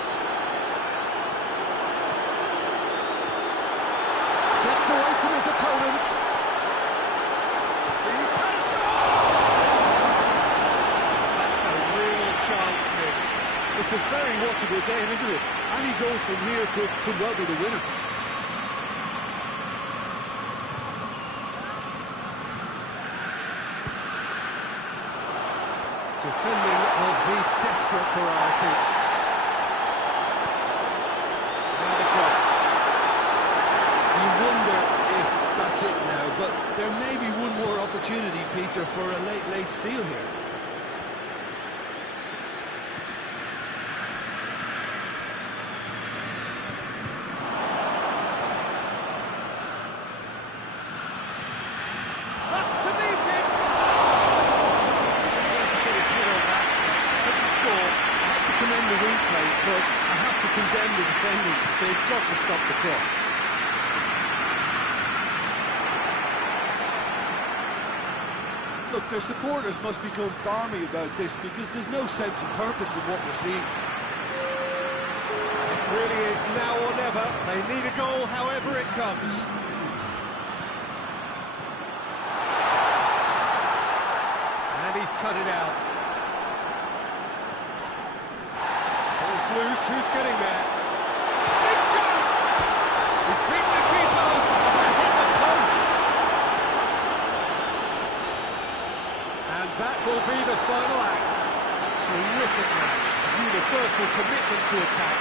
Gets away from his opponent. He's had a shot! That's a real chance missed. It's a very watchable game, isn't it? Any goal from here could well be the winner. Defending of the desperate variety. Now the cross. You wonder if that's it now, but there may be one more opportunity, Peter, for a late steal here. But I have to condemn the defending. They've got to stop the cross. Look, their supporters must become barmy about this because there's no sense of purpose in what we're seeing. really is now or never. They need a goal however it comes. And he's cut it out. Ball's loose, who's getting there? Big chance! He's beaten the keeper and hit the post. And that will be the final act. Terrific match, universal commitment to attack,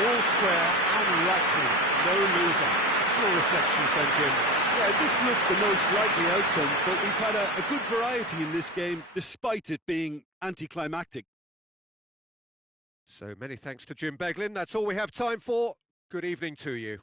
all square and likely, no loser. Your reflections then, Jim? Yeah, this looked the most likely outcome, but we've had a good variety in this game, despite it being anticlimactic. So many thanks to Jim Beglin. That's all we have time for. Good evening to you.